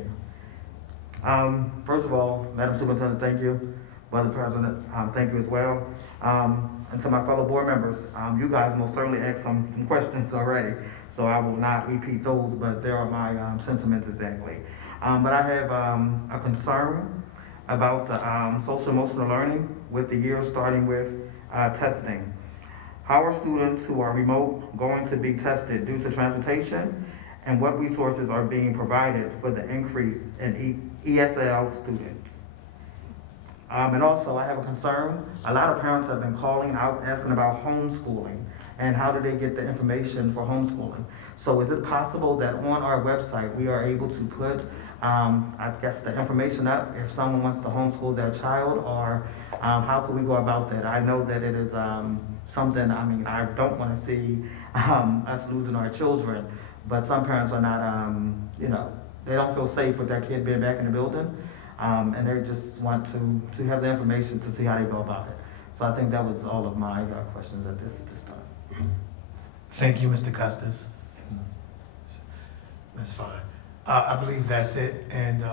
First of all, Madam Superintendent, thank you. Brother President, thank you as well. And to my fellow board members, you guys most certainly asked some questions already, so I will not repeat those, but there are my sentiments exactly. But I have a concern about social emotional learning with the year starting with testing. How are students who are remote going to be tested due to transportation? And what resources are being provided for the increase in ESL students? And also, I have a concern. A lot of parents have been calling out asking about homeschooling and how do they get the information for homeschooling. So is it possible that on our website we are able to put, I guess, the information up if someone wants to homeschool their child, or how can we go about that? I know that it is something, I mean, I don't want to see us losing our children, but some parents are not, you know, they don't feel safe with their kid being back in the building, and they just want to have the information to see how they go about it. So I think that was all of my questions at this time. Thank you, Mr. Custis. That's fine. I believe that's it. And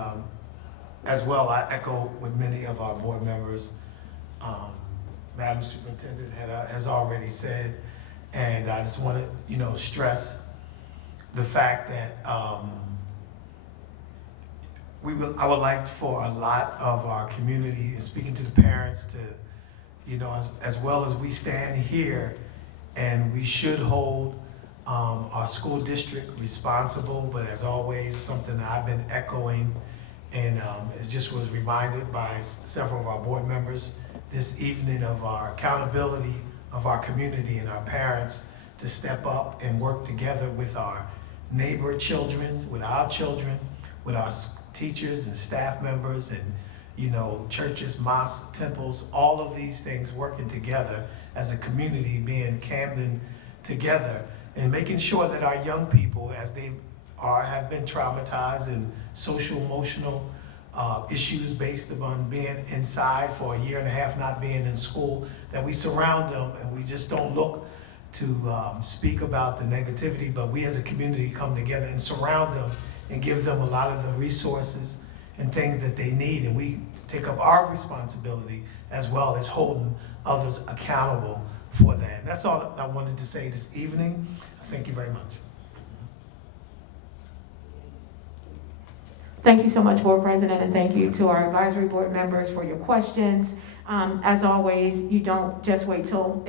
as well, I echo with many of our board members. Madam Superintendent has already said, and I just want to, stress the fact that I would like for a lot of our community, and speaking to the parents, to, as well as we stand here, and we should hold our school district responsible, but as always, something that I've been echoing, and it just was reminded by several of our board members this evening of our accountability of our community and our parents to step up and work together with our neighbor children, with our children, with our teachers and staff members, and churches, mosques, temples, all of these things working together as a community, being Camden together, and making sure that our young people, as they have been traumatized and social emotional issues based upon being inside for a year and a half, not being in school, that we surround them and we just don't look to speak about the negativity, but we as a community come together and surround them and give them a lot of the resources and things that they need, and we take up our responsibility as well as holding others accountable for that. And that's all I wanted to say this evening. Thank you very much. Thank you so much, Board President, and thank you to our advisory board members for your questions. As always, you don't just wait till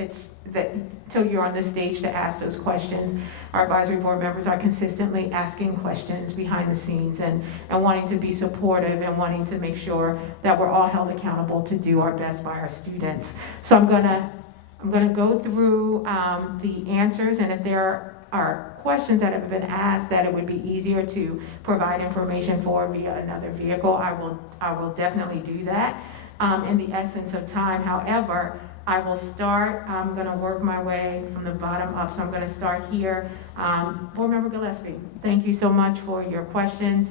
you're on the stage to ask those questions. Our advisory board members are consistently asking questions behind the scenes and wanting to be supportive and wanting to make sure that we're all held accountable to do our best by our students. So I'm gonna go through the answers, and if there are questions that have been asked that it would be easier to provide information for via another vehicle, I will definitely do that in the essence of time. However, I will start, I'm gonna work my way from the bottom up, so I'm gonna start here. Board Member Gillespie, thank you so much for your questions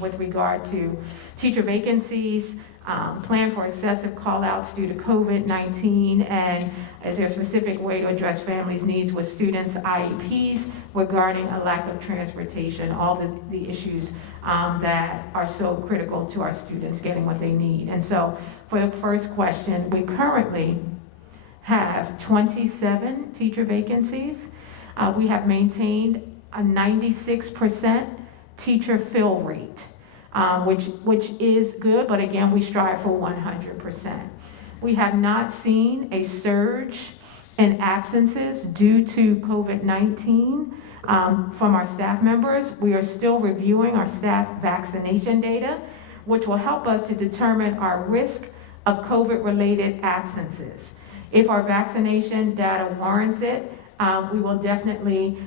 with regard to teacher vacancies, plan for excessive call-outs due to COVID-19, and is there a specific way to address families' needs with students' IEPs regarding a lack of transportation, all the issues that are so critical to our students getting what they need. And so for the first question, we currently have 27 teacher vacancies. We have maintained a 96% teacher fill rate, which is good, but again, we strive for 100%. We have not seen a surge in absences due to COVID-19 from our staff members. We are still reviewing our staff vaccination data, which will help us to determine our risk of COVID-related absences. If our vaccination data warrants it, we will definitely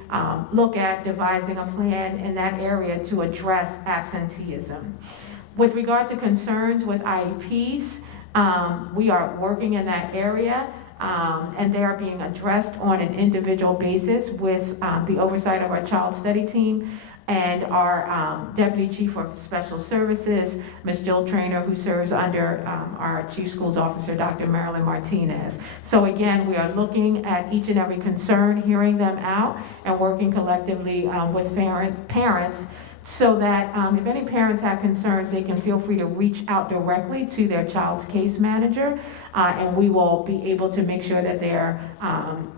look at devising a plan in that area to address absenteeism. With regard to concerns with IEPs, we are working in that area, and they are being addressed on an individual basis with the oversight of our child study team and our Deputy Chief of Special Services, Ms. Jill Traynor, who serves under our Chief Schools Officer, Dr. Marilyn Martinez. So again, we are looking at each and every concern, hearing them out, and working collectively with parents so that if any parents have concerns, they can feel free to reach out directly to their child's case manager, and we will be able to make sure that their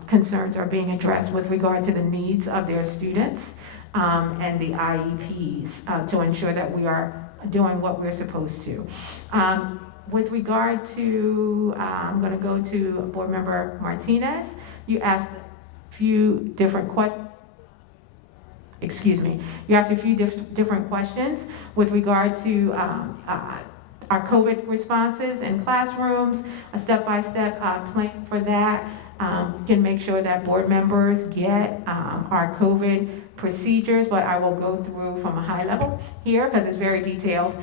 concerns are being addressed with regard to the needs of their students and the IEPs to ensure that we are doing what we're supposed to. With regard to, I'm going to go to Board Member Martinez. You asked a few different questions. You asked a few different questions with regard to our COVID responses in classrooms, a step-by-step plan for that. Can make sure that board members get our COVID procedures, but I will go through from a high level here because it's very detailed,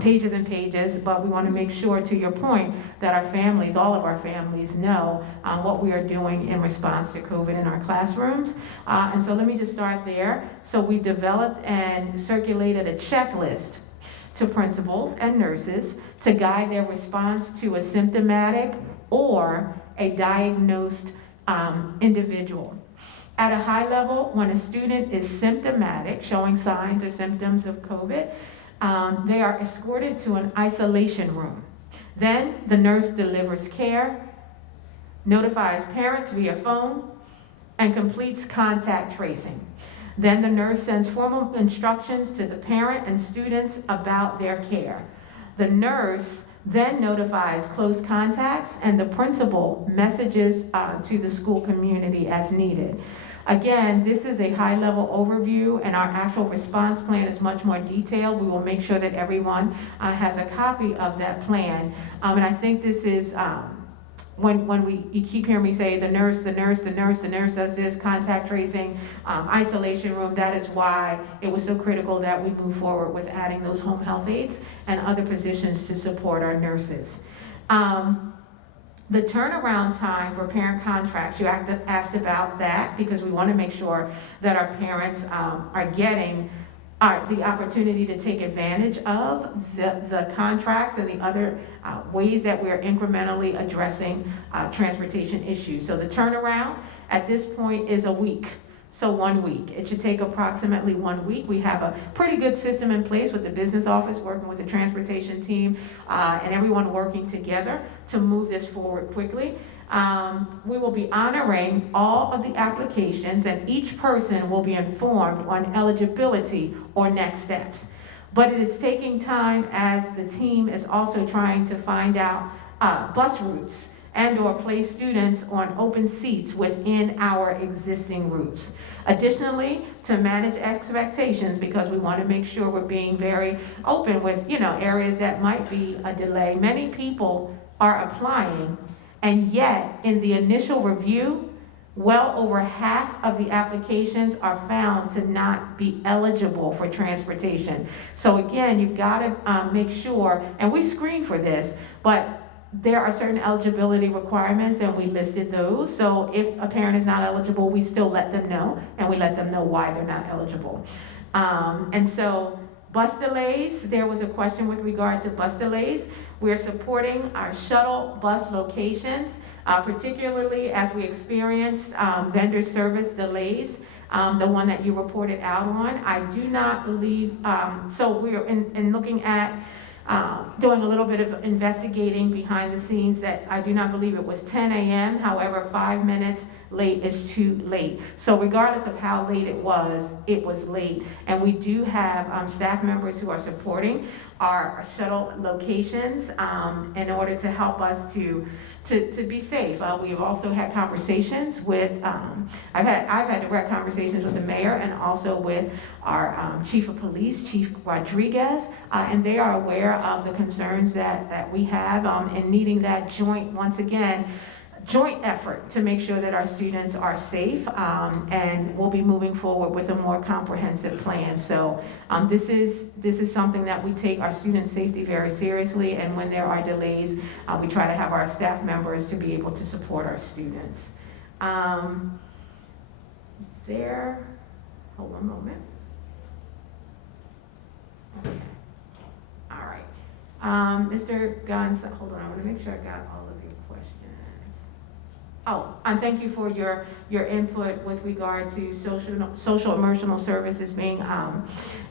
pages and pages, but we want to make sure, to your point, that our families, all of our families, know what we are doing in response to COVID in our classrooms. And so let me just start there. So we developed and circulated a checklist to principals and nurses to guide their response to a symptomatic or a diagnosed individual. At a high level, when a student is symptomatic, showing signs or symptoms of COVID, they are escorted to an isolation room. Then the nurse delivers care, notifies parents via phone, and completes contact tracing. Then the nurse sends formal instructions to the parent and students about their care. The nurse then notifies close contacts, and the principal messages to the school community as needed. Again, this is a high-level overview, and our actual response plan is much more detailed. We will make sure that everyone has a copy of that plan. And I think this is, when you keep hearing me say the nurse does this, contact tracing, isolation room, that is why it was so critical that we move forward with adding those home health aides and other positions to support our nurses. The turnaround time for parent contracts, you asked about that because we want to make sure that our parents are getting the opportunity to take advantage of the contracts and the other ways that we're incrementally addressing transportation issues. So the turnaround at this point is a week. So 1 week. It should take approximately 1 week. We have a pretty good system in place with the business office working with the transportation team and everyone working together to move this forward quickly. We will be honoring all of the applications, and each person will be informed on eligibility or next steps. But it is taking time as the team is also trying to find out bus routes and or place students on open seats within our existing routes. Additionally, to manage expectations, because we want to make sure we're being very open with, areas that might be a delay. Many people are applying, and yet in the initial review, well over half of the applications are found to not be eligible for transportation. So again, you've got to make sure, and we screen for this, but there are certain eligibility requirements, and we listed those. So if a parent is not eligible, we still let them know, and we let them know why they're not eligible. And so bus delays, there was a question with regard to bus delays. We're supporting our shuttle bus locations, particularly as we experienced vendor service delays, the one that you reported out on. I do not believe, so we're in looking at doing a little bit of investigating behind the scenes, that I do not believe it was 10 a.m. However, 5 minutes late is too late. So regardless of how late it was late. And we do have staff members who are supporting our shuttle locations in order to help us to be safe. We've also had conversations with, I've had direct conversations with the mayor and also with our chief of police, Chief Rodriguez, and they are aware of the concerns that we have in needing that joint effort to make sure that our students are safe, and we'll be moving forward with a more comprehensive plan. So this is something that we take our student safety very seriously, and when there are delays, we try to have our staff members to be able to support our students. Hold on a moment. Okay. All right. Mr. Guns, hold on, I want to make sure I got all of your questions. And thank you for your input with regard to social emotional services being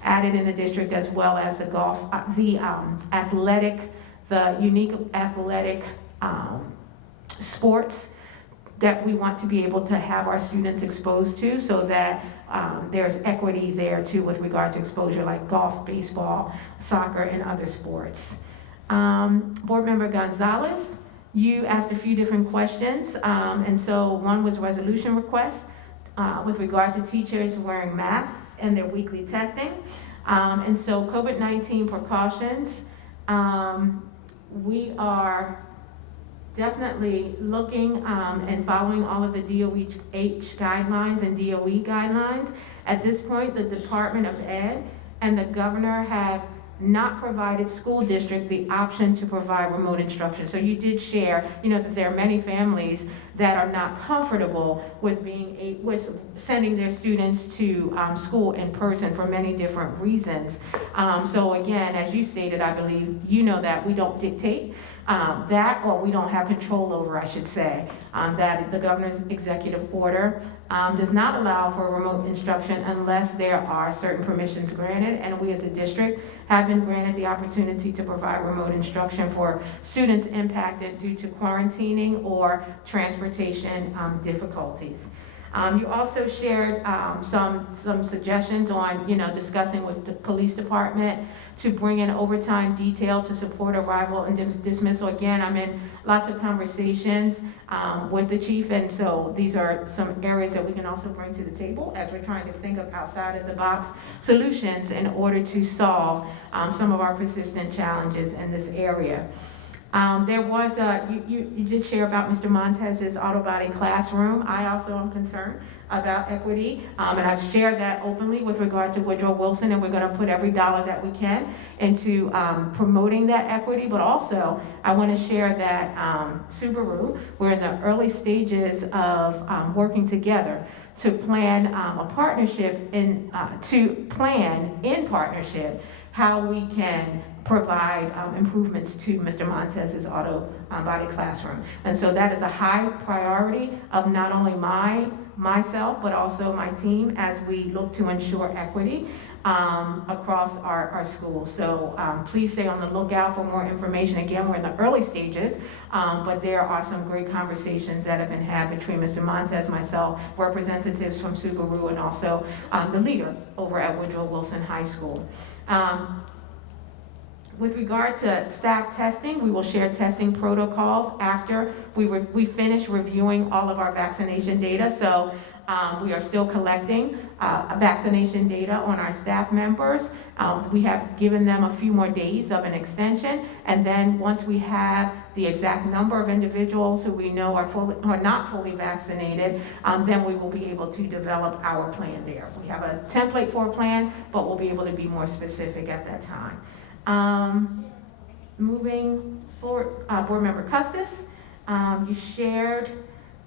added in the district, as well as the golf, the unique athletic sports that we want to be able to have our students exposed to, so that there's equity there too with regard to exposure, like golf, baseball, soccer, and other sports. Board Member Gonzalez, you asked a few different questions, and so one was resolution requests with regard to teachers wearing masks and their weekly testing. And so COVID-19 precautions, we are definitely looking and following all of the DOH guidelines and DOE guidelines. At this point, the Department of Ed and the governor have not provided school district the option to provide remote instruction. So you did share, that there are many families that are not comfortable with with sending their students to school in person for many different reasons. So again, as you stated, I believe that we don't dictate that, or we don't have control over, I should say, that the governor's executive order does not allow for remote instruction unless there are certain permissions granted, and we as a district have been granted the opportunity to provide remote instruction for students impacted due to quarantining or transportation difficulties. You also shared some suggestions on, discussing with the police department to bring in overtime detail to support arrival and dismissal. Again, I'm in lots of conversations with the chief, and so these are some areas that we can also bring to the table as we're trying to think of outside of the box solutions in order to solve some of our persistent challenges in this area. There was you did share about Mr. Montez's auto body classroom. I also am concerned about equity, and I've shared that openly with regard to Woodrow Wilson, and we're going to put every dollar that we can into promoting that equity. But also, I want to share that Subaru, we're in the early stages of working together to plan a partnership in partnership how we can provide improvements to Mr. Montez's auto body classroom. And so that is a high priority of not only myself, but also my team as we look to ensure equity across our schools. So please stay on the lookout for more information. Again, we're in the early stages, but there are some great conversations that have been had between Mr. Montez, myself, representatives from Subaru, and also the leader over at Woodrow Wilson High School. With regard to staff testing, we will share testing protocols after we finish reviewing all of our vaccination data. So we are still collecting vaccination data on our staff members. We have given them a few more days of an extension, and then once we have the exact number of individuals who we know are not fully vaccinated, then we will be able to develop our plan there. We have a template for a plan, but we'll be able to be more specific at that time. Moving forward, Board Member Custis, you shared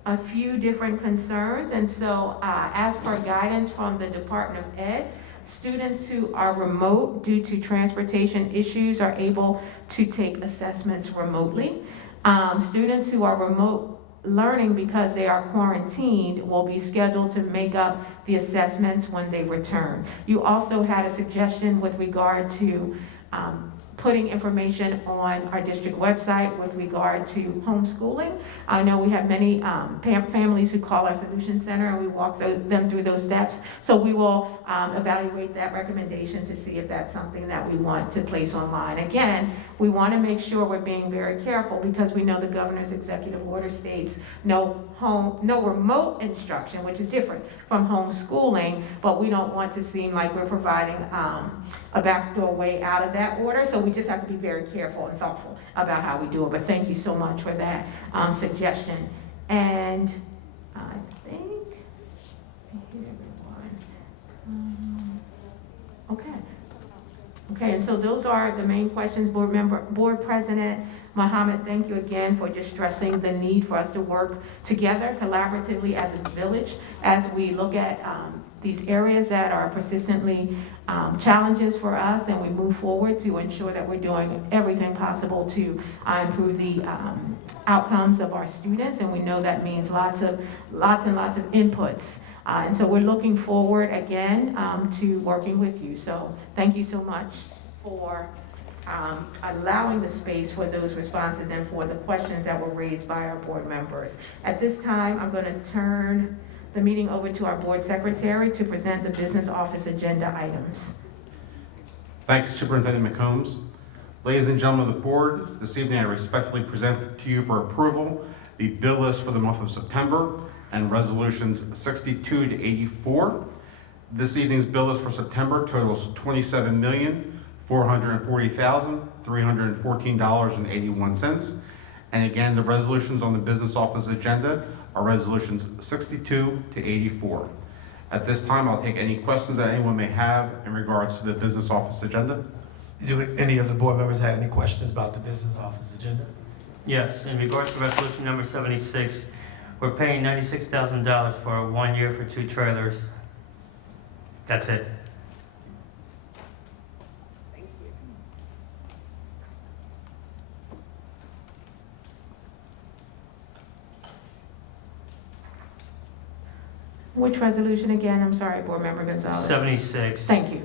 a few different concerns, and so as per guidance from the Department of Ed, students who are remote due to transportation issues are able to take assessments remotely. Students who are remote learning because they are quarantined will be scheduled to make up the assessments when they return. You also had a suggestion with regard to putting information on our district website with regard to homeschooling. I know we have many families who call our Solution Center, and we walk them through those steps. So we will evaluate that recommendation to see if that's something that we want to place online. Again, we want to make sure we're being very careful because we know the governor's executive order states no remote instruction, which is different from homeschooling, but we don't want to seem like we're providing a backdoor way out of that order. So we just have to be very careful and thoughtful about how we do it. But thank you so much for that suggestion. And I think, okay, and so those are the main questions. Board President Mohammed, thank you again for just stressing the need for us to work together collaboratively as a village as we look at these areas that are persistently challenges for us, and we move forward to ensure that we're doing everything possible to improve the outcomes of our students, and we know that means lots and lots of inputs. And so we're looking forward again to working with you. So thank you so much for allowing the space for those responses and for the questions that were raised by our board members. At this time, I'm going to turn the meeting over to our board secretary to present the business office agenda items. Thank you, Superintendent McCombs. Ladies and gentlemen of the board, this evening I respectfully present to you for approval the bill list for the month of September and resolutions 62 to 84. This evening's bill list for September totals $27,440,314.81. And again, the resolutions on the business office agenda are resolutions 62 to 84. At this time, I'll take any questions that anyone may have in regards to the business office agenda. Do any of the board members have any questions about the business office agenda? Yes, in regards to resolution number 76, we're paying $96,000 for 1 year for 2 trailers. That's it. Which resolution again? I'm sorry, Board Member Gonzalez. 76. Thank you.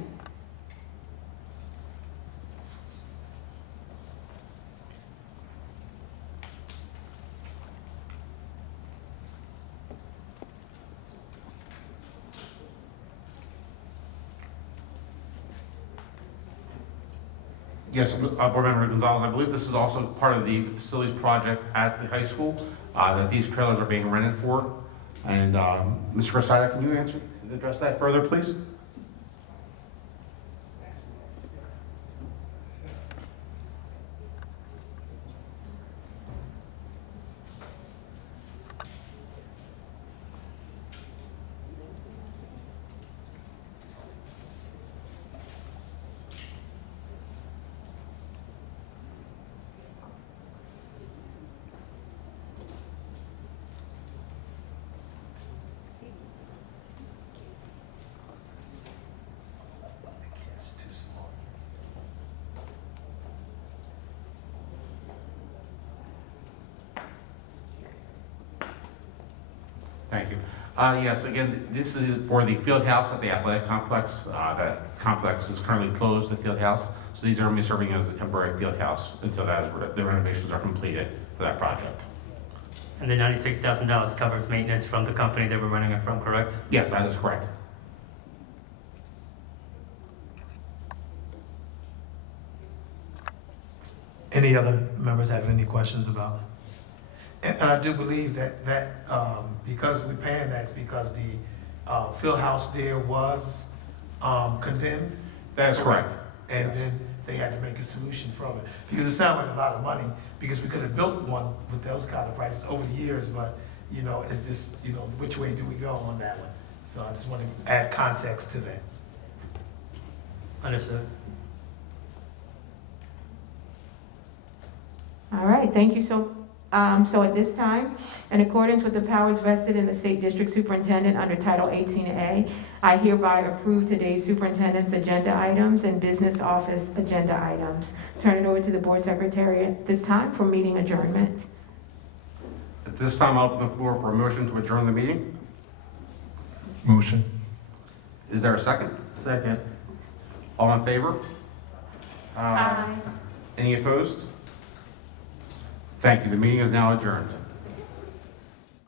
Yes, Board Member Gonzalez, I believe this is also part of the facilities project at the high school that these trailers are being rented for. And Mr. Cressida, can you address that further, please? Thank you. Yes, again, this is for the field house at the athletic complex. That complex is currently closed, the field house. So these are only serving as a temporary field house until the renovations are completed for that project. And the $96,000 covers maintenance from the company that we're running it from, correct? Yes, that is correct. Any other members have any questions about it? And I do believe that because we're paying that, it's because the field house there was condemned. That is correct. And Yes. then they had to make a solution from it. Because it sounded like a lot of money, because we could have built one with those kind of prices over the years, but, you know, it's just, you know, which way do we go on that one? So I just want to add context to that. Understood. All right, thank you. So at this time, in accordance with the powers vested in the State District Superintendent under Title 18A, I hereby approve today's superintendent's agenda items and business office agenda items. Turn it over to the board secretary at this time for meeting adjournment. At this time, I'll open the floor for a motion to adjourn the meeting. Motion. Is there a second? Second. All in favor? Aye. Any opposed? Thank you. The meeting is now adjourned.